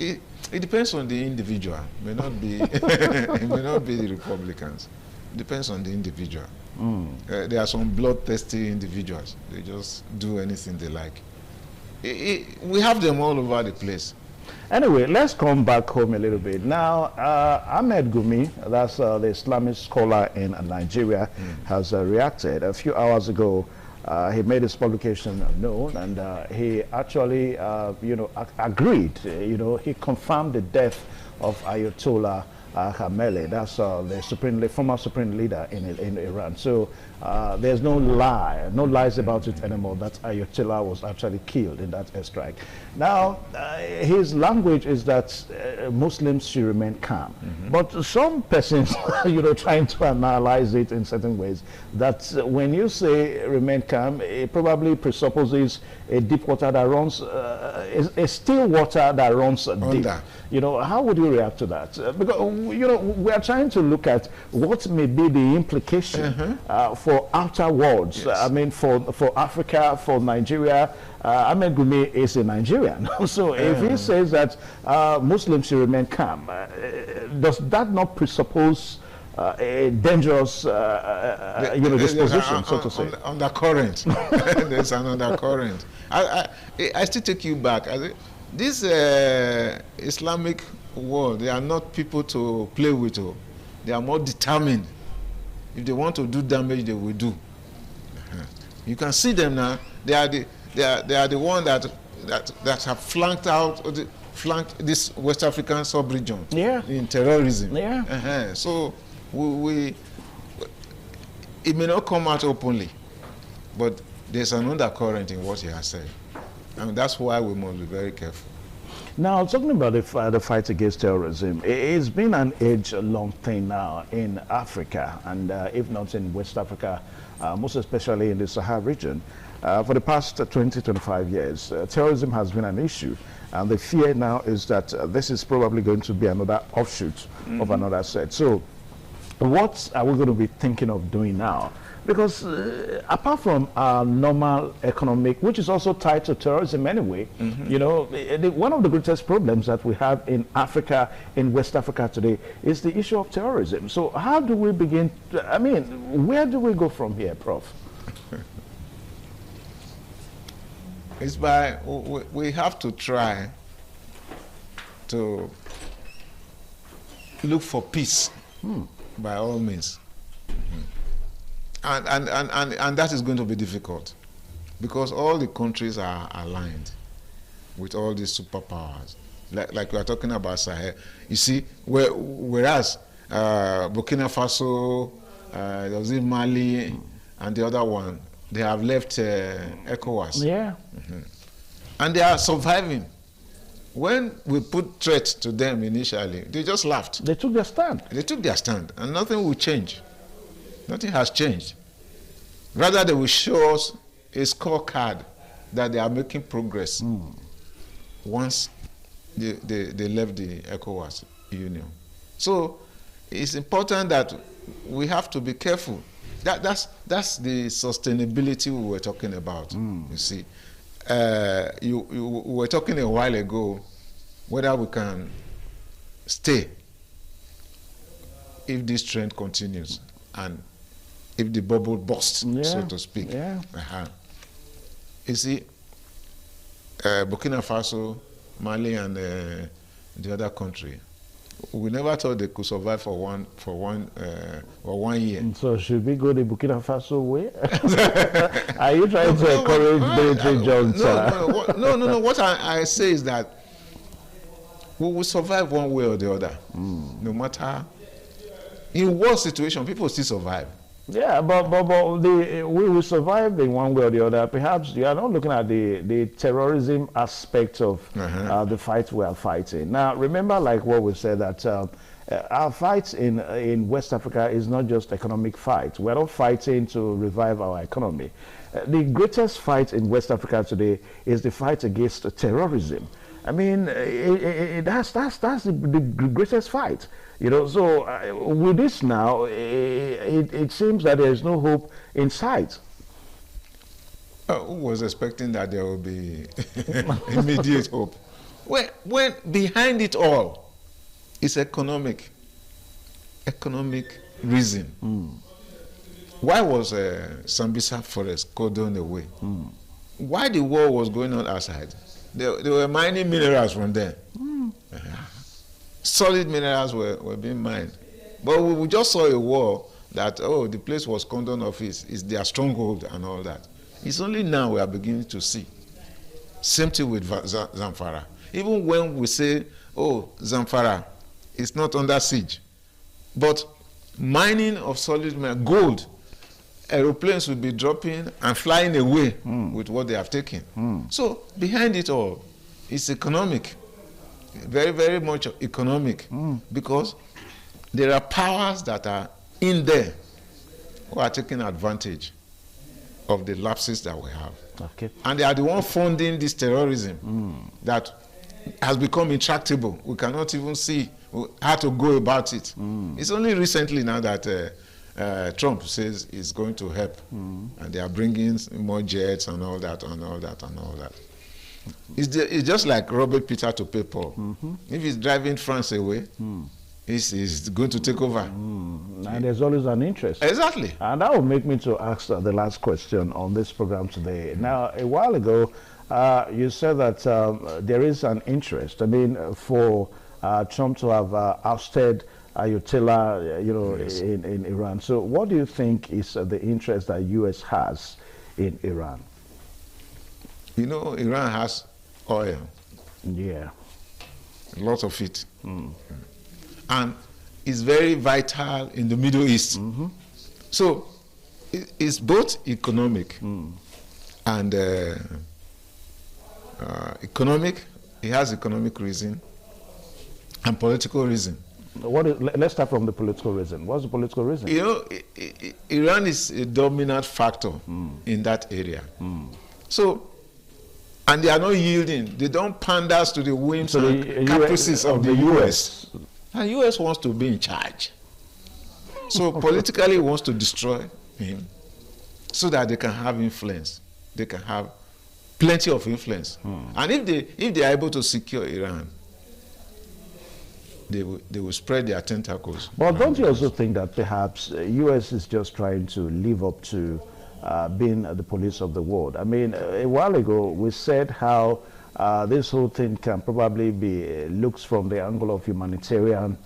it depends on the individual. It may not be, it may not be the Republicans. It depends on the individual. There are some bloodthirsty individuals. They just do anything they like. We have them all over the place. Anyway, let's come back home a little bit. Now, Ahmed Gumi, that's the Islamic scholar in Nigeria, has reacted. A few hours ago, he made his publication known, and he actually, agreed. He confirmed the death of Ayatollah Khamenei. That's the former supreme leader in Iran. So there's no lies about it anymore, that Ayatollah was actually killed in that airstrike. Now, his language is that Muslims should remain calm. But some persons, trying to analyze it in certain ways, that when you say remain calm, it probably presupposes a deep water that runs, a still water that runs deep. How would you react to that? Because, we are trying to look at what may be the implication for outer worlds. Yes. I mean, for Africa, for Nigeria. Ahmed Gumi is a Nigerian. So if he says that Muslims should remain calm, does that not presuppose a dangerous disposition, so to say? Undercurrent. There's an undercurrent. I still take you back. This Islamic world, they are not people to play with. They are more determined. If they want to do damage, they will do. You can see them now. They are the one that have flanked this West African sub-region in terrorism. So it may not come out openly, but there's an undercurrent in what he has said. And that's why we must be very careful. Now, talking about the fight against terrorism, it's been an age-long thing now in Africa, and if not in West Africa, most especially in the Sahel region. For the past 20, 25 years, terrorism has been an issue, and the fear now is that this is probably going to be another offshoot of another set. So, what are we going to be thinking of doing now? Because apart from our normal economic, which is also tied to terrorism anyway, one of the greatest problems that we have in Africa, in West Africa today, is the issue of terrorism. So how do we begin? Where do we go from here, Prof? It's by, we have to try to look for peace by all means. And that is going to be difficult, because all the countries are aligned with all these superpowers. like we are talking about Sahel. You see, whereas Burkina Faso, Mali, and the other one, they have left ECOWAS. Yeah. And they are surviving. When we put threats to them initially, they just laughed. They took their stand. They took their stand, and nothing will change. Nothing has changed. Rather, they will show us a scorecard that they are making progress once they left the ECOWAS Union. So it's important that we have to be careful. That's the sustainability we were talking about. You see, you were talking a while ago whether we can stay if this trend continues and if the bubble bursts, so to speak. You see, Burkina Faso, Mali, and the other country, we never thought they could survive for one year. So should we go the Burkina Faso way? Are you trying to encourage military junta? No. What I say is that we will survive one way or the other. No matter, in worse situation, people still survive. Yeah, but we will survive in one way or the other. Perhaps you are not looking at the terrorism aspect of the fight we are fighting. Now, remember, like what we said, that our fight in West Africa is not just economic fight. We're not fighting to revive our economy. The greatest fight in West Africa today is the fight against terrorism. I mean, that's the greatest fight. You know, so with this now, it seems that there is no hope in sight. Who was expecting that there will be immediate hope? When behind it all is economic reason. Why was Sambisa forest cordoned away? Why the war was going on outside? They were mining minerals from there. Solid minerals were being mined. But we just saw a war that, the place was cordoned off, is their stronghold and all that. It's only now we are beginning to see. Same thing with Zamfara. Even when we say, Zamfara is not under siege, but mining of solid mineral, gold, aeroplanes will be dropping and flying away with what they have taken. So behind it all is economic. Very, very much economic, because there are powers that are in there who are taking advantage of the lapses that we have. Okay. And they are the one funding this terrorism that has become intractable. We cannot even see how to go about it. It's only recently now that Trump says he's going to help, and they are bringing more jets and all that. It's just like Robert Peter to pay Paul. If he's driving France away, he's going to take over. And there's always an interest. Exactly. And that will make me to ask the last question on this program today. Now, a while ago, you said that there is an interest. I mean, for Trump to have ousted Ayatollah, in Iran. So what do you think is the interest that U.S. has in Iran? Iran has oil. Yeah. Lots of it. And it's very vital in the Middle East. So it's both economic and economic. It has economic reason and political reason. Let's start from the political reason. What's the political reason? Iran is a dominant factor in that area. So, and they are not yielding. They don't pander to the whims and caprices of the U.S. And the U.S. wants to be in charge. So politically he wants to destroy him so that they can have influence. They can have plenty of influence. And if they are able to secure Iran, they will spread their tentacles. But don't you also think that perhaps U.S. is just trying to live up to being the police of the world? I mean, a while ago we said how this whole thing can probably be looked from the angle of humanitarian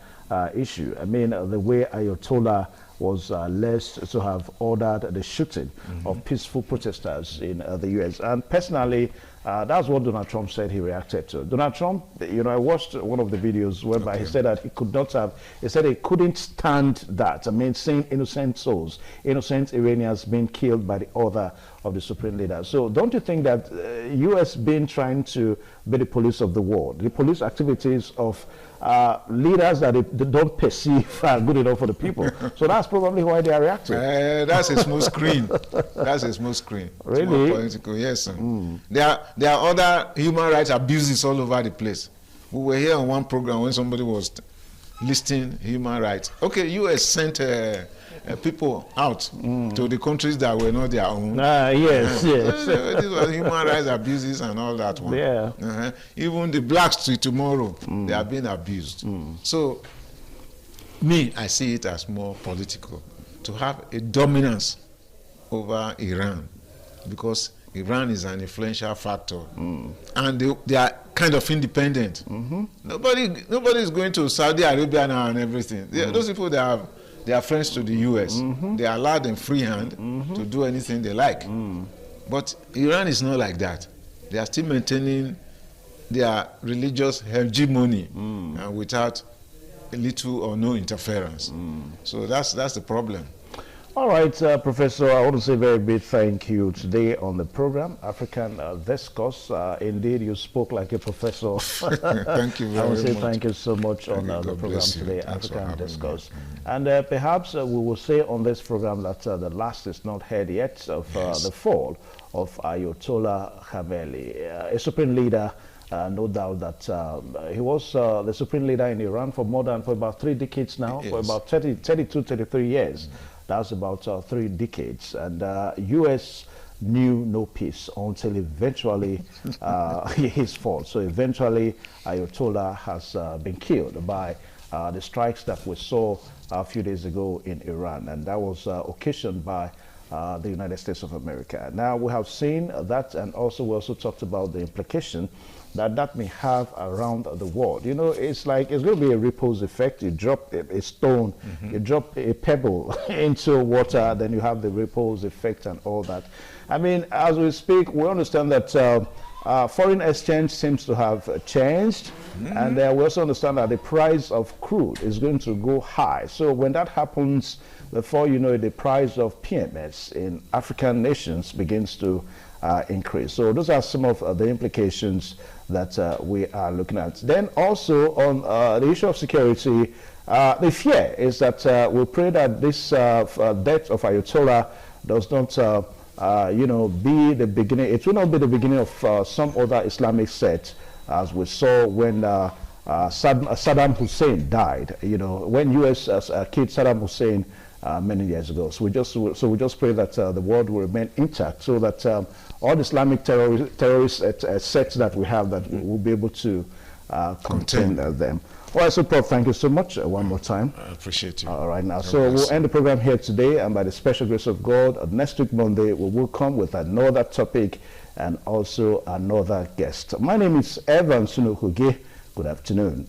issue. I mean, the way Ayatollah was alleged to have ordered the shooting of peaceful protesters in the U.S. And personally, that's what Donald Trump said he reacted to. Donald Trump, you know, I watched one of the videos whereby he said that he could not have, he said he couldn't stand that. I mean, seeing innocent souls, innocent Iranians being killed by the order of the supreme leader. So don't you think that U.S. been trying to be the police of the world, the police activities of leaders that they don't perceive are good enough for the people? So that's probably why they are reacting. That's a small screen. That's a small screen. Really? It's more political, yes. There are other human rights abuses all over the place. We were here on one program when somebody was listing human rights. Okay, U.S. sent people out to the countries that were not their own. Yes, yes. These were human rights abuses and all that one. Yeah. Even the blacks to tomorrow, they are being abused. So, me, I see it as more political, to have a dominance over Iran, because Iran is an influential factor, and they are kind of independent. Nobody is going to Saudi Arabia now and everything. Those people, they are friends to the U.S. They are allowed in free hand to do anything they like. But Iran is not like that. They are still maintaining their religious hegemony and without little or no interference. So that's the problem. All right, Professor, I want to say a very big thank you today on the program, African Discourse. Indeed, you spoke like a professor. Thank you very much. I want to say thank you so much on the program today, African Discourse. And perhaps we will say on this program that the last is not heard yet of the fall of Ayatollah Khamenei, a supreme leader. No doubt that he was the supreme leader in Iran for about 3 decades now, for about 32, 33 years. That's about 3 decades. And U.S. knew no peace until eventually his fall. So eventually Ayatollah has been killed by the strikes that we saw a few days ago in Iran. And that was occasioned by the United States of America. Now we have seen that, and also we also talked about the implication that may have around the world. You know, it's like it's going to be a ripples effect. You drop a stone, you drop a pebble into water, then you have the ripples effect and all that. I mean, as we speak, we understand that foreign exchange seems to have changed, and we also understand that the price of crude is going to go high. So when that happens, before you know it, the price of PMS in African nations begins to increase. So those are some of the implications that we are looking at. Then also on the issue of security, the fear is that we pray that this death of Ayatollah does not you know, be the beginning. It will not be the beginning of some other Islamic sect, as we saw when Saddam Hussein died. You know, when U.S. killed Saddam Hussein many years ago. So we just pray that the world will remain intact, so that all the Islamic terrorist sects that we have, that we'll be able to contain them. All right, so Prof, thank you so much one more time. I appreciate you. All right, now, so we'll end the program here today, and by the special grace of God, next week Monday, we will come with another topic and also another guest. My name is Evan Sunukuge. Good afternoon.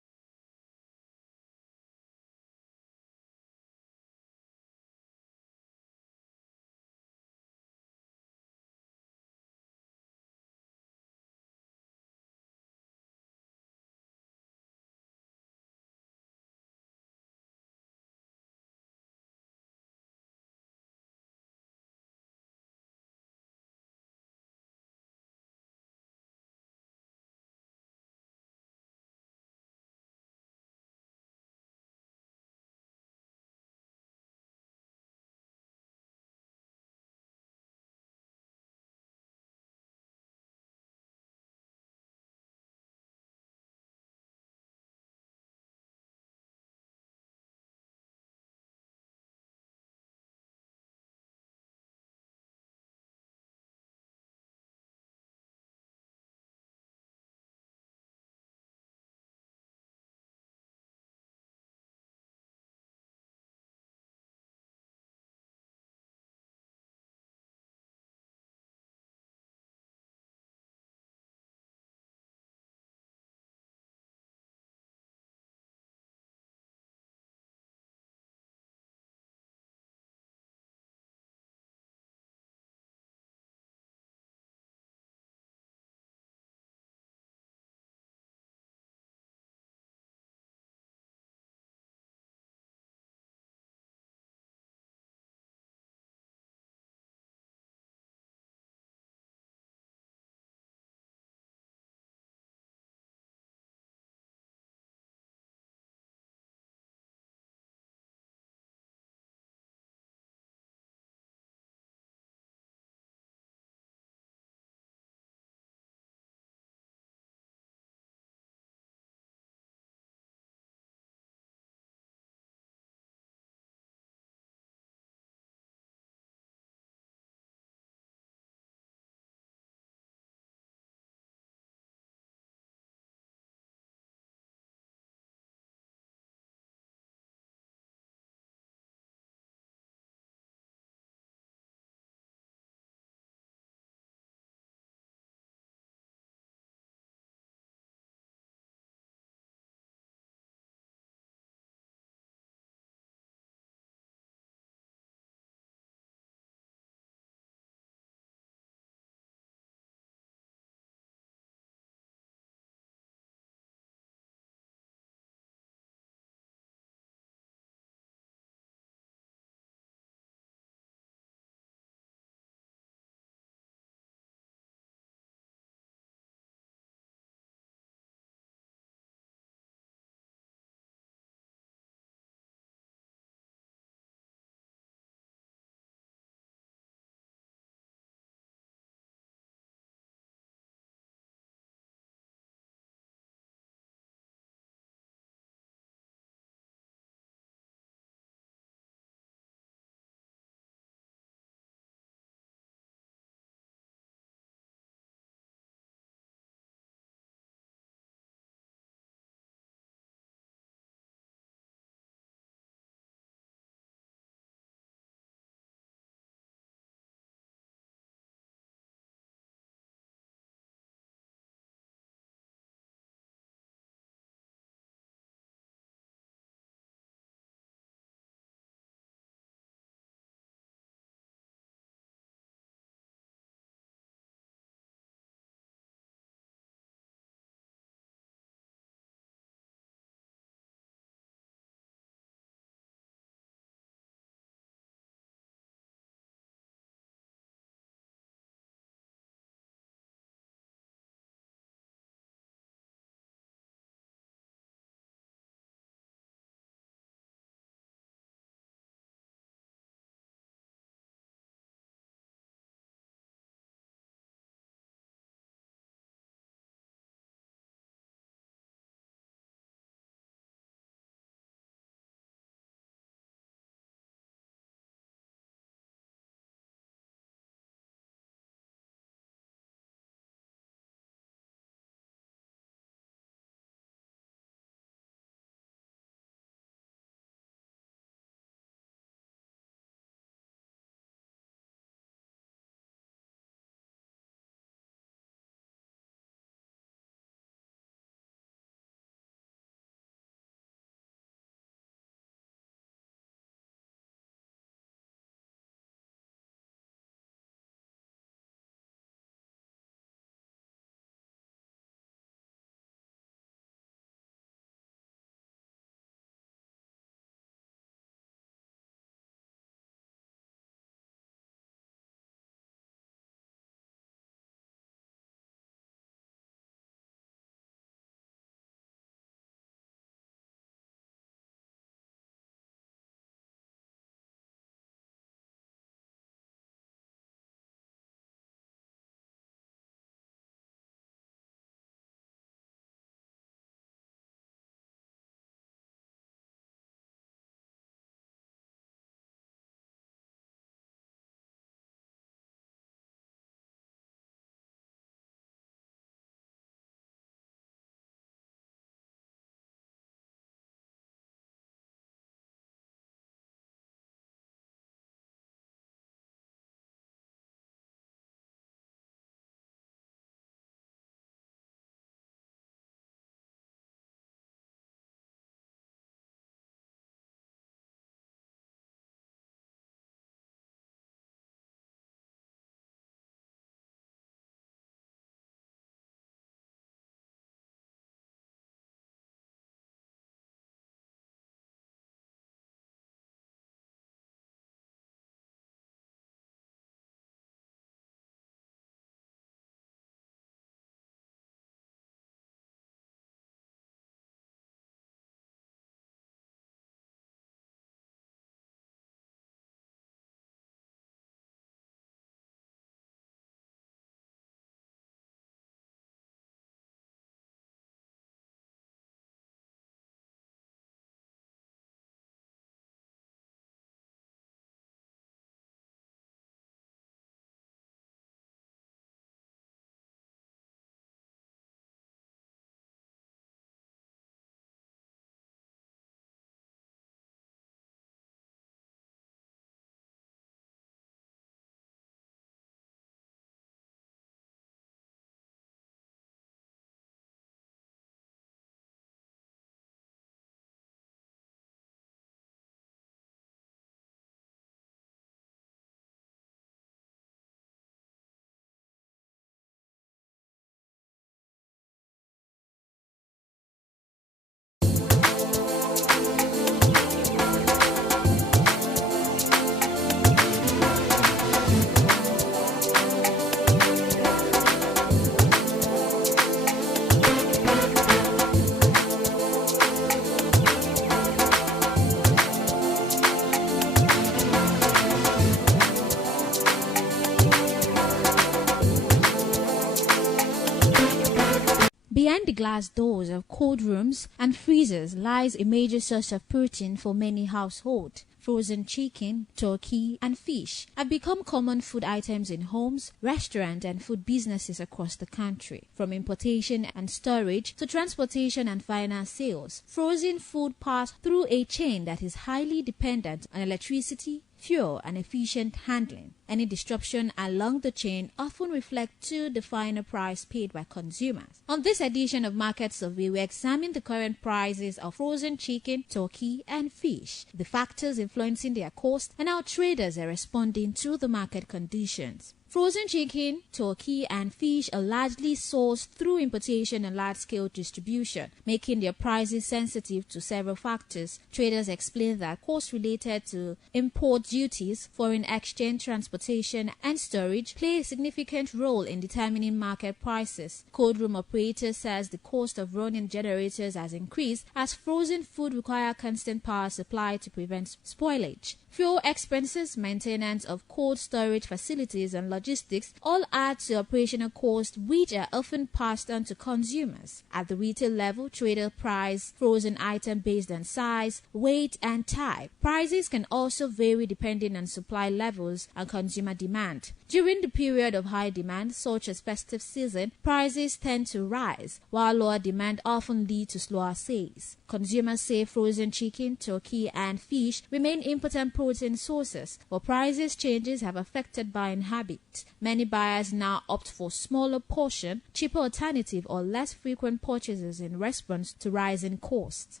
glass doors of cold rooms and freezers lies a major source of protein for many households. Frozen chicken, turkey, and fish have become common food items in homes, restaurants, and food businesses across the country. From importation and storage to transportation and final sales, frozen food pass through a chain that is highly dependent on electricity, fuel, and efficient handling. Any disruption along the chain often reflects to the final price paid by consumers. On this edition of Market Survey, we examine the current prices of frozen chicken, turkey, and fish, the factors influencing their cost, and how traders are responding to the market conditions. Frozen chicken, turkey, and fish are largely sourced through importation and large-scale distribution, making their prices sensitive to several factors. Traders explain that costs related to import duties, foreign exchange, transportation, and storage play a significant role in determining market prices. Cold room operator says the cost of running generators has increased as frozen food require constant power supply to prevent spoilage. Fuel expenses, maintenance of cold storage facilities, and logistics all add to operational costs, which are often passed on to consumers. At the retail level, traders price frozen items based on size, weight, and type. Prices can also vary depending on supply levels and consumer demand. During the period of high demand, such as festive season, prices tend to rise, while lower demand often leads to slower sales. Consumers say frozen chicken, turkey, and fish remain important protein sources, but prices changes have affected buying habits. Many buyers now opt for smaller portion, cheaper alternative, or less frequent purchases in response to rising costs.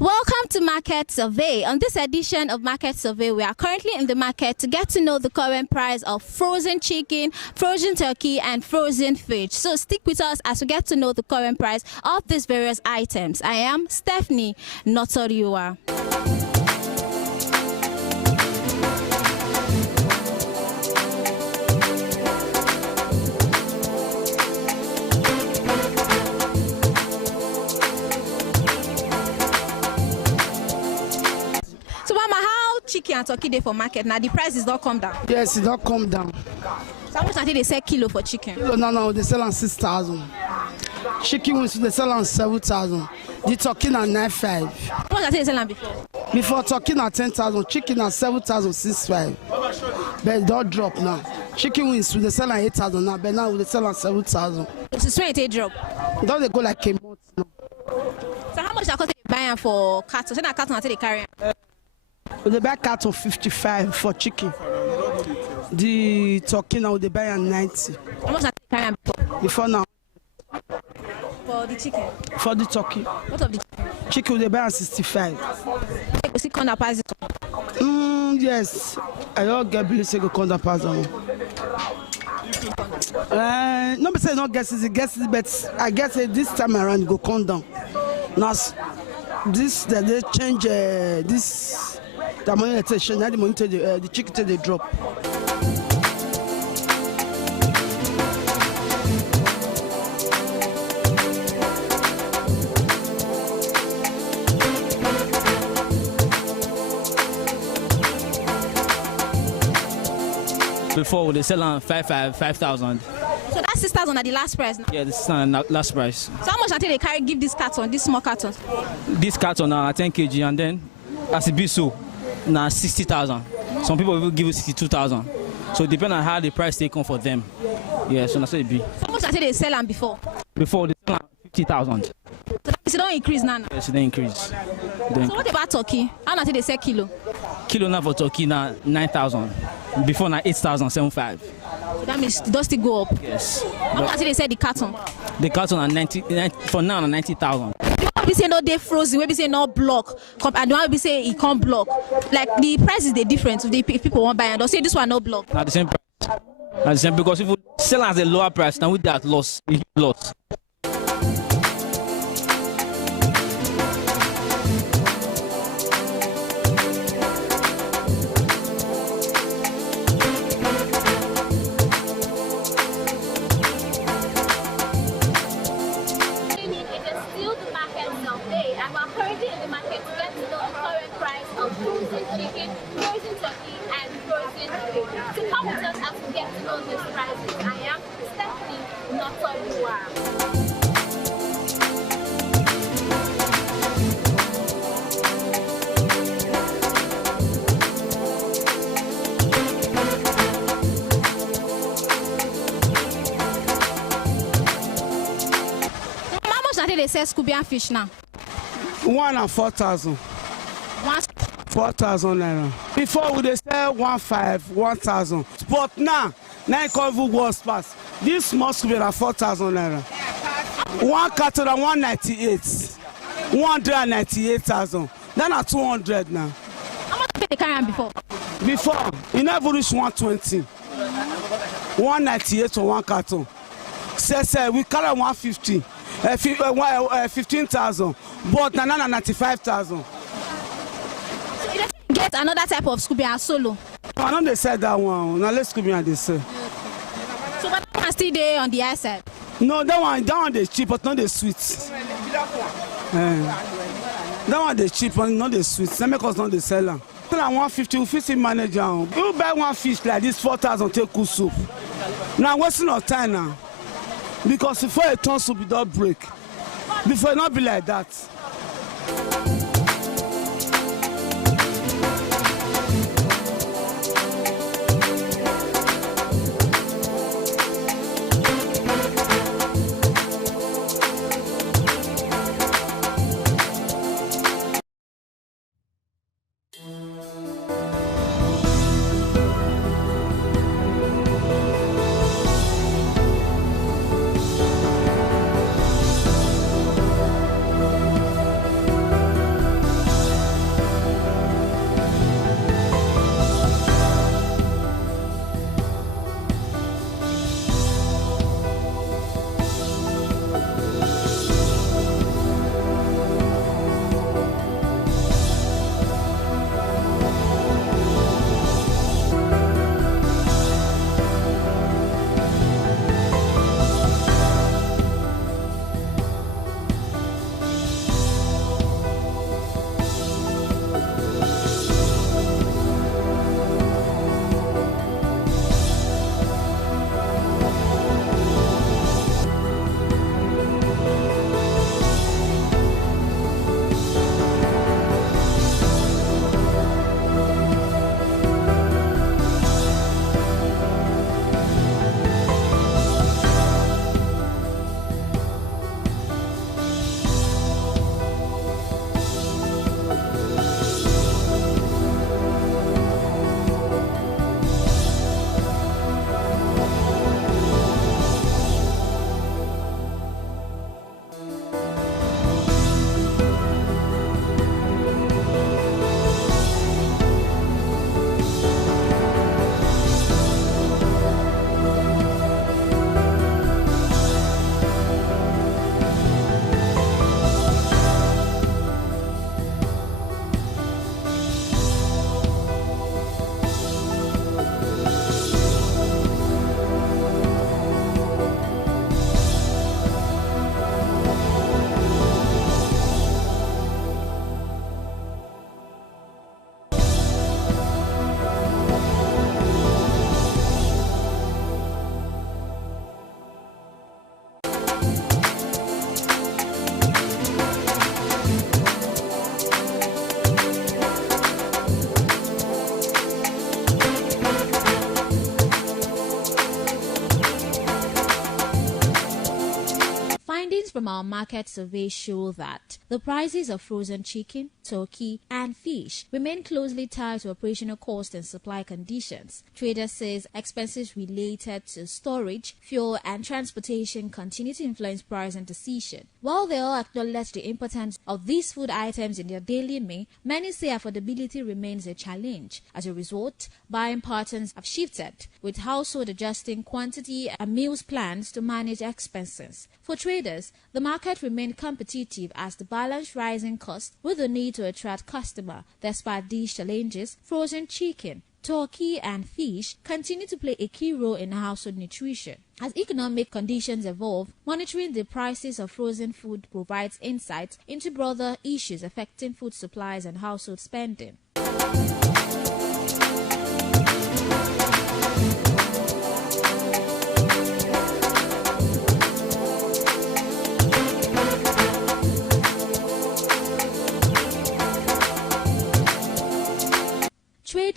Welcome to Market Survey. On this edition of Market Survey, we are currently in the market to get to know the current price of frozen chicken, frozen turkey, and frozen fish. So stick with us as we get to know the current price of these various items. I am Stephanie Notoriua. Chicken and turkey day for market now, the price is not come down. Yes, it don't come down. So how much until they sell kilo for chicken? Kilo now they sell on 6,000. Chicken wings they sell on 7,000. The turkey na 9,500. How much until they sell on before? Before turkey na 10,000, chicken na 7,650. But it don't drop now. Chicken wings they sell on 8,000 now, but now they sell on 7,000. Since when it drop? Don't they go like a month now? So how much are they buying for cattle? Say that cattle until they carry. They buy cattle 55 for chicken. The turkey now they buy 90. How much are they carrying before now? For the chicken? For the turkey. What of the chicken? Chicken they buy 65. You see corner pass it? Yes. I don't get believe say go corner pass on. No be say not guess it, but I guess this time around go come down. Now this they change this. The money the money the chicken till they drop. Before they sell on 5,000. So that's 6,000 at the last price now? Yeah, this is on last price. So how much until they carry give this carton, this small carton? This carton now 10 kg and then as it be so now 60,000. Some people will give you 62,000. So depending on how the price they come for them. Yeah, so that's what it be. How much until they sell on before? Before they sell on 50,000. So that means it don't increase now? Yes, it don't increase. So what about turkey? How much they sell kilo? Kilo now for turkey now 9,000. Before now 8,750. So that means it does still go up? Yes. How much they sell the carton? The carton are 90 for now 90,000. We say no they frozen, we say no block, and the one we say it can't block. Like the price is the difference if people want buy and they'll say this one no block. Not the same price. Not the same because if you sell at a lower price, now with that loss, it's loss. So they sell Scubian fish now? 1 and 4,000. 4,000 naira. Before we dey sell 1,500, 1,000. But now it can't even go past. This small Scubian are 4,000 naira. 1 cattle at 198. 198,000. Then at 200 now. How much did they carry before? Before, you never reach 120. 198 for 1 carton. Say we carry 150. 15,000. But now 95,000. Get another type of Scubian solo. I know they said that one. Now let's Scubian they say. So but that one still there on the high side? No, that one they cheap, but not the sweet. That one they cheap, but not the sweet. That make us not the seller. Tell 150, we fit manage down. You buy 1 fish like this, 4,000 take cool soup. Now wasting our time now. Because before a ton soup, it don't break. Before it not be like that. From our market survey show that the prices of frozen chicken, turkey, and fish remain closely tied to operational cost and supply conditions. Trader says expenses related to storage, fuel, and transportation continue to influence price and decision. While they all acknowledge the importance of these food items in their daily meal, many say affordability remains a challenge. As a result, buying patterns have shifted, with households adjusting quantity and meals plans to manage expenses. For traders, the market remained competitive as the balance rising cost with the need to attract customers. Despite these challenges, frozen chicken, turkey, and fish continue to play a key role in household nutrition. As economic conditions evolve, monitoring the prices of frozen food provides insight into broader issues affecting food supplies and household spending.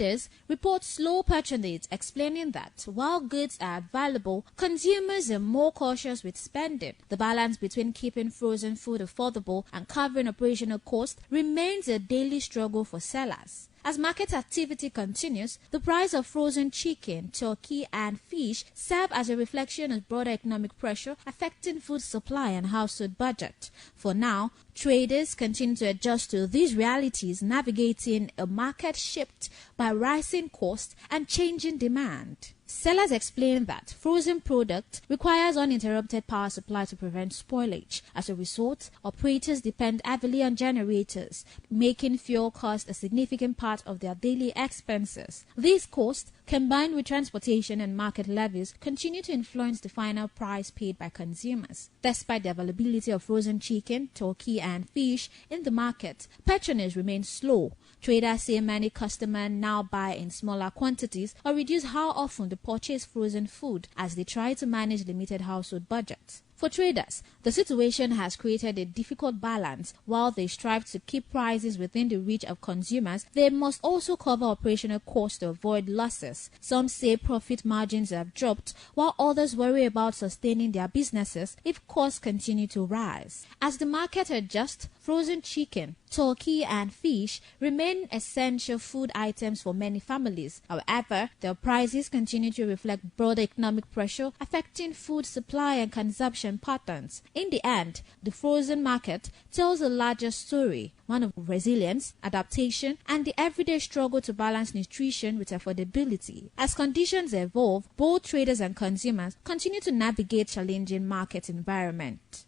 Traders report slow patronage, explaining that while goods are available, consumers are more cautious with spending. The balance between keeping frozen food affordable and covering operational costs remains a daily struggle for sellers. As market activity continues, the price of frozen chicken, turkey, and fish serve as a reflection of broader economic pressure affecting food supply and household budget. For now, traders continue to adjust to these realities, navigating a market shaped by rising costs and changing demand. Sellers explain that frozen product requires uninterrupted power supply to prevent spoilage. As a result, operators depend heavily on generators, making fuel cost a significant part of their daily expenses. These costs, combined with transportation and market levies, continue to influence the final price paid by consumers. Despite the availability of frozen chicken, turkey, and fish in the market, patronage remains slow. Traders say many customers now buy in smaller quantities or reduce how often they purchase frozen food as they try to manage limited household budgets. For traders, the situation has created a difficult balance. While they strive to keep prices within the reach of consumers, they must also cover operational costs to avoid losses. Some say profit margins have dropped, while others worry about sustaining their businesses if costs continue to rise. As the market adjusts, frozen chicken, turkey, and fish remain essential food items for many families. However, their prices continue to reflect broader economic pressure affecting food supply and consumption patterns. In the end, the frozen market tells a larger story, one of resilience, adaptation, and the everyday struggle to balance nutrition with affordability. As conditions evolve, both traders and consumers continue to navigate challenging market environment.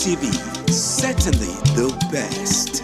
ITV, certainly the best.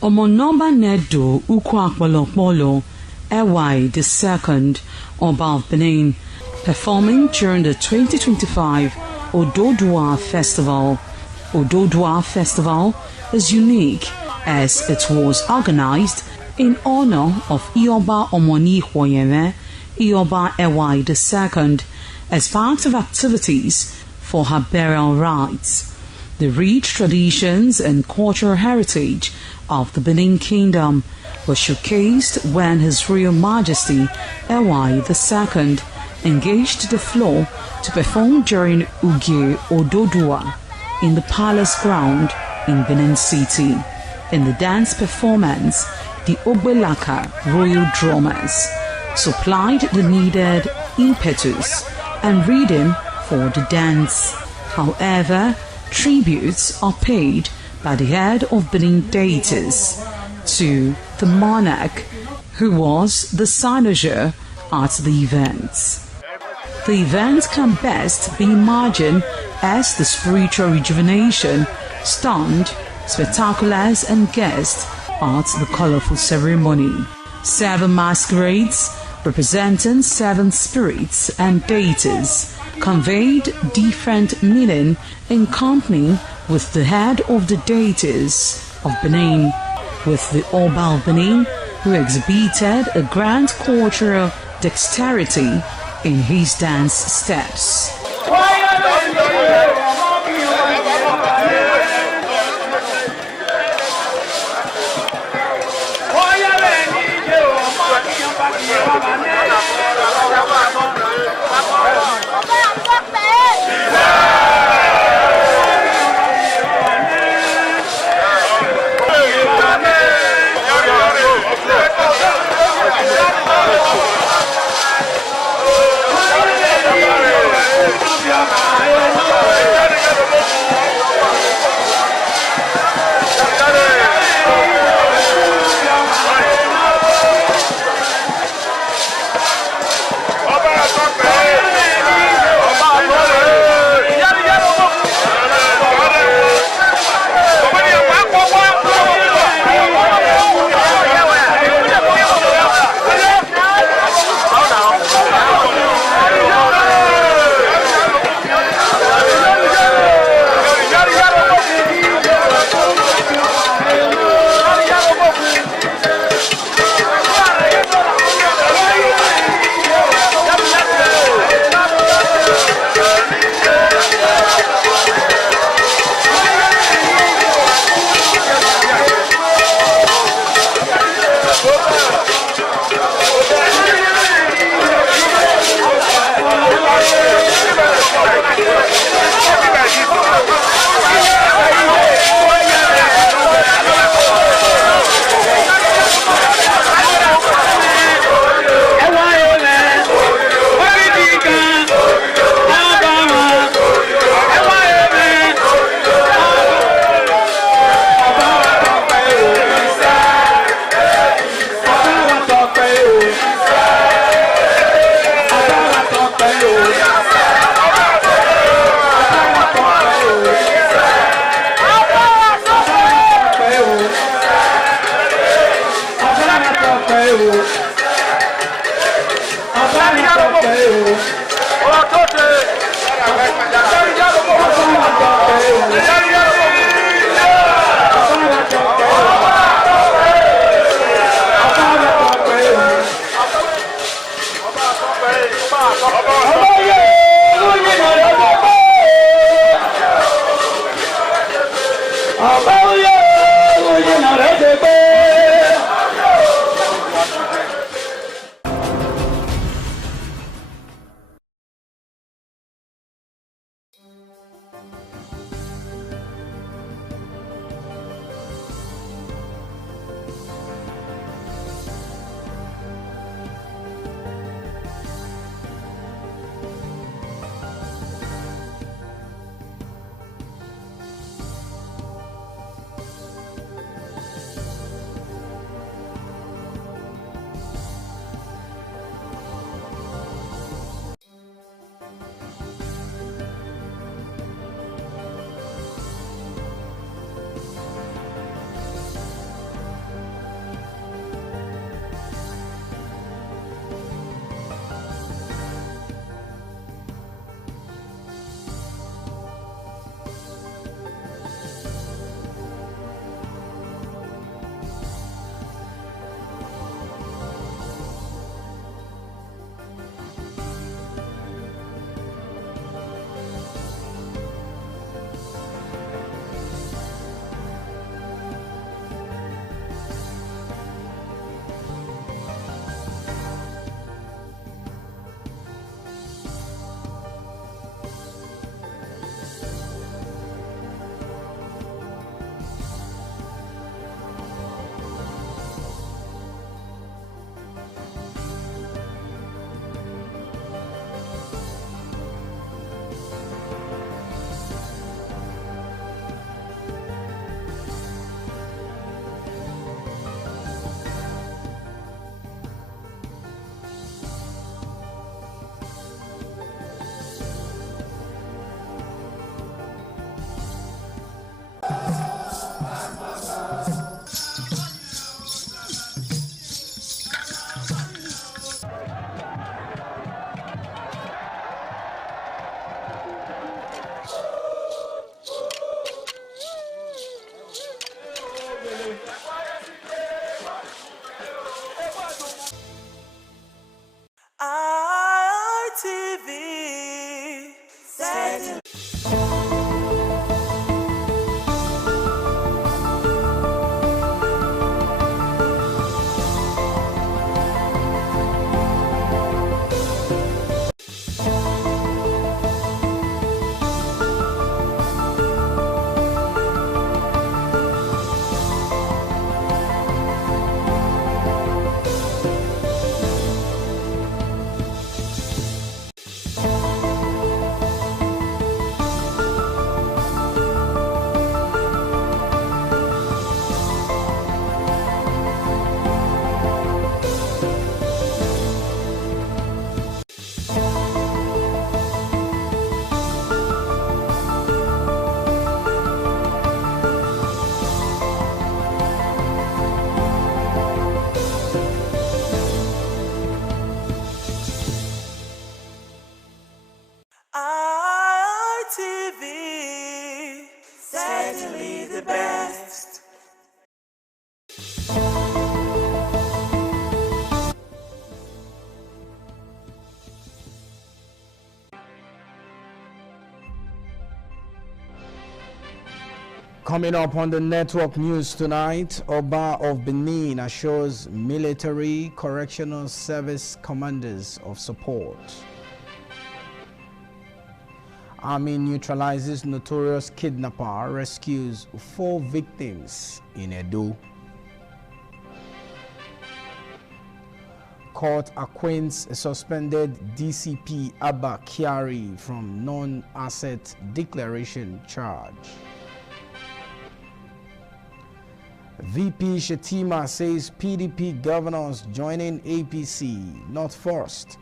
Omonomba Nedo Ukwakwalokpolo Ewai II, Oba of Benin, performing during the 2025 Ododua Festival. Ododua Festival is unique as it was organized in honor of Ioba Omoni Hwoyeme, Ioba Ewai II, as part of activities for her burial rites. The rich traditions and cultural heritage of the Benin Kingdom were showcased when His Royal Majesty Ewai II engaged the floor to perform during Ugie Ododua in the palace ground in Benin City. In the dance performance, the Ogbelaka Royal Drummers supplied the needed impetus and rhythm for the dance. However, tributes are paid by the head of Benin deities to the monarch, who was the cynosure at the event. The event can best be imagined as the spiritual rejuvenation, stunned, spectaculars and guests at the colorful ceremony. 7 masquerades representing 7 spirits and deities conveyed different meaning in company with the head of the deities of Benin, with the Oba of Benin, who exhibited a grand cultural dexterity in his dance steps. certainly the best. Coming up on the network news tonight, Oba of Benin assures military correctional service commanders of support. Army neutralizes notorious kidnapper, rescues 4 victims in Edo. Court acquaints suspended DCP Abba Kyari from non-asset declaration charge. VP Shetima says PDP governors joining APC not forced,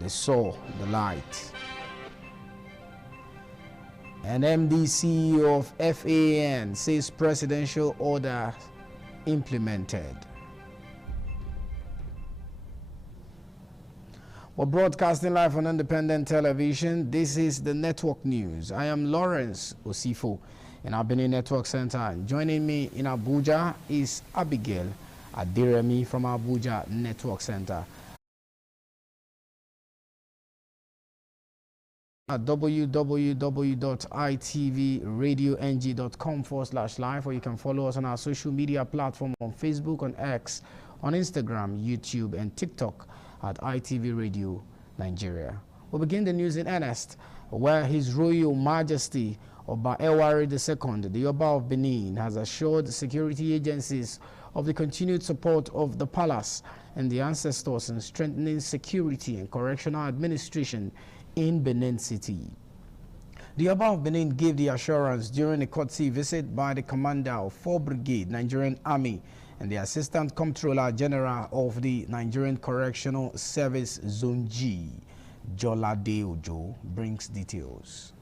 they saw the light. And MD CEO of FAN says presidential order implemented. We're broadcasting live on independent television. This is the network news. I am Lawrence Osifo in our Benin Network Center. Joining me in Abuja is Abigail Adiremi from Abuja Network Center. At www.itvradioNG.com/live, or you can follow us on our social media platform on Facebook, on X, on Instagram, YouTube, and TikTok at ITV Radio Nigeria. We'll begin the news in earnest, where His Royal Majesty Oba Ewari II, the Oba of Benin, has assured security agencies of the continued support of the palace and the ancestors in strengthening security and correctional administration in Benin City. The Oba of Benin gave the assurance during a courtesy visit by the commander of 4 Brigade Nigerian Army and the Assistant Comptroller General of the Nigerian Correctional Service Zone G, Jolade Ojo, brings details.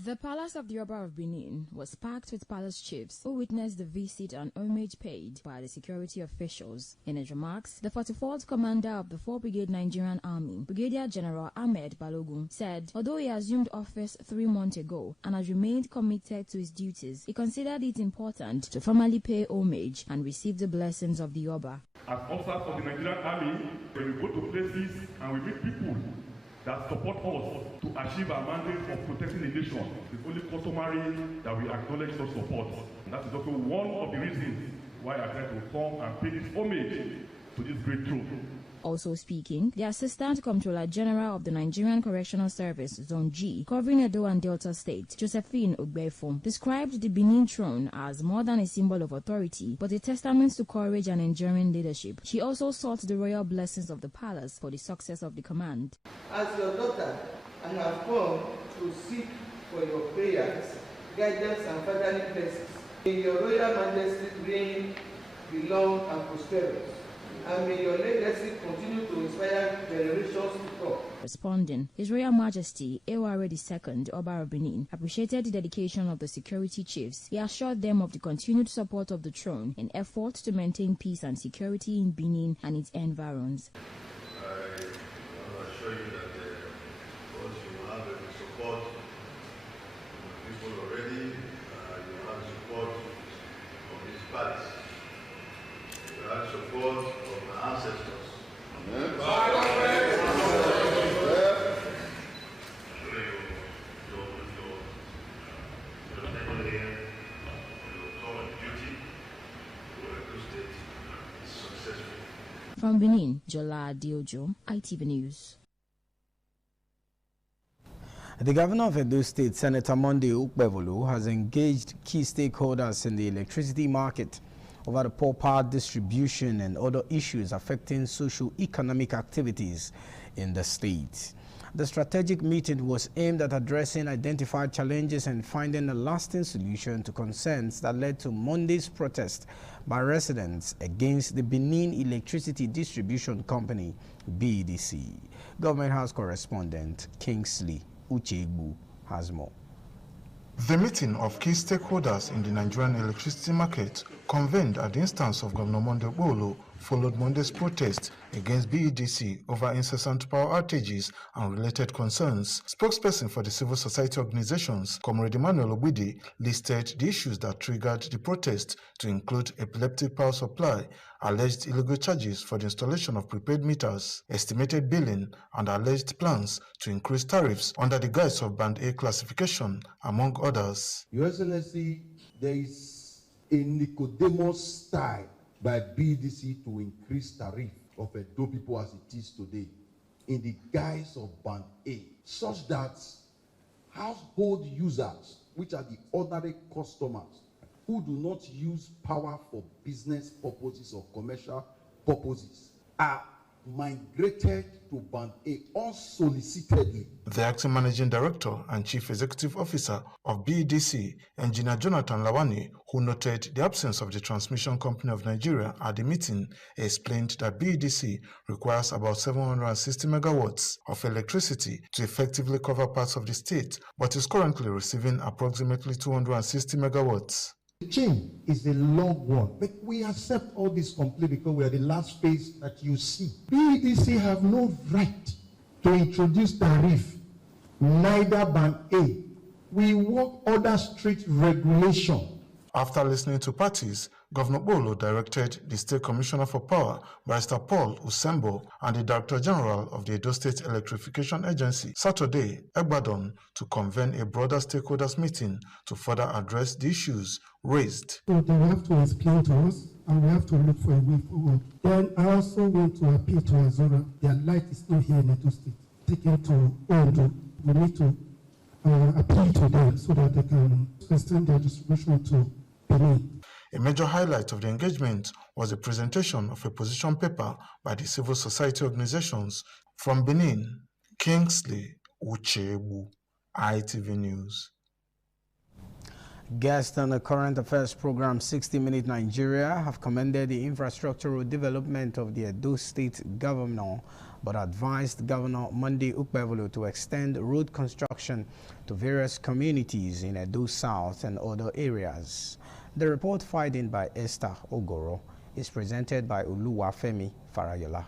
The palace of the Oba of Benin was packed with palace chiefs who witnessed the visit and homage paid by the security officials. In his remarks, the 44th commander of the 4 Brigade Nigerian Army, Brigadier General Ahmed Balogun, said although he assumed office 3 months ago and has remained committed to his duties, he considered it important to formally pay homage and receive the blessings of the Oba. As officers of the Nigerian Army, when we go to places and we meet people that support us to achieve our mandate of protecting the nation, it's only customary that we acknowledge such support. And that is also one of the reasons why I try to come and pay this homage to this great truth. Also speaking, the Assistant Comptroller General of the Nigerian Correctional Service Zone G, covering Edo and Delta State, Josephine Ogbefo, described the Benin throne as more than a symbol of authority, but a testament to courage and enduring leadership. She also sought the royal blessings of the palace for the success of the command. As your daughter, I have come to seek for your prayers, guidance, and fatherly blessings. May your royal majesty's reign be long and prosperous, and may your legacy continue to inspire generations to come. Responding, His Royal Majesty Ewari II, Oba of Benin, appreciated the dedication of the security chiefs. He assured them of the continued support of the throne in efforts to maintain peace and security in Benin and its environs. I assure you that once you have the support of people already, you have support of this palace. You have support of the ancestors. From Benin, Jola Diojo, ITV News. The governor of Edo State, Senator Monday Ukpevolu, has engaged key stakeholders in the electricity market over the poor power distribution and other issues affecting socio-economic activities in the state. The strategic meeting was aimed at addressing identified challenges and finding a lasting solution to concerns that led to Monday's protest by residents against the Benin Electricity Distribution Company, BEDC. Government House correspondent Kingsley Uchegbu has more. The meeting of key stakeholders in the Nigerian electricity market convened at the instance of Governor Monday Okpebholo, followed Monday's protest against BEDC over incessant power outages and related concerns. Spokesperson for the civil society organizations, Comrade Emmanuel Obidi, listed the issues that triggered the protest to include epileptic power supply, alleged illegal charges for the installation of prepaid meters, estimated billing, and alleged plans to increase tariffs under the guise of Band A classification, among others. Your Excellency, there is a Nicodemus style by BDC to increase tariff of Edo people as it is today in the guise of Band A, such that household users, which are the ordinary customers who do not use power for business purposes or commercial purposes, are migrated to Band A unsolicitedly. The acting managing director and chief executive officer of BEDC, Engineer Jonathan Lawani, who noted the absence of the Transmission Company of Nigeria at the meeting, explained that BEDC requires about 760 megawatts of electricity to effectively cover parts of the state, but is currently receiving approximately 260 megawatts. The chain is a long one, but we accept all this completely because we are the last phase that you see. BEDC have no right to introduce tariff, neither Band A. We work under strict regulation. After listening to parties, Governor Okpebholo directed the State Commissioner for Power, Barrister Paul Usembo, and the Director General of the Edo State Electrification Agency, Saturday, Egbadan, to convene a broader stakeholders meeting to further address the issues raised. So they have to explain to us, and we have to look for a way forward. Then I also want to appeal to Azora. Their light is not here in Edo State. Taken to Ondo. We need to appeal to them so that they can extend their distribution to Benin. A major highlight of the engagement was the presentation of a position paper by the civil society organizations. From Benin, Kingsley Uchebu, ITV News. Guests on the current affairs program 60 Minute Nigeria have commended the infrastructural development of the Edo State governor, but advised Governor Monday Okpebholo to extend road construction to various communities in Edo South and other areas. The report filed by Esther Ogoro is presented by Oluwafemi Farayola.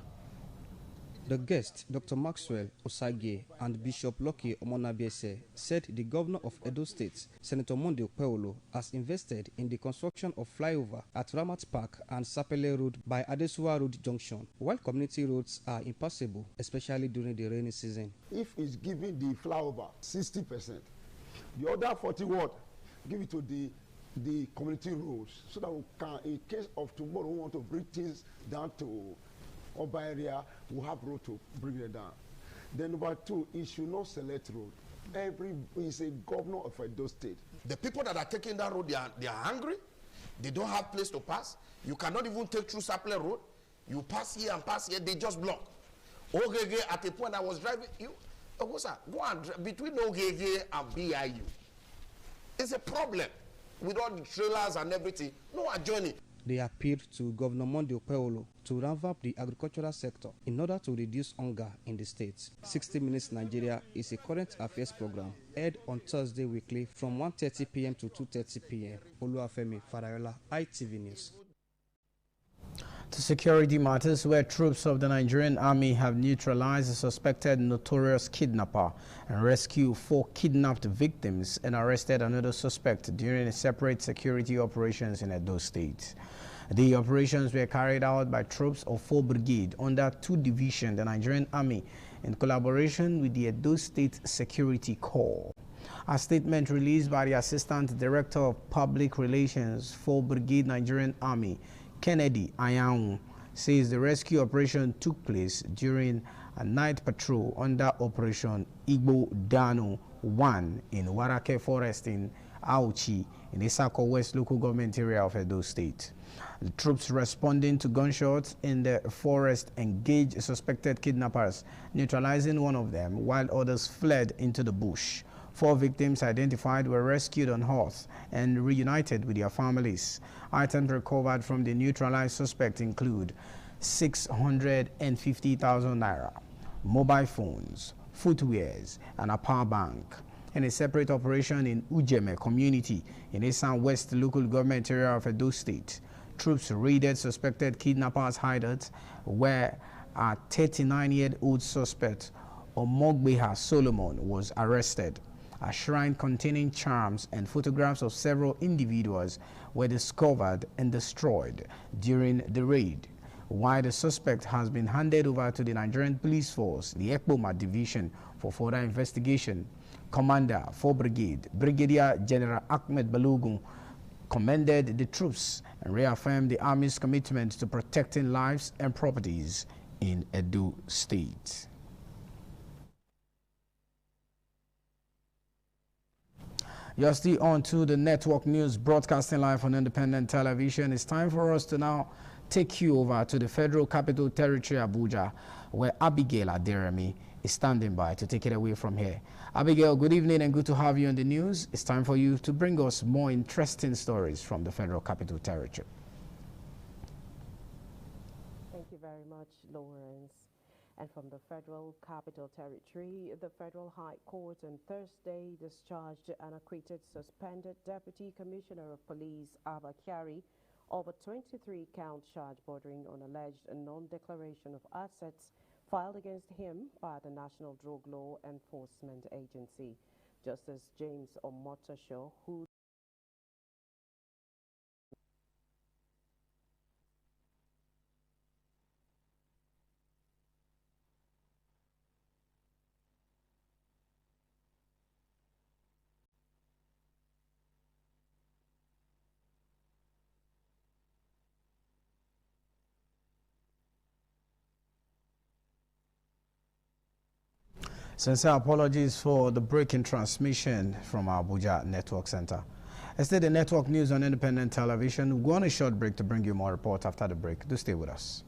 The guests, Dr. Maxwell Osage and Bishop Lucky Omonabiese, said the governor of Edo State, Senator Monday Okpebholo, has invested in the construction of flyover at Ramat Park and Sapele Road by Adesuwa Road Junction, while community roads are impassable, especially during the rainy season. If it's giving the flyover 60%, the other 41, give it to the community roads so that we can, in case of tomorrow, we want to bring things down to urban area, we have road to bring it down. Then number two, it should not select road. Is a governor of Edo State. The people that are taking that road, they are hungry. They don't have place to pass. You cannot even take through Sapele Road. You pass here and pass here, they just block. Ogege, at a point I was driving, go on, between Ogege and BIU. It's a problem with all the trailers and everything. No adjoining. They appealed to Governor Monday Okpebholo to revamp the agricultural sector in order to reduce hunger in the state. 60 Minutes Nigeria is a current affairs program aired on Thursday weekly from 1:30 p.m. to 2:30 p.m. Oluwafemi Farayola, ITV News. To security matters, where troops of the Nigerian Army have neutralized a suspected notorious kidnapper and rescued 4 kidnapped victims and arrested another suspect during a separate security operations in Edo State. The operations were carried out by troops of 4 Brigade under 2 Division, the Nigerian Army, in collaboration with the Edo State Security Corps. A statement released by the Assistant Director of Public Relations, 4 Brigade Nigerian Army, Kennedy Ayaun, says the rescue operation took place during a night patrol under Operation Igbo Dano 1 in Warake Forest in Auchi in Isako West local government area of Edo State. The troops responding to gunshots in the forest engaged suspected kidnappers, neutralizing one of them while others fled into the bush. 4 victims identified were rescued on horse and reunited with their families. Items recovered from the neutralized suspect include 650,000 naira, mobile phones, footwears, and a power bank. In a separate operation in Ujeme community in Esan West local government area of Edo State, troops raided suspected kidnappers' hideouts, where a 39-year-old suspect, Omogbeha Solomon, was arrested. A shrine containing charms and photographs of several individuals were discovered and destroyed during the raid. While the suspect has been handed over to the Nigerian Police Force, the Ekpoma Division, for further investigation. Commander 4 Brigade, Brigadier General Ahmed Balogun, commended the troops and reaffirmed the Army's commitment to protecting lives and properties in Edo State. You're still on to the network news, broadcasting live on independent television. It's time for us to now take you over to the Federal Capital Territory, Abuja, where Abigail Aderemi is standing by to take it away from here. Abigail, good evening and good to have you on the news. It's time for you to bring us more interesting stories from the Federal Capital Territory. Thank you very much, Lawrence. And from the Federal Capital Territory, the Federal High Court on Thursday discharged and acquitted suspended Deputy Commissioner of Police Abba Kyari of a 23-count charge bordering on alleged non-declaration of assets filed against him by the National Drug Law Enforcement Agency. Justice James Omotosho, who Sincere apologies for the break in transmission from our Abuja Network Center. Instead, the network news on independent television. We'll go on a short break to bring you more reports after the break. Do stay with us.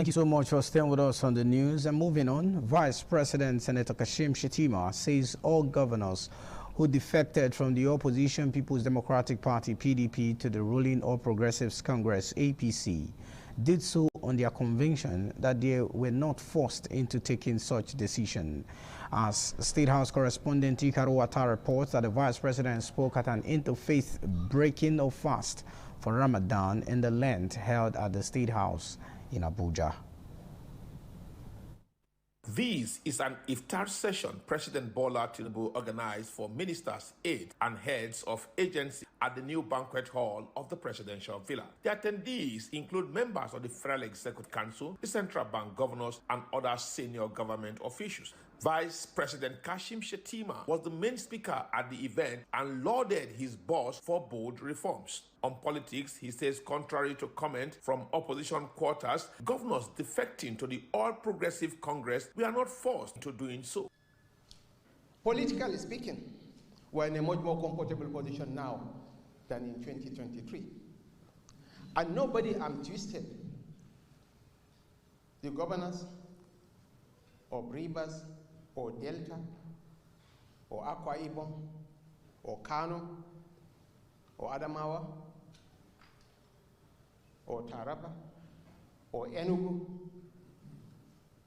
Thank you so much for staying with us on the news. And moving on, Vice President Senator Kashim Shettima says all governors who defected from the opposition People's Democratic Party PDP to the ruling All Progressives Congress APC did so on their conviction that they were not forced into taking such decision. As State House correspondent Ikaro Wata reports that the Vice President spoke at an interfaith breaking of fast for Ramadan in the Lent held at the State House in Abuja. This is an iftar session President Bola Tinubu organized for ministers, aides, and heads of agencies at the new banquet hall of the presidential villa. The attendees include members of the Federal Executive Council, the central bank governors, and other senior government officials. Vice President Kashim Shettima was the main speaker at the event and lauded his boss for bold reforms. On politics, he says contrary to comment from opposition quarters, governors defecting to the All Progressive Congress were not forced into doing so. Politically speaking, we're in a much more comfortable position now than in 2023. And nobody twisted the governors of Rivers or Delta or Akwa Ibom or Kano or Adamawa or Taraba or Enugu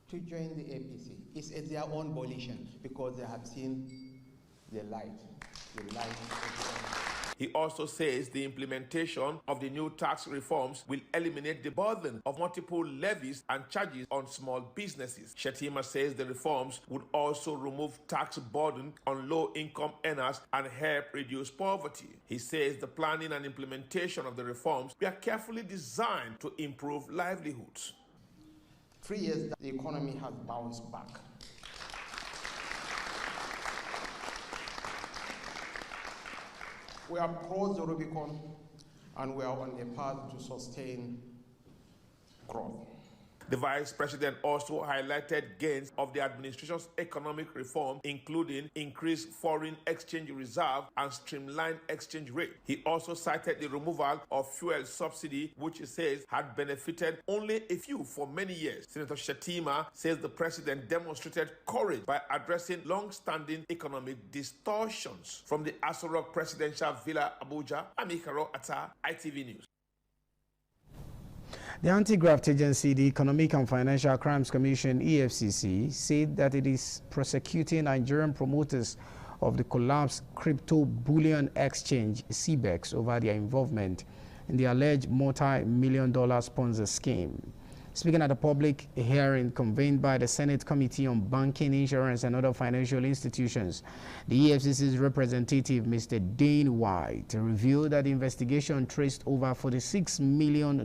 to join the APC. It's at their own volition because they have seen the light. He also says the implementation of the new tax reforms will eliminate the burden of multiple levies and charges on small businesses. Shettima says the reforms would also remove tax burden on low-income earners and help reduce poverty. He says the planning and implementation of the reforms were carefully designed to improve livelihoods. 3 years, the economy has bounced back. We have crossed the Rubicon and we are on a path to sustain growth. The Vice President also highlighted gains of the administration's economic reform, including increased foreign exchange reserve and streamlined exchange rate. He also cited the removal of fuel subsidy, which he says had benefited only a few for many years. Senator Shettima says the president demonstrated courage by addressing long-standing economic distortions. From the Aso Rock Presidential Villa, Abuja, I'm Ikaro Wata, ITV News. The Anti-Graft Agency, the Economic and Financial Crimes Commission, EFCC, said that it is prosecuting Nigerian promoters of the collapsed crypto bullion exchange, CBEX, over their involvement in the alleged multi-million-dollar sponsor scheme. Speaking at a public hearing convened by the Senate Committee on Banking, Insurance and Other Financial Institutions, the EFCC's representative, Mr. Dane White, revealed that the investigation traced over $46 million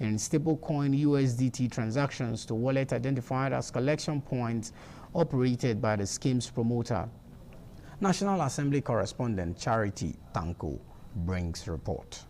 in stablecoin USDT transactions to wallets identified as collection points operated by the scheme's promoter. National Assembly correspondent Charity Tanko brings report.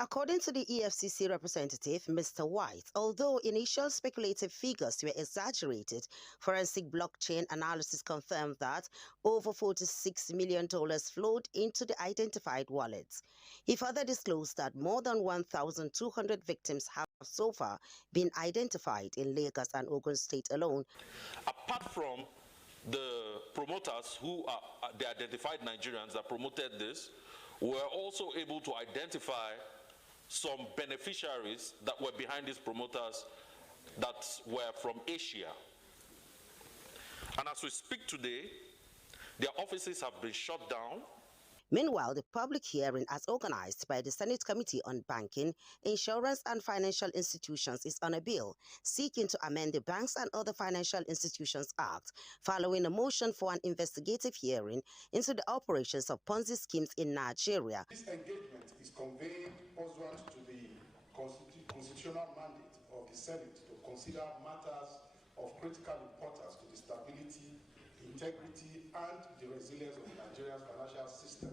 According to the EFCC representative, Mr. White, although initial speculative figures were exaggerated, forensic blockchain analysis confirmed that over $46 million flowed into the identified wallets. He further disclosed that more than 1,200 victims have so far been identified in Lagos and Ogun State alone. Apart from the promoters who are the identified Nigerians that promoted this, we were also able to identify some beneficiaries that were behind these promoters that were from Asia. And as we speak today, their offices have been shut down. Meanwhile, the public hearing, as organized by the Senate Committee on Banking, Insurance and Financial Institutions, is on a bill seeking to amend the Banks and Other Financial Institutions Act, following a motion for an investigative hearing into the operations of Ponzi schemes in Nigeria. This engagement is conveyed pursuant to the constitutional mandate of the Senate to consider matters of critical importance to the stability, integrity, and the resilience of Nigeria's financial system.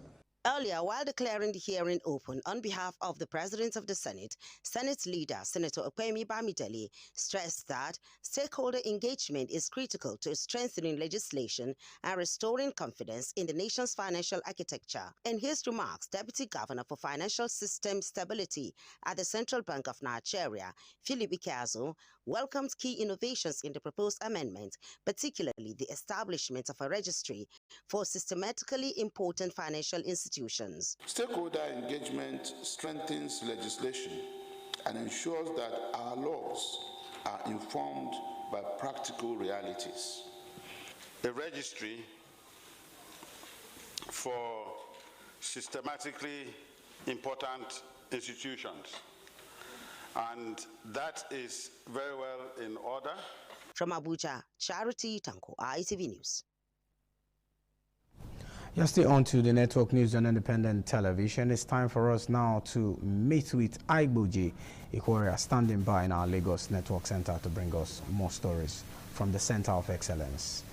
Earlier, while declaring the hearing open on behalf of the President of the Senate, Senate leader Senator Opeyemi Bamidele stressed that stakeholder engagement is critical to strengthening legislation and restoring confidence in the nation's financial architecture. In his remarks, Deputy Governor for Financial System Stability at the Central Bank of Nigeria, Philip Ikazu, welcomed key innovations in the proposed amendment, particularly the establishment of a registry for systematically important financial institutions. Stakeholder engagement strengthens legislation and ensures that our laws are informed by practical realities. A registry for systematically important institutions, and that is very well in order. From Abuja, Charity Tanko, ITV News. You're still on to the network news on independent television. It's time for us now to meet with Aigboje Ikoria, standing by in our Lagos Network Center to bring us more stories from the Center of Excellence.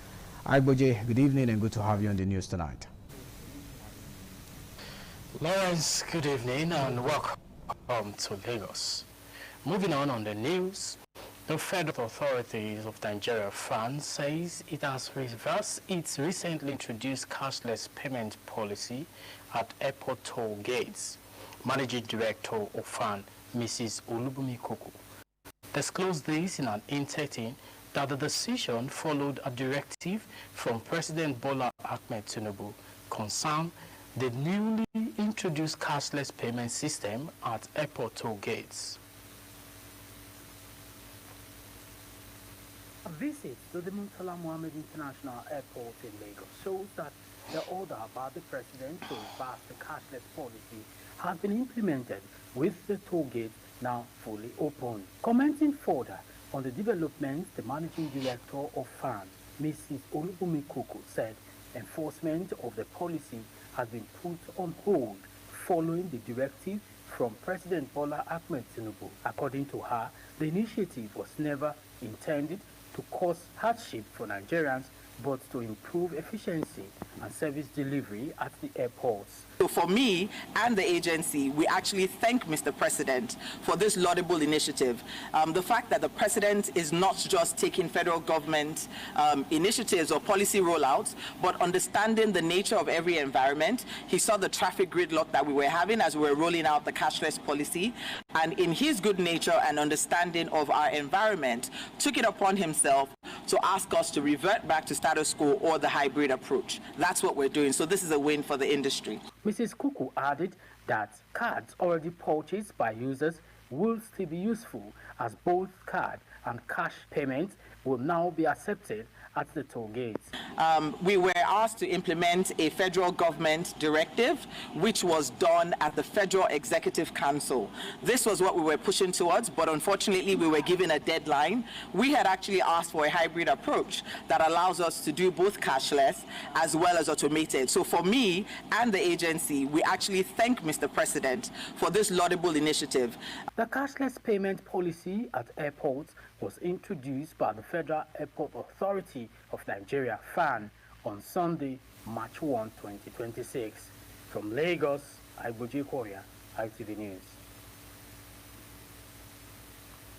Aigboje, good evening and good to have you on the news tonight. Lawrence, good evening and welcome to Lagos. Moving on the news, the Federal Authorities of Nigeria, FAN, says it has reversed its recently introduced cashless payment policy at airport toll gates. Managing Director of FAN, Mrs. Olubumi Koko, disclosed this in an interview that the decision followed a directive from President Bola Ahmed Tinubu concerning the newly introduced cashless payment system at airport toll gates. A visit to the Murtala Mohammed International Airport in Lagos shows that the order by the President to reverse the cashless policy has been implemented, with the toll gate now fully open. Commenting further on the developments, the Managing Director of FAN, Mrs. Olubumi Koko, said enforcement of the policy has been put on hold following the directive from President Bola Ahmed Tinubu. According to her, the initiative was never intended to cause hardship for Nigerians, but to improve efficiency and service delivery at the airports. So for me and the agency, we actually thank Mr. President for this laudable initiative. The fact that the President is not just taking federal government initiatives or policy rollouts, but understanding the nature of every environment. He saw the traffic gridlock that we were having as we were rolling out the cashless policy, and in his good nature and understanding of our environment, took it upon himself to ask us to revert back to status quo or the hybrid approach. That's what we're doing. So this is a win for the industry. Mrs. Kuku added that cards already purchased by users will still be useful, as both card and cash payments will now be accepted at the toll gates. We were asked to implement a federal government directive, which was done at the Federal Executive Council. This was what we were pushing towards, but unfortunately we were given a deadline. We had actually asked for a hybrid approach that allows us to do both cashless as well as automated. So for me and the agency, we actually thank Mr. President for this laudable initiative. The cashless payment policy at airports was introduced by the Federal Airport Authority of Nigeria, FAN, on Sunday, March 1, 2026. From Lagos, Aigboje Ikoria, ITV News.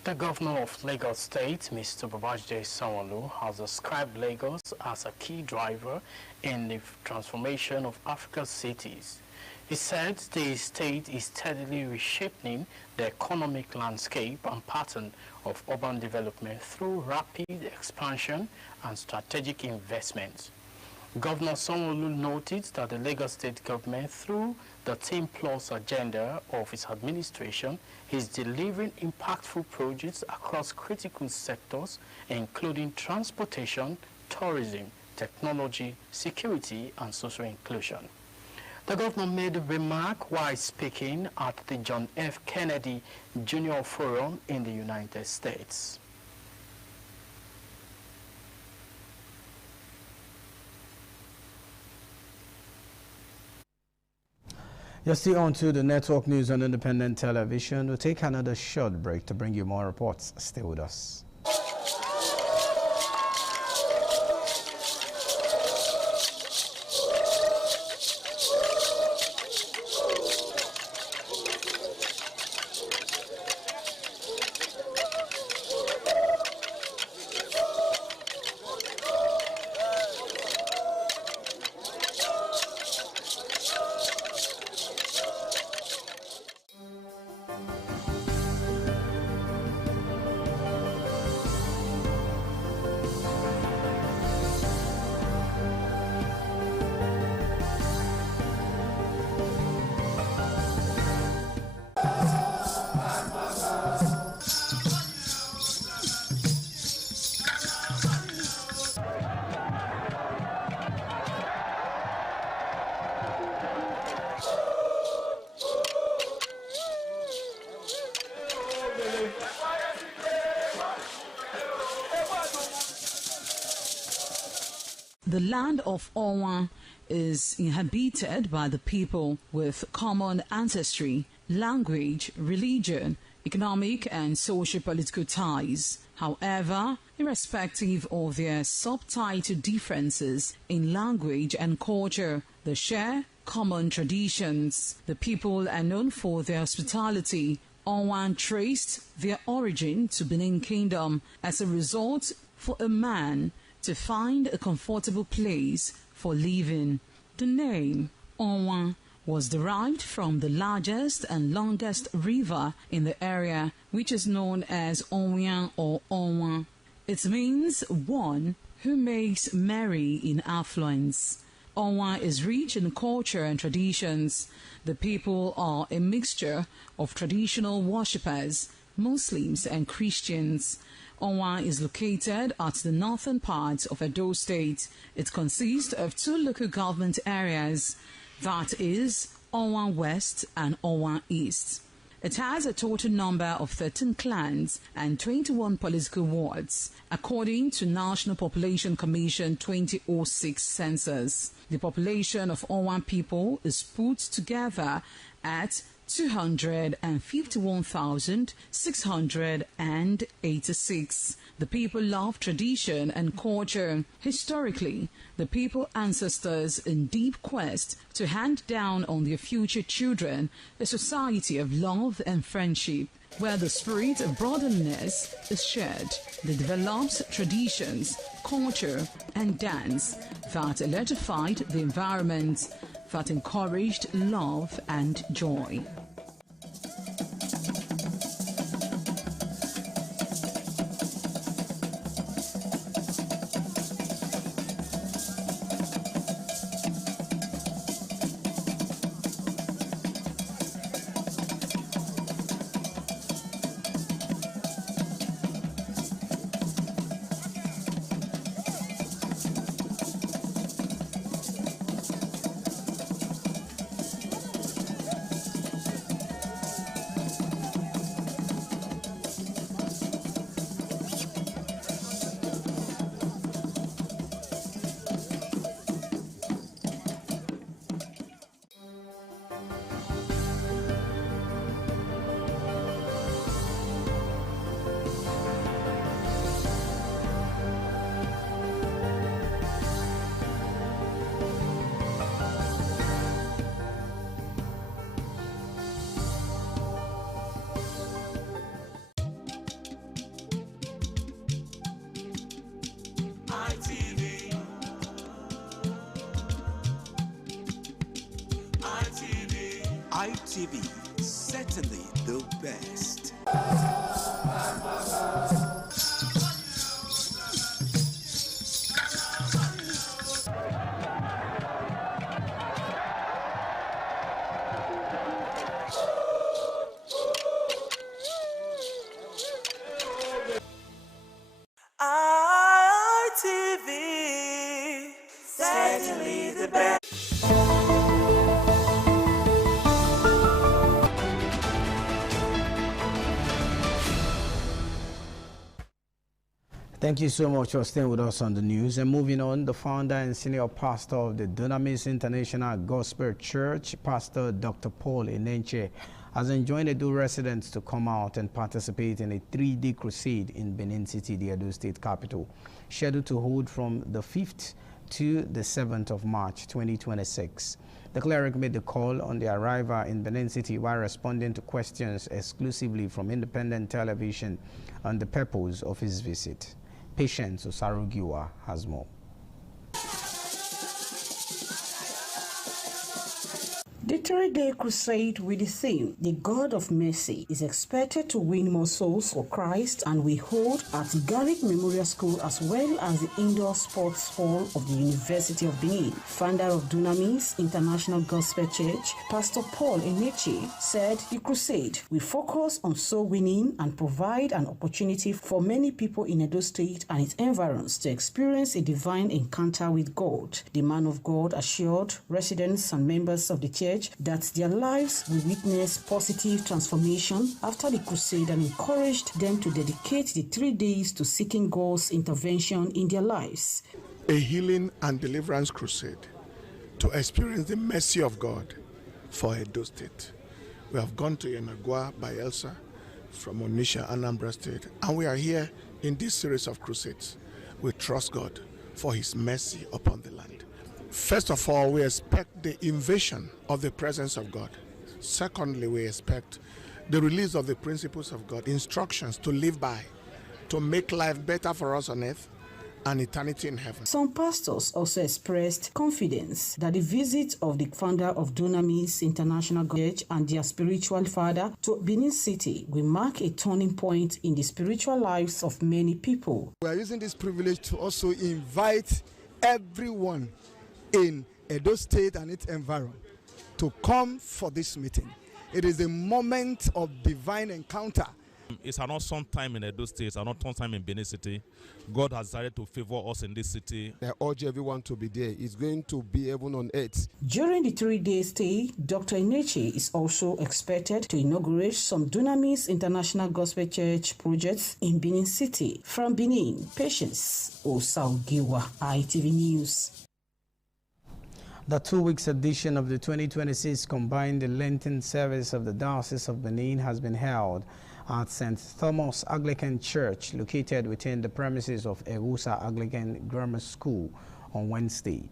The Governor of Lagos State, Mr. Babajide Sanwo-Olu, has described Lagos as a key driver in the transformation of Africa's cities. He said the state is steadily reshaping the economic landscape and pattern of urban development through rapid expansion and strategic investments. Governor Sanwo-Olu noted that the Lagos State government, through the Team Plus agenda of its administration, is delivering impactful projects across critical sectors, including transportation, tourism, technology, security, and social inclusion. The governor made a remark while speaking at the John F. Kennedy Jr. Forum in the United States. You're still on to the network news on independent television. We'll take another short break to bring you more reports. Stay with us. The land of Onwa is inhabited by the people with common ancestry, language, religion, economic and socio-political ties. However, irrespective of their subtitle differences in language and culture, they share common traditions. The people are known for their hospitality. Onwa traced their origin to Benin Kingdom as a result for a man to find a comfortable place for living. The name Onwa was derived from the largest and longest river in the area, which is known as Onwian or Onwa. It means one who makes merry in affluence. Onwa is rich in culture and traditions. The people are a mixture of traditional worshippers, Muslims and Christians. Onwa is located at the northern part of Edo State. It consists of two local government areas, that is, Onwa West and Onwa East. It has a total number of 13 clans and 21 political wards, according to National Population Commission 2006 census. The population of Onwa people is put together at 251,686. The people love tradition and culture. Historically, the people ancestors in deep quest to hand down on their future children a society of love and friendship, where the spirit of brotherliness is shared. They developed traditions, culture, and dance that electrified the environment, that encouraged love and joy. ITV, certainly the best. ITV, certainly the best. Thank you so much for staying with us on the news. And moving on, the founder and senior pastor of the Dunamis International Gospel Church, Pastor Dr. Paul Enenche, has enjoined Edo residents to come out and participate in a 3-day crusade in Benin City, the Edo State capital, scheduled to hold from the 5th to the 7th of March 2026. The cleric made the call on the arrival in Benin City while responding to questions exclusively from independent television on the purpose of his visit. Patience Osarugiwa has more. The 3-day crusade with the theme, The God of Mercy, is expected to win more souls for Christ and will hold at Garrick Memorial School as well as the Indoor Sports Hall of the University of Benin. Founder of Dunamis International Gospel Church, Pastor Paul Enenche, said the crusade will focus on soul winning and provide an opportunity for many people in Edo State and its environs to experience a divine encounter with God. The man of God assured residents and members of the church that their lives will witness positive transformation after the crusade and encouraged them to dedicate the 3 days to seeking God's intervention in their lives. a healing and deliverance crusade to experience the mercy of God for Edo State. We have gone to Yenagua, Bayelsa, from Onitsha, Anambra State, and we are here in this series of crusades. We trust God for His mercy upon the land. First of all, we expect the invasion of the presence of God. Secondly, we expect the release of the principles of God, instructions to live by, to make life better for us on earth and eternity in heaven. Some pastors also expressed confidence that the visit of the founder of Dunamis International Church and their spiritual father to Benin City will mark a turning point in the spiritual lives of many people. We are using this privilege to also invite everyone in Edo State and its environment to come for this meeting. It is a moment of divine encounter. It's an awesome time in Edo State, an awesome time in Benin City. God has decided to favor us in this city. I urge everyone to be there. It's going to be heaven on earth. During the 3-day stay, Dr. Eneche is also expected to inaugurate some Dunamis International Gospel Church projects in Benin City. From Benin, Patience Osaugiwa, ITV News. The 2-week edition of the 2026 Combined Lenten Service of the Diocese of Benin has been held at St. Thomas Anglican Church, located within the premises of Erusa Anglican Grammar School, on Wednesday.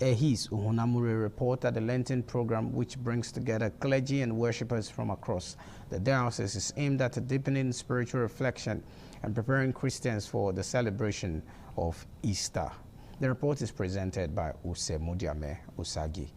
Ehis Uhunamure report that the Lenten program, which brings together clergy and worshippers from across the diocese, is aimed at deepening spiritual reflection and preparing Christians for the celebration of Easter. The report is presented by Usemudiame Usagi.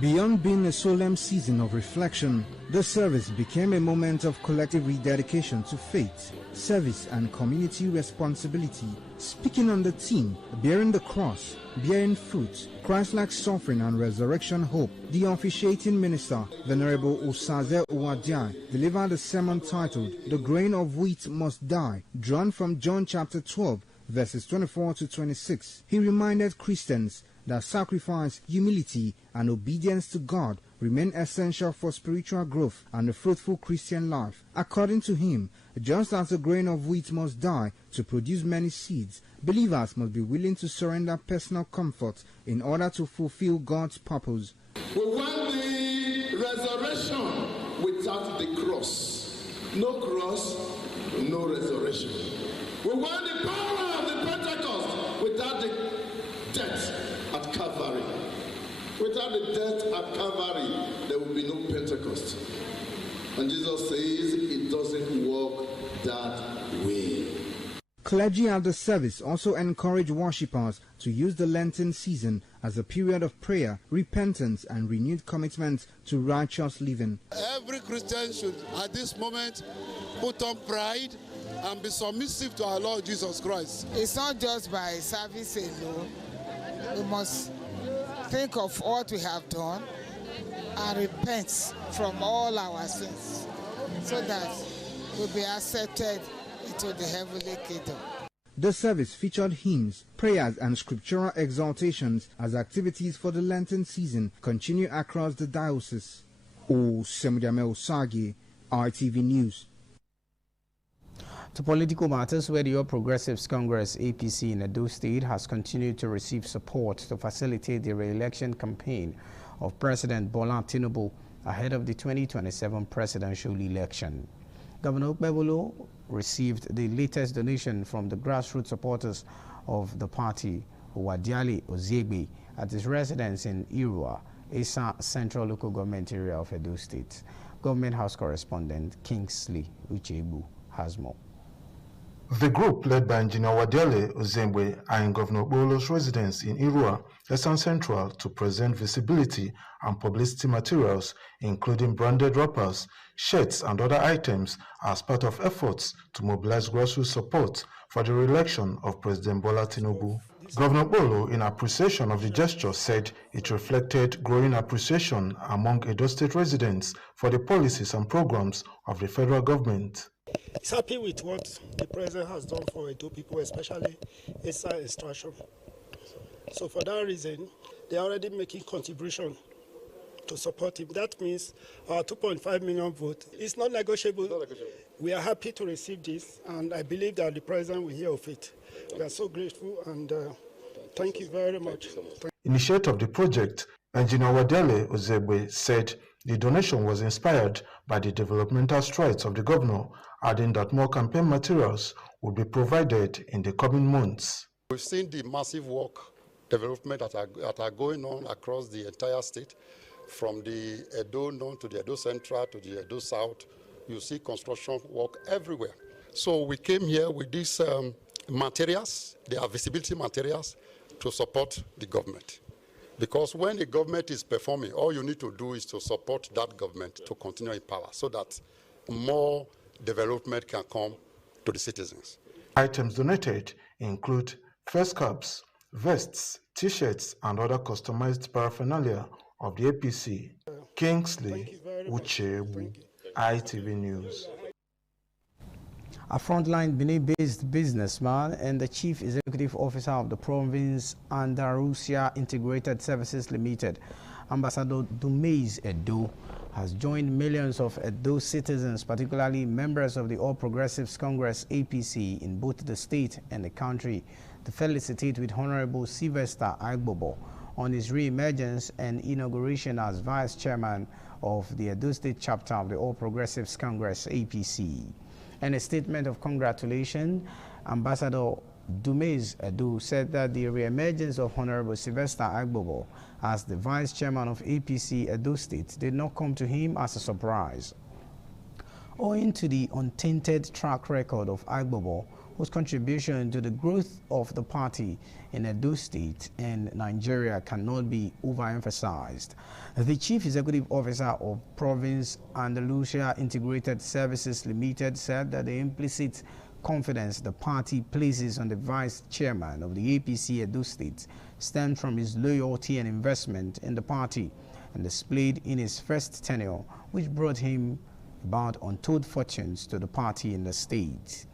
Beyond being a solemn season of reflection, the service became a moment of collective rededication to faith, service and community responsibility. Speaking on the theme, Bearing the Cross, Bearing Fruit, Christ-like Suffering and Resurrection Hope, the officiating minister, Venerable Osaze Owadiai, delivered a sermon titled, The Grain of Wheat Must Die, drawn from John chapter 12, verses 24 to 26. He reminded Christians that sacrifice, humility, and obedience to God remain essential for spiritual growth and a fruitful Christian life. According to him, just as a grain of wheat must die to produce many seeds, believers must be willing to surrender personal comfort in order to fulfill God's purpose. We want the resurrection without the cross. No cross, no resurrection. We want the power of the Pentecost without the death at Calvary. Without the death at Calvary, there will be no Pentecost. And Jesus says it doesn't work that way. Clergy at the service also encourage worshippers to use the Lenten season as a period of prayer, repentance, and renewed commitment to righteous living. Every Christian should, at this moment, put on pride and be submissive to our Lord Jesus Christ. It's not just by service alone. We must think of what we have done and repent from all our sins so that we'll be accepted into the heavenly kingdom. The service featured hymns, prayers, and scriptural exhortations as activities for the Lenten season continue across the diocese. Osemudiame Osagi, RTV News. To political matters, where the All Progressives Congress APC in Edo State has continued to receive support to facilitate the re-election campaign of President Bola Tinubu ahead of the 2027 presidential election. Governor Okpebholo received the latest donation from the grassroots supporters of the party, Owadiale Oziegbe, at his residence in Irua, Esa Central Local Government Area of Edo State. Government House correspondent Kingsley Uchebu has more. The group, led by Engineer Owadiale Oziegbe, are in Governor Okpebholo's residence in Irua, Esan Central, to present visibility and publicity materials, including branded wrappers, shirts, and other items, as part of efforts to mobilize grassroots support for the re-election of President Bola Tinubu. Governor Okpebholo, in appreciation of the gesture, said it reflected growing appreciation among Edo State residents for the policies and programs of the federal government. He's happy with what the president has done for Edo people, especially Esa Extraction. So for that reason, they're already making contribution to support him. That means our 2.5 million vote is not negotiable. We are happy to receive this, and I believe that the president will hear of it. We are so grateful, and Thank you very much. Initiator of the project, Engineer Wadele Ozegbe, said the donation was inspired by the developmental strides of the governor, adding that more campaign materials will be provided in the coming months. We've seen the massive work development that are going on across the entire state, from the Edo North to the Edo Central to the Edo South. You see construction work everywhere. So we came here with these materials, they are visibility materials, to support the government. Because when the government is performing, all you need to do is to support that government to continue in power so that more development can come to the citizens. Items donated include face caps, vests, t-shirts, and other customized paraphernalia of the APC. Kingsley Uchebu, ITV News. A frontline Benin-based businessman and the Chief Executive Officer of the Province Andalusia Integrated Services Limited, Ambassador Dumais Edo, has joined millions of Edo citizens, particularly members of the All Progressives Congress APC in both the state and the country, to felicitate with Honorable Sylvester Agbobo on his re-emergence and inauguration as Vice Chairman of the Edo State chapter of the All Progressives Congress APC. In a statement of congratulation, Ambassador Dumais Edo said that the re-emergence of Honorable Sylvester Agbobo as the Vice Chairman of APC Edo State did not come to him as a surprise. Owing to the untainted track record of Agbobo, whose contribution to the growth of the party in Edo State and Nigeria cannot be overemphasized. The Chief Executive Officer of Province Andalusia Integrated Services Limited said that the implicit confidence the party places on the Vice Chairman of the APC Edo State stems from his loyalty and investment in the party and displayed in his first tenure, which brought him about untold fortunes to the party in the state.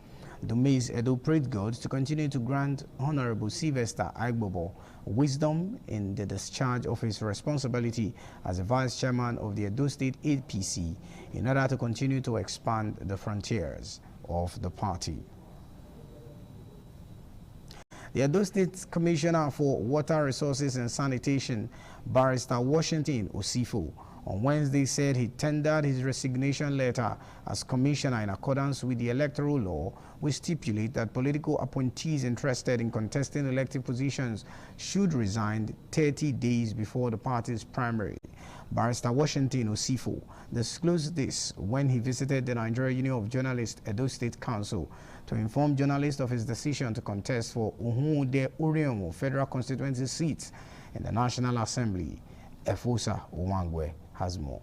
Dumais Edo prayed God to continue to grant Honorable Sylvester Agbobo wisdom in the discharge of his responsibility as the Vice Chairman of the Edo State APC in order to continue to expand the frontiers of the party. The Edo State Commissioner for Water Resources and Sanitation, Barrister Washington Osifo, on Wednesday said he tendered his resignation letter as commissioner in accordance with the electoral law, which stipulate that political appointees interested in contesting elective positions should resign 30 days before the party's primary. Barrister Washington Osifo disclosed this when he visited the Nigeria Union of Journalists Edo State Council to inform journalists of his decision to contest for Uhunde Uriomo Federal Constituency seats in the National Assembly. Efosa Owangwe has more.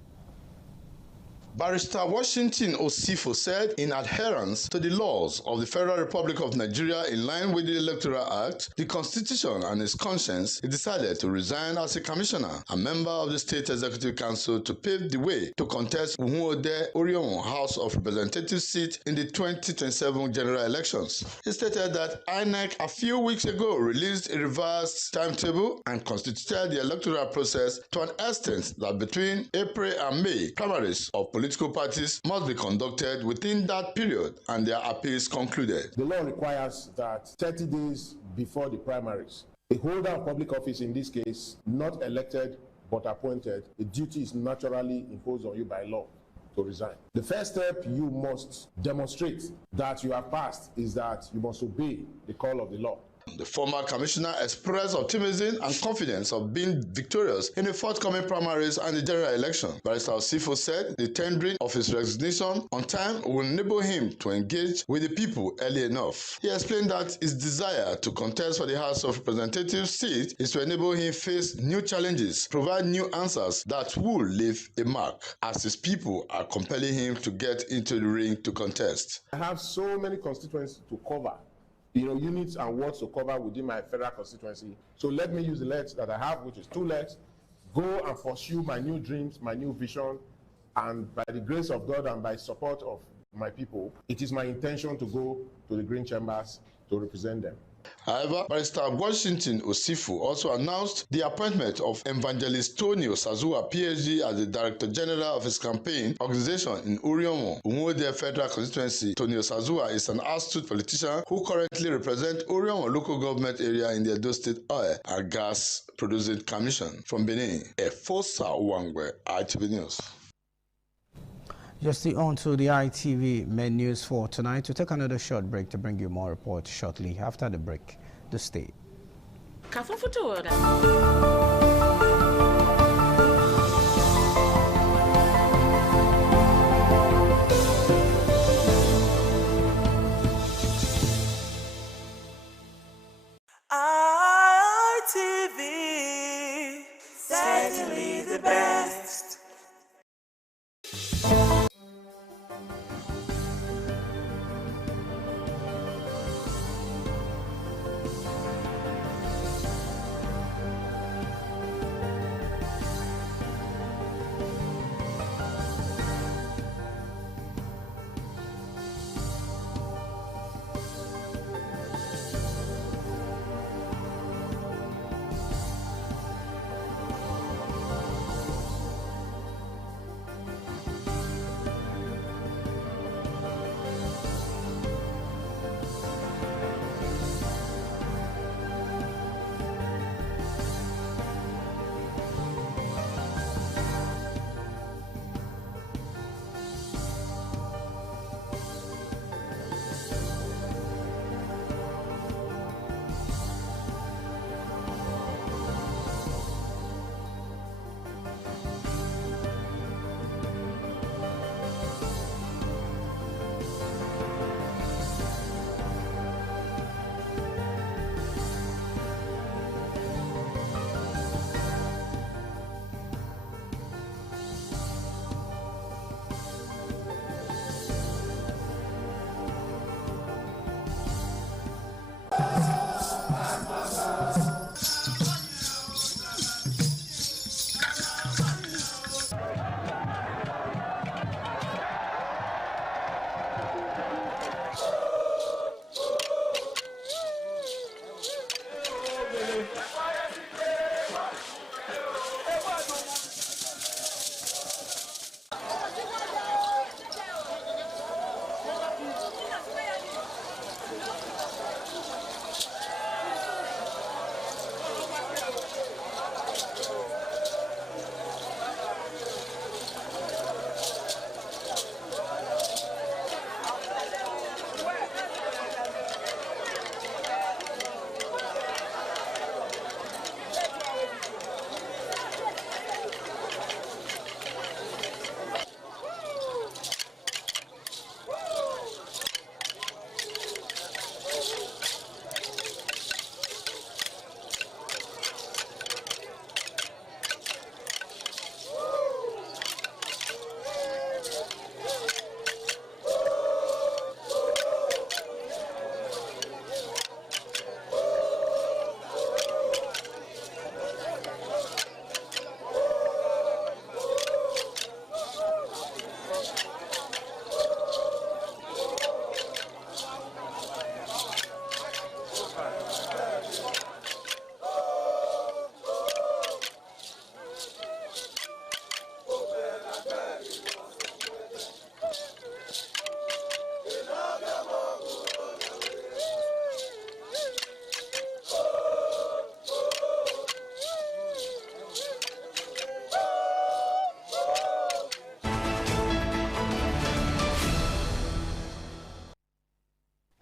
Barrister Washington Osifo said in adherence to the laws of the Federal Republic of Nigeria in line with the Electoral Act, the Constitution and his conscience, he decided to resign as a commissioner, a member of the State Executive Council, to pave the way to contest Uhunde Uriomo House of Representatives seat in the 2027 general elections. He stated that INEC a few weeks ago released a revised timetable and constituted the electoral process to an extent that between April and May, primaries of political parties must be conducted within that period and their appeals concluded. The law requires that 30 days before the primaries, a holder of public office, in this case, not elected but appointed, the duty is naturally imposed on you by law to resign. The first step you must demonstrate that you have passed is that you must obey the call of the law. The former commissioner expressed optimism and confidence of being victorious in the forthcoming primaries and the general election. Barrister Osifo said the tendering of his resignation on time will enable him to engage with the people early enough. He explained that his desire to contest for the House of Representatives seat is to enable him face new challenges, provide new answers that will leave a mark, as his people are compelling him to get into the ring to contest. I have so many constituencies to cover. Units and wards to cover within my federal constituency. So let me use the legs that I have, which is 2 legs, go and pursue my new dreams, my new vision, and by the grace of God and by support of my people, it is my intention to go to the Green Chambers to represent them. However, Barrister Washington Osifu also announced the appointment of Evangelist Tony Osazua, PhD, as the Director General of his campaign organization in Uriomo, Umuode Federal Constituency. Tony Osazua is an astute politician who currently represents Uriomo local government area in the Edo State Oil and Gas Producing Commission. From Benin, Efosa Uwangwe, ITV News. Just on to the ITV main news for tonight. We'll take another short break to bring you more reports shortly. After the break, do stay. ITV, certainly the best.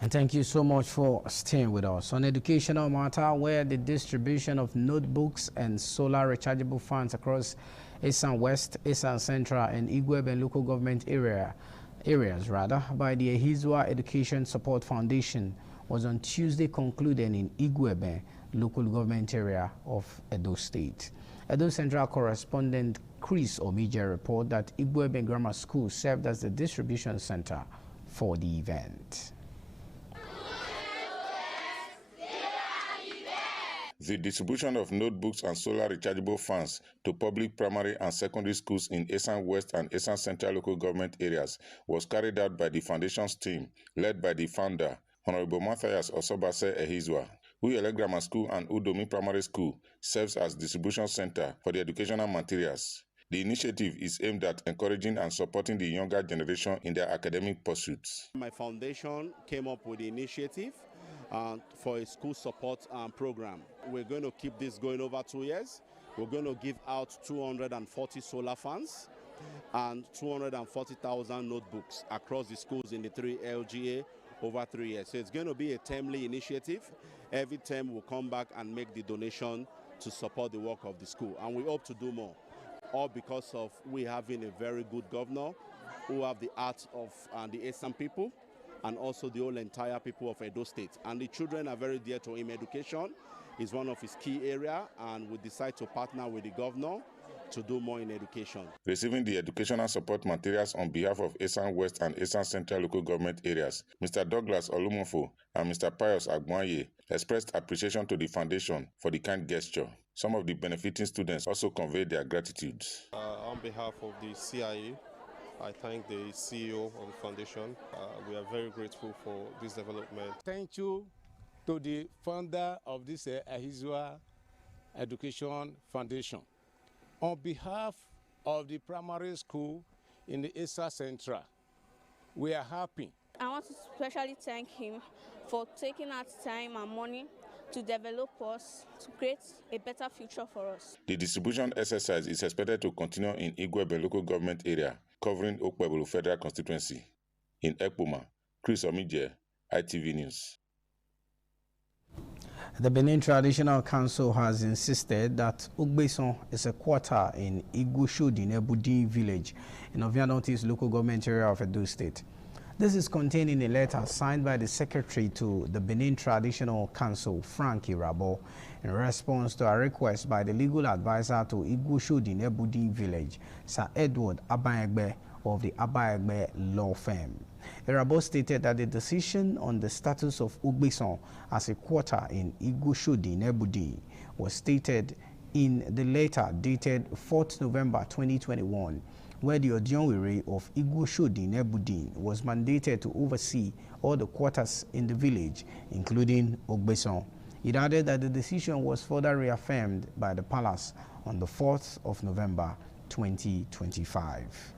And thank you so much for staying with us. On educational matter, where the distribution of notebooks and solar rechargeable fans across Esan West, Esan Central, and Igwebe local government areas by the Ehizwa Education Support Foundation was on Tuesday concluded in Igwebe local government area of Edo State. Edo Central correspondent Chris Omije reported that Igwebe Grammar School served as the distribution center for the event. The distribution of notebooks and solar rechargeable fans to public primary and secondary schools in Esan West and Esan Central local government areas was carried out by the foundation's team, led by the founder, Honorable Matthias Osobase Ehizwa, Uyele Grammar School and Udomi Primary School serves as distribution center for the educational materials. The initiative is aimed at encouraging and supporting the younger generation in their academic pursuits. My foundation came up with the initiative for a school support program. We're going to keep this going over 2 years. We're going to give out 240 solar fans and 240,000 notebooks across the schools in the 3 LGA over 3 years. So it's going to be a timely initiative. Every term we'll come back and make the donation to support the work of the school. And we hope to do more, all because of we having a very good governor who have the heart of the Esan people and also the whole entire people of Edo State. And the children are very dear to him. Education is one of his key areas, and we decide to partner with the governor to do more in education. Receiving the educational support materials on behalf of Esan West and Esan Central local government areas, Mr. Douglas Olumofo and Mr. Pius Agboanye expressed appreciation to the foundation for the kind gesture. Some of the benefiting students also conveyed their gratitude. On behalf of the CIA, I thank the CEO of the foundation. We are very grateful for this development. Thank you to the founder of this Ehizwa Education Foundation. On behalf of the primary school in the Esan Central, we are happy. I want to especially thank him for taking out time and money to develop us, to create a better future for us. The distribution exercise is expected to continue in Igwebe local government area, covering Okpebolo Federal Constituency. In Ekpoma, Chris Omije, ITV News. The Benin Traditional Council has insisted that Ugbeson is a quarter in Igushudi in Ebudi village in Ovia Northeast local government area of Edo State. This is contained in a letter signed by the secretary to the Benin Traditional Council, Frank Irabo, in response to a request by the legal advisor to Igushudi in Ebudi village, Sir Edward Abayegbe of the Abayegbe law firm. Irabo stated that the decision on the status of Ugbeson as a quarter in Igushudi in Ebudi was stated in the letter dated 4th November 2021, where the Odionwere of Igushudi in Ebudi was mandated to oversee all the quarters in the village, including Ugbeson. It added that the decision was further reaffirmed by the palace on the 4th of November 2025.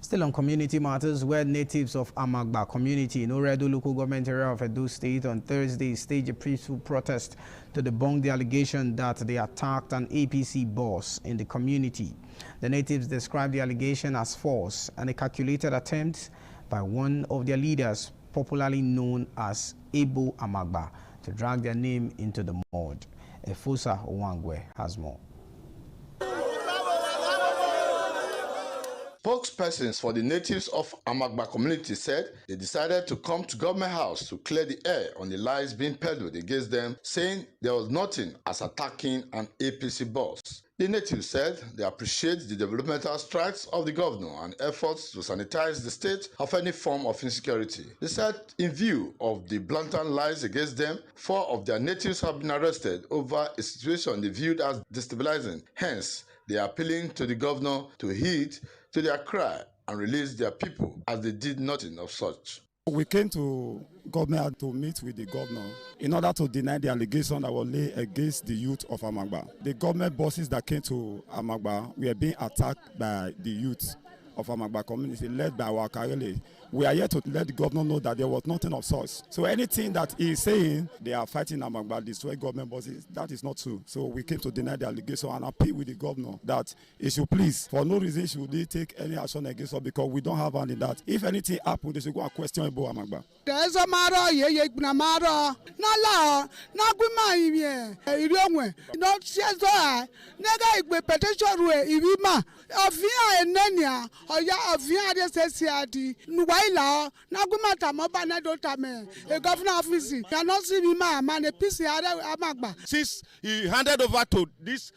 Still on community matters, where natives of Amagba community in Oredo local government area of Edo State on Thursday staged a peaceful protest to debunk the allegation that they attacked an APC boss in the community. The natives described the allegation as false and a calculated attempt by one of their leaders, popularly known as Ebo Amagba, to drag their name into the mud. Efosa Owangwe has more. Spokespersons for the natives of Amagba community said they decided to come to government house to clear the air on the lies being peddled against them, saying there was nothing as attacking an APC boss. The natives said they appreciate the developmental strides of the governor and efforts to sanitize the state of any form of insecurity. They said in view of the blatant lies against them, 4 of their natives have been arrested over a situation they viewed as destabilizing. Hence, they are appealing to the governor to heed to their cry and release their people, as they did nothing of such. We came to government to meet with the governor in order to deny the allegation that was laid against the youth of Amagba. The government bosses that came to Amagba were being attacked by the youth of Amagba community, led by our Karele. We are here to let the governor know that there was nothing of such. So anything that he is saying, they are fighting Amagba, destroy government bosses, that is not true. So we came to deny the allegation and appeal with the governor that he should please, for no reason should they take any action against us, because we don't have hand in that. If anything happens, they should go and question about Amagba. There's a matter, Nala, Naguma, Irongwe, not Shazwa, Nega, petition, Irima, Avia and Nenia, or Ya Avia Sessiati, Nuwaila, Nagumata, Mobana Dotame, a governor office, cannot see me, man, a PC Amagba. Since he handed over to this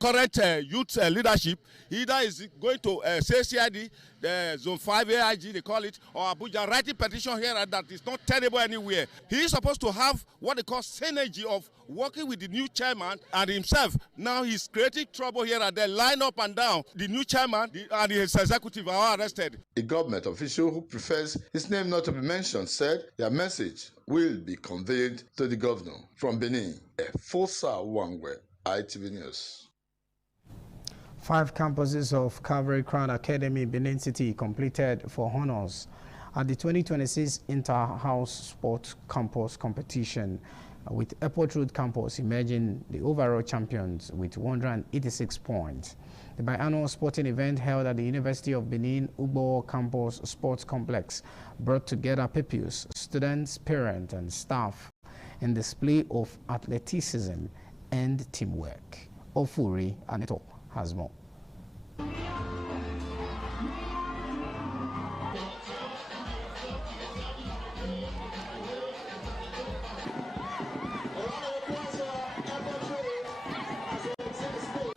current youth leadership, either is going to CCID, the Zone 5 AIG, they call it, or Abuja, writing petition here that is not tenable anywhere. He is supposed to have what they call synergy of working with the new chairman and himself. Now he's creating trouble here and there, line up and down. The new chairman and his executive are arrested. A government official who prefers his name not to be mentioned said their message will be conveyed to the governor. From Benin, Fosa Wangwe, ITV News. 5 campuses of Calvary Crown Academy in Benin City completed for honors at the 2026 Inter-House Sport Campus competition, with Airport Road Campus emerging the overall champions with 186 points. The biannual sporting event held at the University of Benin Ugbo Campus Sports Complex brought together pupils, students, parents, and staff in display of athleticism and teamwork. Ofuri Aneto has more.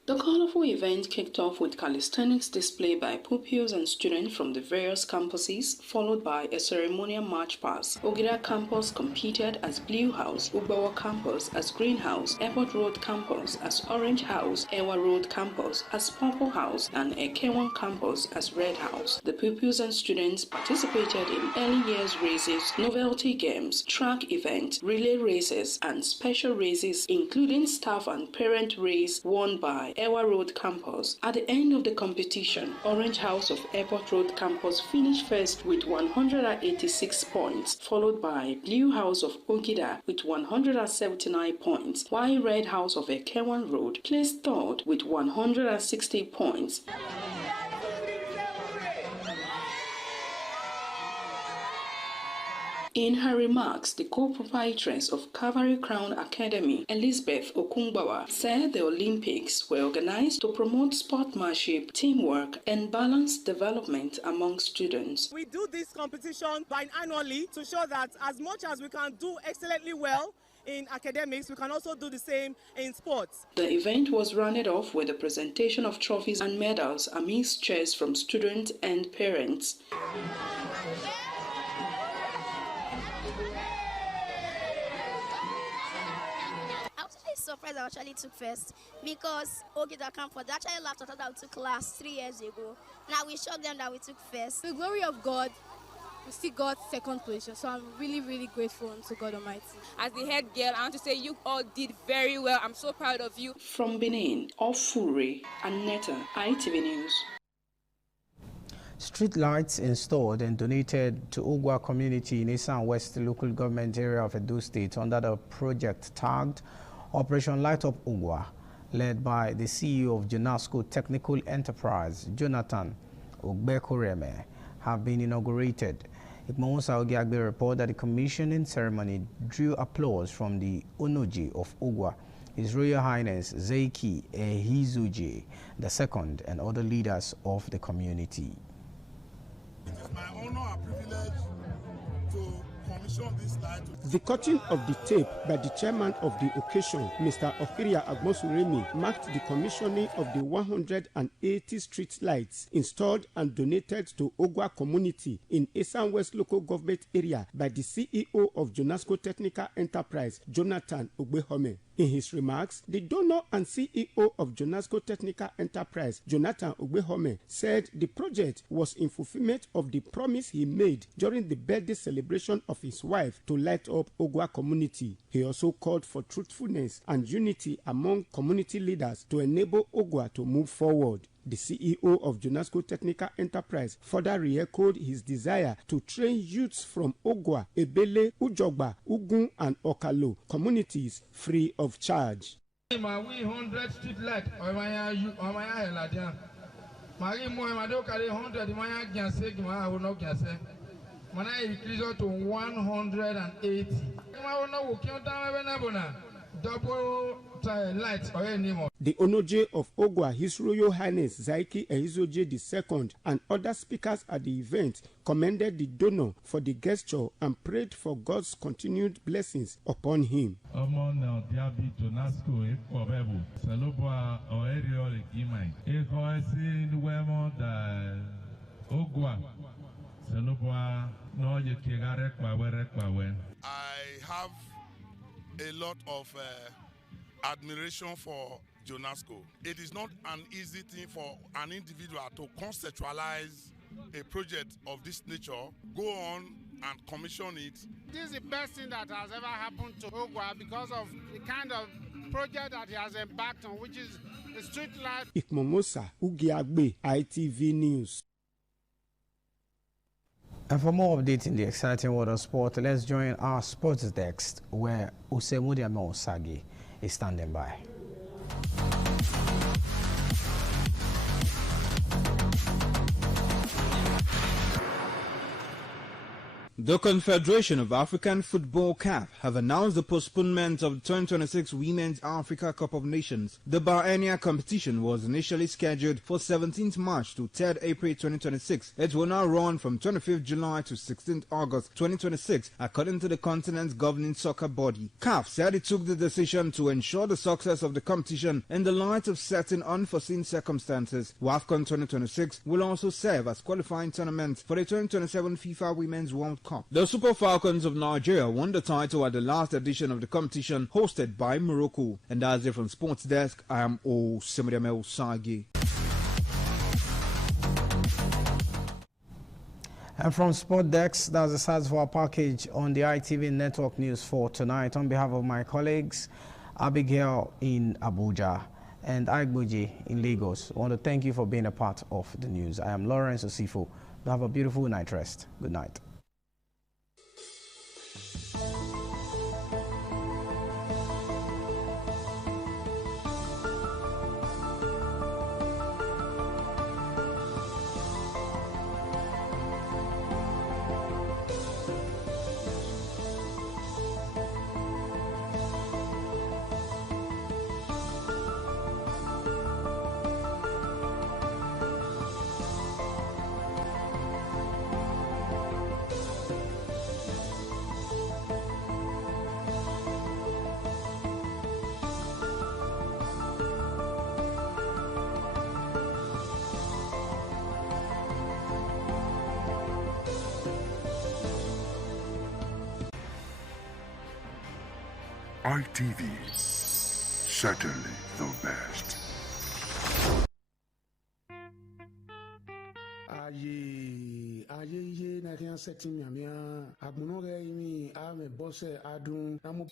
The colorful event kicked off with calisthenics display by pupils and students from the various campuses, followed by a ceremonial march past. Ogida Campus competed as Blue House, Ugbawa Campus as Green House, Airport Road Campus as Orange House, Ewa Road Campus as Purple House, and Ekewan Campus as Red House. The pupils and students participated in early years races, novelty games, track events, relay races, and special races, including staff and parent race won by Ewa Road Campus. At the end of the competition, Orange House of Airport Road Campus finished first with 186 points, followed by Blue House of Ogida with 179 points, while Red House of Ekewan Road placed third with 160 points. In her remarks, the co-proprietress of Calvary Crown Academy, Elizabeth Okungbawa, said the Olympics were organized to promote sportsmanship, teamwork, and balanced development among students. We do this competition biannually to show that as much as we can do excellently well in academics, we can also do the same in sports. The event was rounded off with a presentation of trophies and medals amidst cheers from students and parents. Surprised I actually took first because Ogida Campus actually laughed at us that we took class 3 years ago. Now we shocked them that we took first. The glory of God, we still got second position, so I'm really, really grateful to God Almighty. As the head girl, I want to say you all did very well. I'm so proud of you. From Benin, Ofuri Aneta, ITV News. Street lights installed and donated to Ogwa community in Esan West local government area of Edo State under the project tagged Operation Light Up Ogwa, led by the CEO of Jonasco Technical Enterprise, Jonathan Ogbekoreme, have been inaugurated. Ikmonsa Ogiagbe report that the commissioning ceremony drew applause from the Onoji of Ogwa, His Royal Highness Zeiki Ehizoje II, and other leaders of the community. It is my honor and privilege to commission this light. The cutting of the tape by the chairman of the occasion, Mr. Okiria Agmosuremi, marked the commissioning of the 180 street lights installed and donated to Ogwa community in Esan West local government area by the CEO of Jonasco Technical Enterprise, Jonathan Ogbehome. In his remarks, the donor and CEO of Jonasco Technical Enterprise, Jonathan Ogbehome, said the project was in fulfillment of the promise he made during the birthday celebration of his wife to light up Ogwa community. He also called for truthfulness and unity among community leaders to enable Ogwa to move forward. The CEO of Jonasco Technical Enterprise further re-echoed his desire to train youths from Ogwa, Ebele, Ujogba, Ugun, and Okalo communities free of charge. Double lights or anymore. The Onoje of Ogwa, His Royal Highness Zeiki Ehizoje II, and other speakers at the event commended the donor for the gesture and prayed for God's continued blessings upon him. Ogwa. I have a lot of admiration for Jonasco. It is not an easy thing for an individual to conceptualize a project of this nature, go on and commission it. This is the best thing that has ever happened to Ogwa because of the kind of project that he has embarked on, which is the street light. Ikmomosa Ugiagbe, ITV News. And for more updates in the exciting world of sport, let's join our sports desk where Usemudiame Osagi is standing by. The Confederation of African Football (CAF) have announced the postponement of the 2026 Women's Africa Cup of Nations. The biennial competition was initially scheduled for 17th March to 3rd April 2026. It will now run from 25th July to 16th August 2026, according to the continent's governing soccer body. CAF said it took the decision to ensure the success of the competition in the light of certain unforeseen circumstances. WAFCON 2026 will also serve as qualifying tournament for the 2027 FIFA Women's World Cup. The Super Falcons of Nigeria won the title at the last edition of the competition hosted by Morocco. And that's it from Sports Desk. I am Osemodiame Osagi. And from Sport Desk, that's the size for our package on the ITV Network News for tonight. On behalf of my colleagues, Abigail in Abuja and Aigbuji in Lagos, I want to thank you for being a part of the news. I am Lawrence Osifo. Have a beautiful night rest. Good night. ITV, certainly the best. Aye ye na kian seti miamia agmuno ge imi ame bose adun namu.